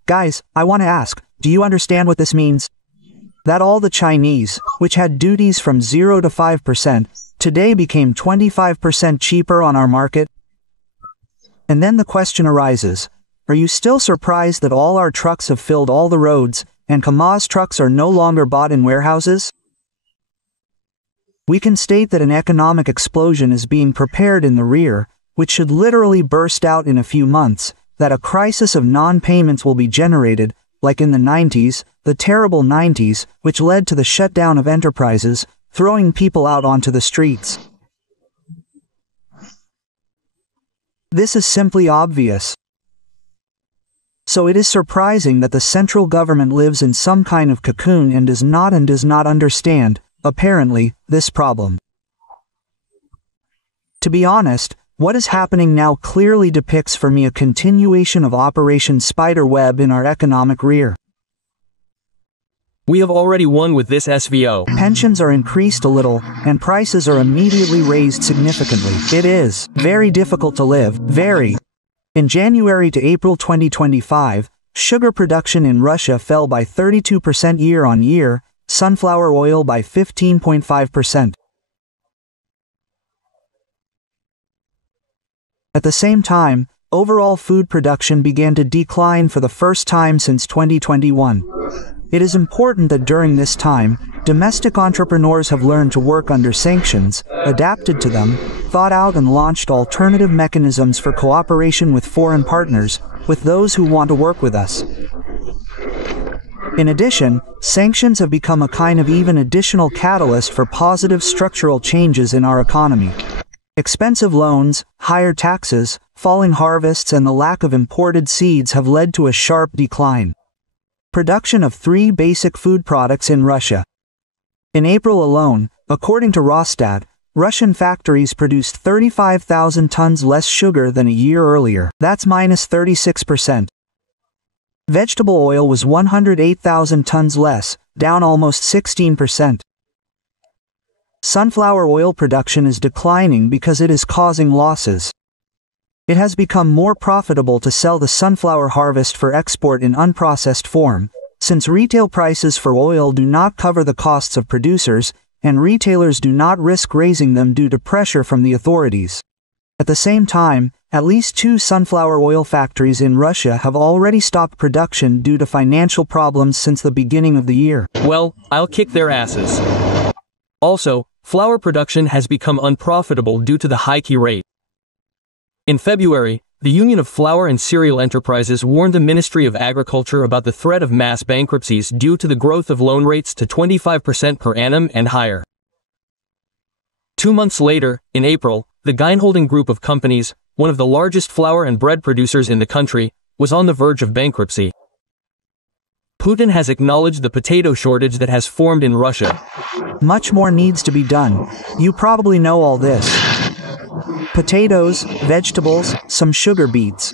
Guys, I want to ask, do you understand what this means? That all the Chinese, which had duties from 0 to 5%, today became 25% cheaper on our market? And then the question arises, are you still surprised that all our trucks have filled all the roads, and Kamaz trucks are no longer bought in warehouses? We can state that an economic explosion is being prepared in the rear, which should literally burst out in a few months, that a crisis of non-payments will be generated, like in the 90s, the terrible 90s, which led to the shutdown of enterprises, throwing people out onto the streets. This is simply obvious. So it is surprising that the central government lives in some kind of cocoon and does not understand, apparently, this problem. To be honest, what is happening now clearly depicts for me a continuation of Operation Spiderweb in our economic rear. We have already won with this SVO. Pensions are increased a little, and prices are immediately raised significantly. It is very difficult to live, very. In January to April 2025, sugar production in Russia fell by 32% year-on-year, sunflower oil by 15.5%. At the same time, overall food production began to decline for the first time since 2021. It is important that during this time, domestic entrepreneurs have learned to work under sanctions, adapted to them, thought out and launched alternative mechanisms for cooperation with foreign partners, with those who want to work with us. In addition, sanctions have become a kind of even additional catalyst for positive structural changes in our economy. Expensive loans, higher taxes, falling harvests and the lack of imported seeds have led to a sharp decline. Production of 3 basic food products in Russia. In April alone, according to Rosstat, Russian factories produced 35,000 tons less sugar than a year earlier. That's minus 36%. Vegetable oil was 108,000 tons less, down almost 16%. Sunflower oil production is declining because it is causing losses. It has become more profitable to sell the sunflower harvest for export in unprocessed form, since retail prices for oil do not cover the costs of producers, and retailers do not risk raising them due to pressure from the authorities. At the same time, at least 2 sunflower oil factories in Russia have already stopped production due to financial problems since the beginning of the year. Well, I'll kick their asses. Also, flour production has become unprofitable due to the high key rate. In February, the Union of Flour and Cereal Enterprises warned the Ministry of Agriculture about the threat of mass bankruptcies due to the growth of loan rates to 25% per annum and higher. 2 months later, in April, the Geinholding group of companies, one of the largest flour and bread producers in the country, was on the verge of bankruptcy. Putin has acknowledged the potato shortage that has formed in Russia. Much more needs to be done. You probably know all this. Potatoes, vegetables, some sugar beets.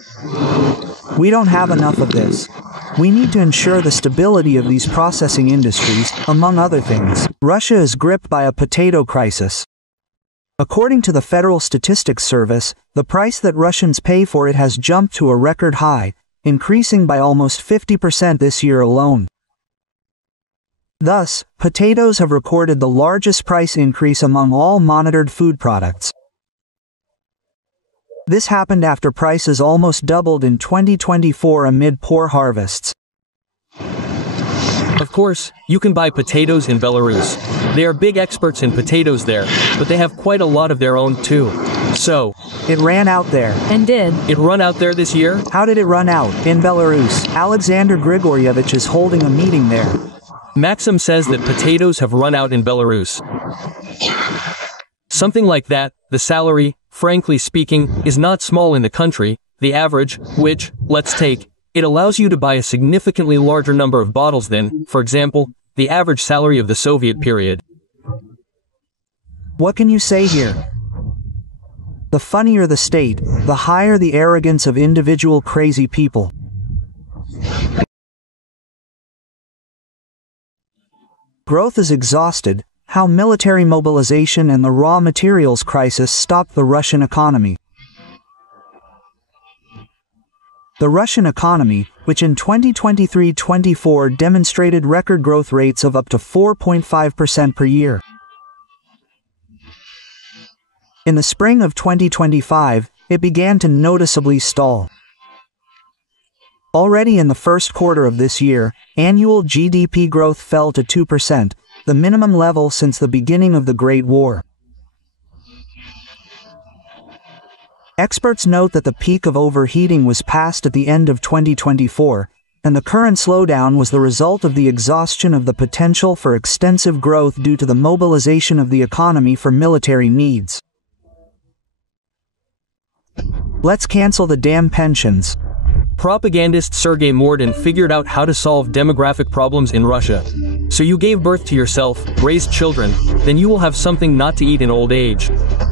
We don't have enough of this. We need to ensure the stability of these processing industries, among other things. Russia is gripped by a potato crisis. According to the Federal Statistics Service, the price that Russians pay for it has jumped to a record high, increasing by almost 50% this year alone. Thus, potatoes have recorded the largest price increase among all monitored food products. This happened after prices almost doubled in 2024 amid poor harvests. Of course, you can buy potatoes in Belarus. They are big experts in potatoes there, but they have quite a lot of their own too. So, it ran out there. And did it run out there this year? How did it run out? In Belarus, Alexander Grigoryevich is holding a meeting there. Maxim says that potatoes have run out in Belarus. Something like that. The salary, frankly speaking, is not small in the country. The average, which, let's take, it allows you to buy a significantly larger number of bottles than, for example, the average salary of the Soviet period. What can you say here? The funnier the state, the higher the arrogance of individual crazy people. Growth is exhausted. How military mobilization and the raw materials crisis stopped the Russian economy. The Russian economy, which in 2023-24 demonstrated record growth rates of up to 4.5% per year. In the spring of 2025, it began to noticeably stall. Already in the first quarter of this year, annual GDP growth fell to 2%, the minimum level since the beginning of the Great War. Experts note that the peak of overheating was passed at the end of 2024, and the current slowdown was the result of the exhaustion of the potential for extensive growth due to the mobilization of the economy for military needs. Let's cancel the damn pensions. Propagandist Sergei Mordin figured out how to solve demographic problems in Russia. So you gave birth to yourself, raised children, then you will have something not to eat in old age.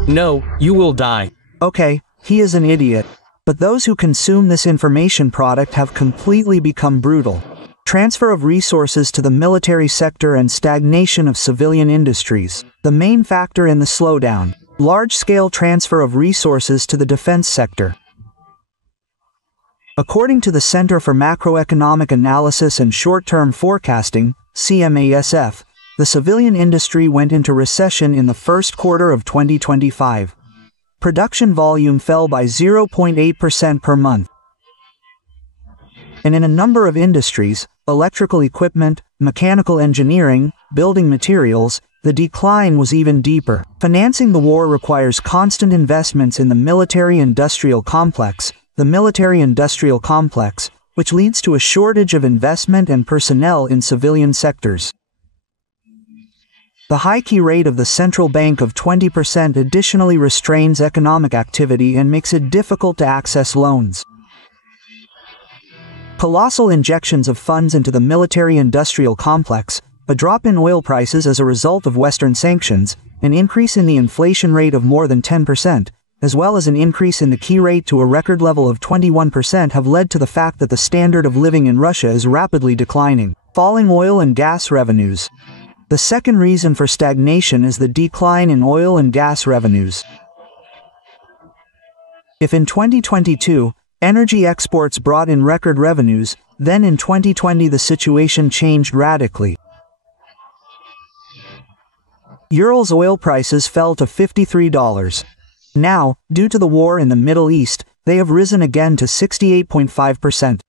No, you will die. Okay, he is an idiot. But those who consume this information product have completely become brutal. Transfer of resources to the military sector and stagnation of civilian industries. The main factor in the slowdown. Large-scale transfer of resources to the defense sector. According to the Center for Macroeconomic Analysis and Short-Term Forecasting, CMASF, the civilian industry went into recession in the first quarter of 2025. Production volume fell by 0.8% per month. And in a number of industries, electrical equipment, mechanical engineering, building materials, the decline was even deeper. Financing the war requires constant investments in the military-industrial complex, which leads to a shortage of investment and personnel in civilian sectors. The high key rate of the central bank of 20% additionally restrains economic activity and makes it difficult to access loans. Colossal injections of funds into the military-industrial complex, a drop in oil prices as a result of Western sanctions, an increase in the inflation rate of more than 10%, as well as an increase in the key rate to a record level of 21% have led to the fact that the standard of living in Russia is rapidly declining. Falling oil and gas revenues. The second reason for stagnation is the decline in oil and gas revenues. If in 2022, energy exports brought in record revenues, then in 2020 the situation changed radically. Ural's oil prices fell to $53. Now, due to the war in the Middle East, they have risen again to 68.5%.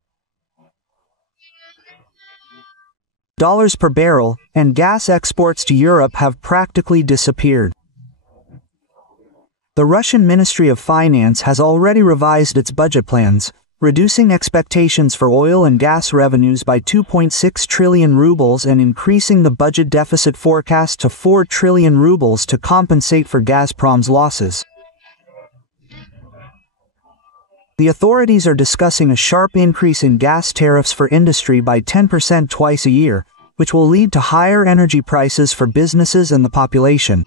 Dollars per barrel, and gas exports to Europe have practically disappeared. The Russian Ministry of Finance has already revised its budget plans, reducing expectations for oil and gas revenues by 2.6 trillion rubles and increasing the budget deficit forecast to 4 trillion rubles to compensate for Gazprom's losses. The authorities are discussing a sharp increase in gas tariffs for industry by 10% twice a year, which will lead to higher energy prices for businesses and the population.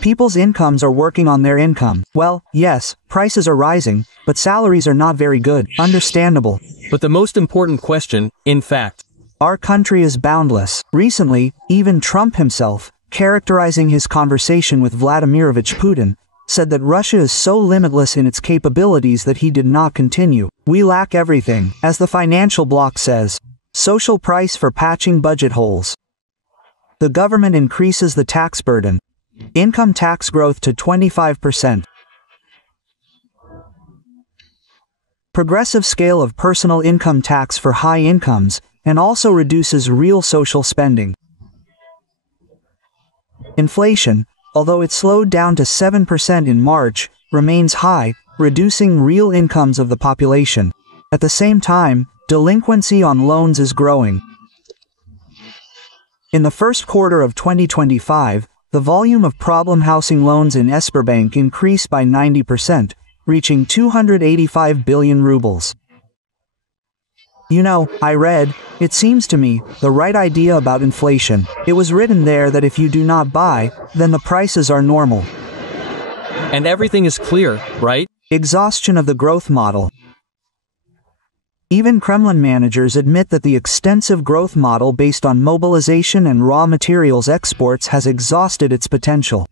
People's incomes are working on their income. Well, yes, prices are rising, but salaries are not very good. Understandable. But the most important question, in fact, our country is boundless. Recently, even Trump himself, characterizing his conversation with Vladimirovich Putin, said that Russia is so limitless in its capabilities that he did not continue. We lack everything, as the financial bloc says. Social price for patching budget holes. The government increases the tax burden. Income tax growth to 25%. Progressive scale of personal income tax for high incomes, and also reduces real social spending. Inflation, although it slowed down to 7% in March, remains high, reducing real incomes of the population. At the same time, delinquency on loans is growing. In the first quarter of 2025, the volume of problem housing loans in Sberbank increased by 90%, reaching 285 billion rubles. You know, I read, it seems to me, the right idea about inflation. It was written there that if you do not buy, then the prices are normal. And everything is clear, right? Exhaustion of the growth model. Even Kremlin managers admit that the extensive growth model based on mobilization and raw materials exports has exhausted its potential.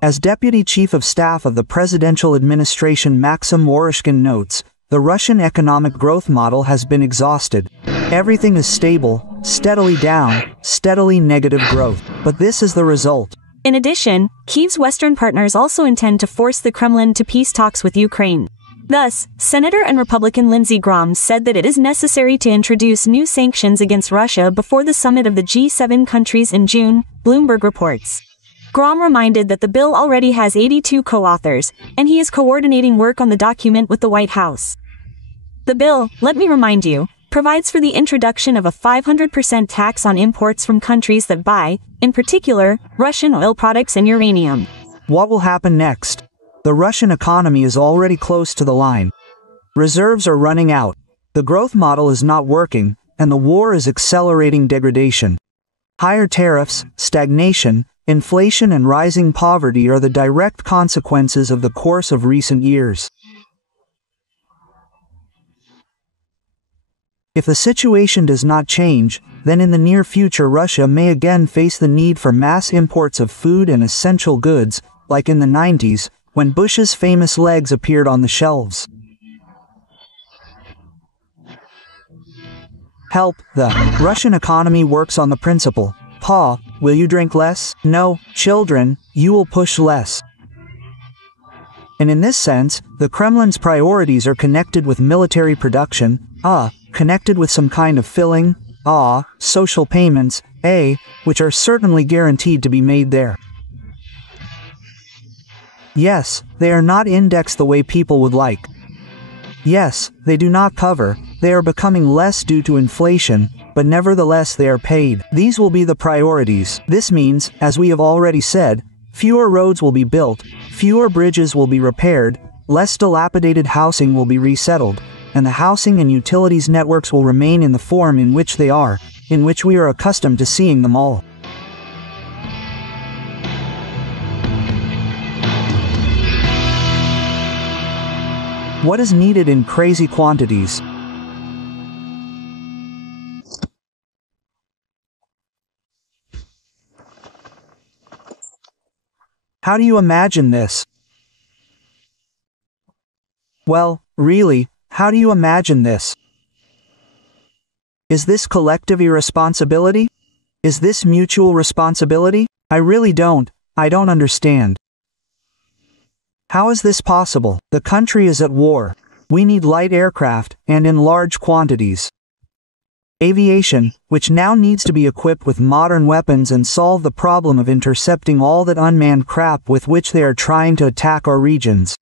As Deputy Chief of Staff of the Presidential Administration Maxim Worishkin notes, the Russian economic growth model has been exhausted. Everything is stable, steadily down, steadily negative growth. But this is the result. In addition, Kyiv's Western partners also intend to force the Kremlin to peace talks with Ukraine. Thus, Senator and Republican Lindsey Graham said that it is necessary to introduce new sanctions against Russia before the summit of the G7 countries in June, Bloomberg reports. Graham reminded that the bill already has 82 co-authors, and he is coordinating work on the document with the White House. The bill, let me remind you, provides for the introduction of a 500% tax on imports from countries that buy, in particular, Russian oil products and uranium. What will happen next? The Russian economy is already close to the line. Reserves are running out. The growth model is not working, and the war is accelerating degradation. Higher tariffs, stagnation, inflation and rising poverty are the direct consequences of the course of recent years. If the situation does not change, then in the near future Russia may again face the need for mass imports of food and essential goods, like in the 90s, when Bush's famous legs appeared on the shelves. Help, the Russian economy works on the principle, Pa, will you drink less? No, children, you will push less. And in this sense, the Kremlin's priorities are connected with military production, connected with some kind of filling, social payments, which are certainly guaranteed to be made there. Yes, they are not indexed the way people would like. Yes, they do not cover, they are becoming less due to inflation, but nevertheless they are paid. These will be the priorities. This means, as we have already said, fewer roads will be built, fewer bridges will be repaired, less dilapidated housing will be resettled, and the housing and utilities networks will remain in the form in which they are, in which we are accustomed to seeing them all. What is needed in crazy quantities? How do you imagine this? Well, really, how do you imagine this? Is this collective irresponsibility? Is this mutual responsibility? I really don't. I don't understand. How is this possible? The country is at war. We need light aircraft, and in large quantities. Aviation, which now needs to be equipped with modern weapons and solve the problem of intercepting all that unmanned crap with which they are trying to attack our regions.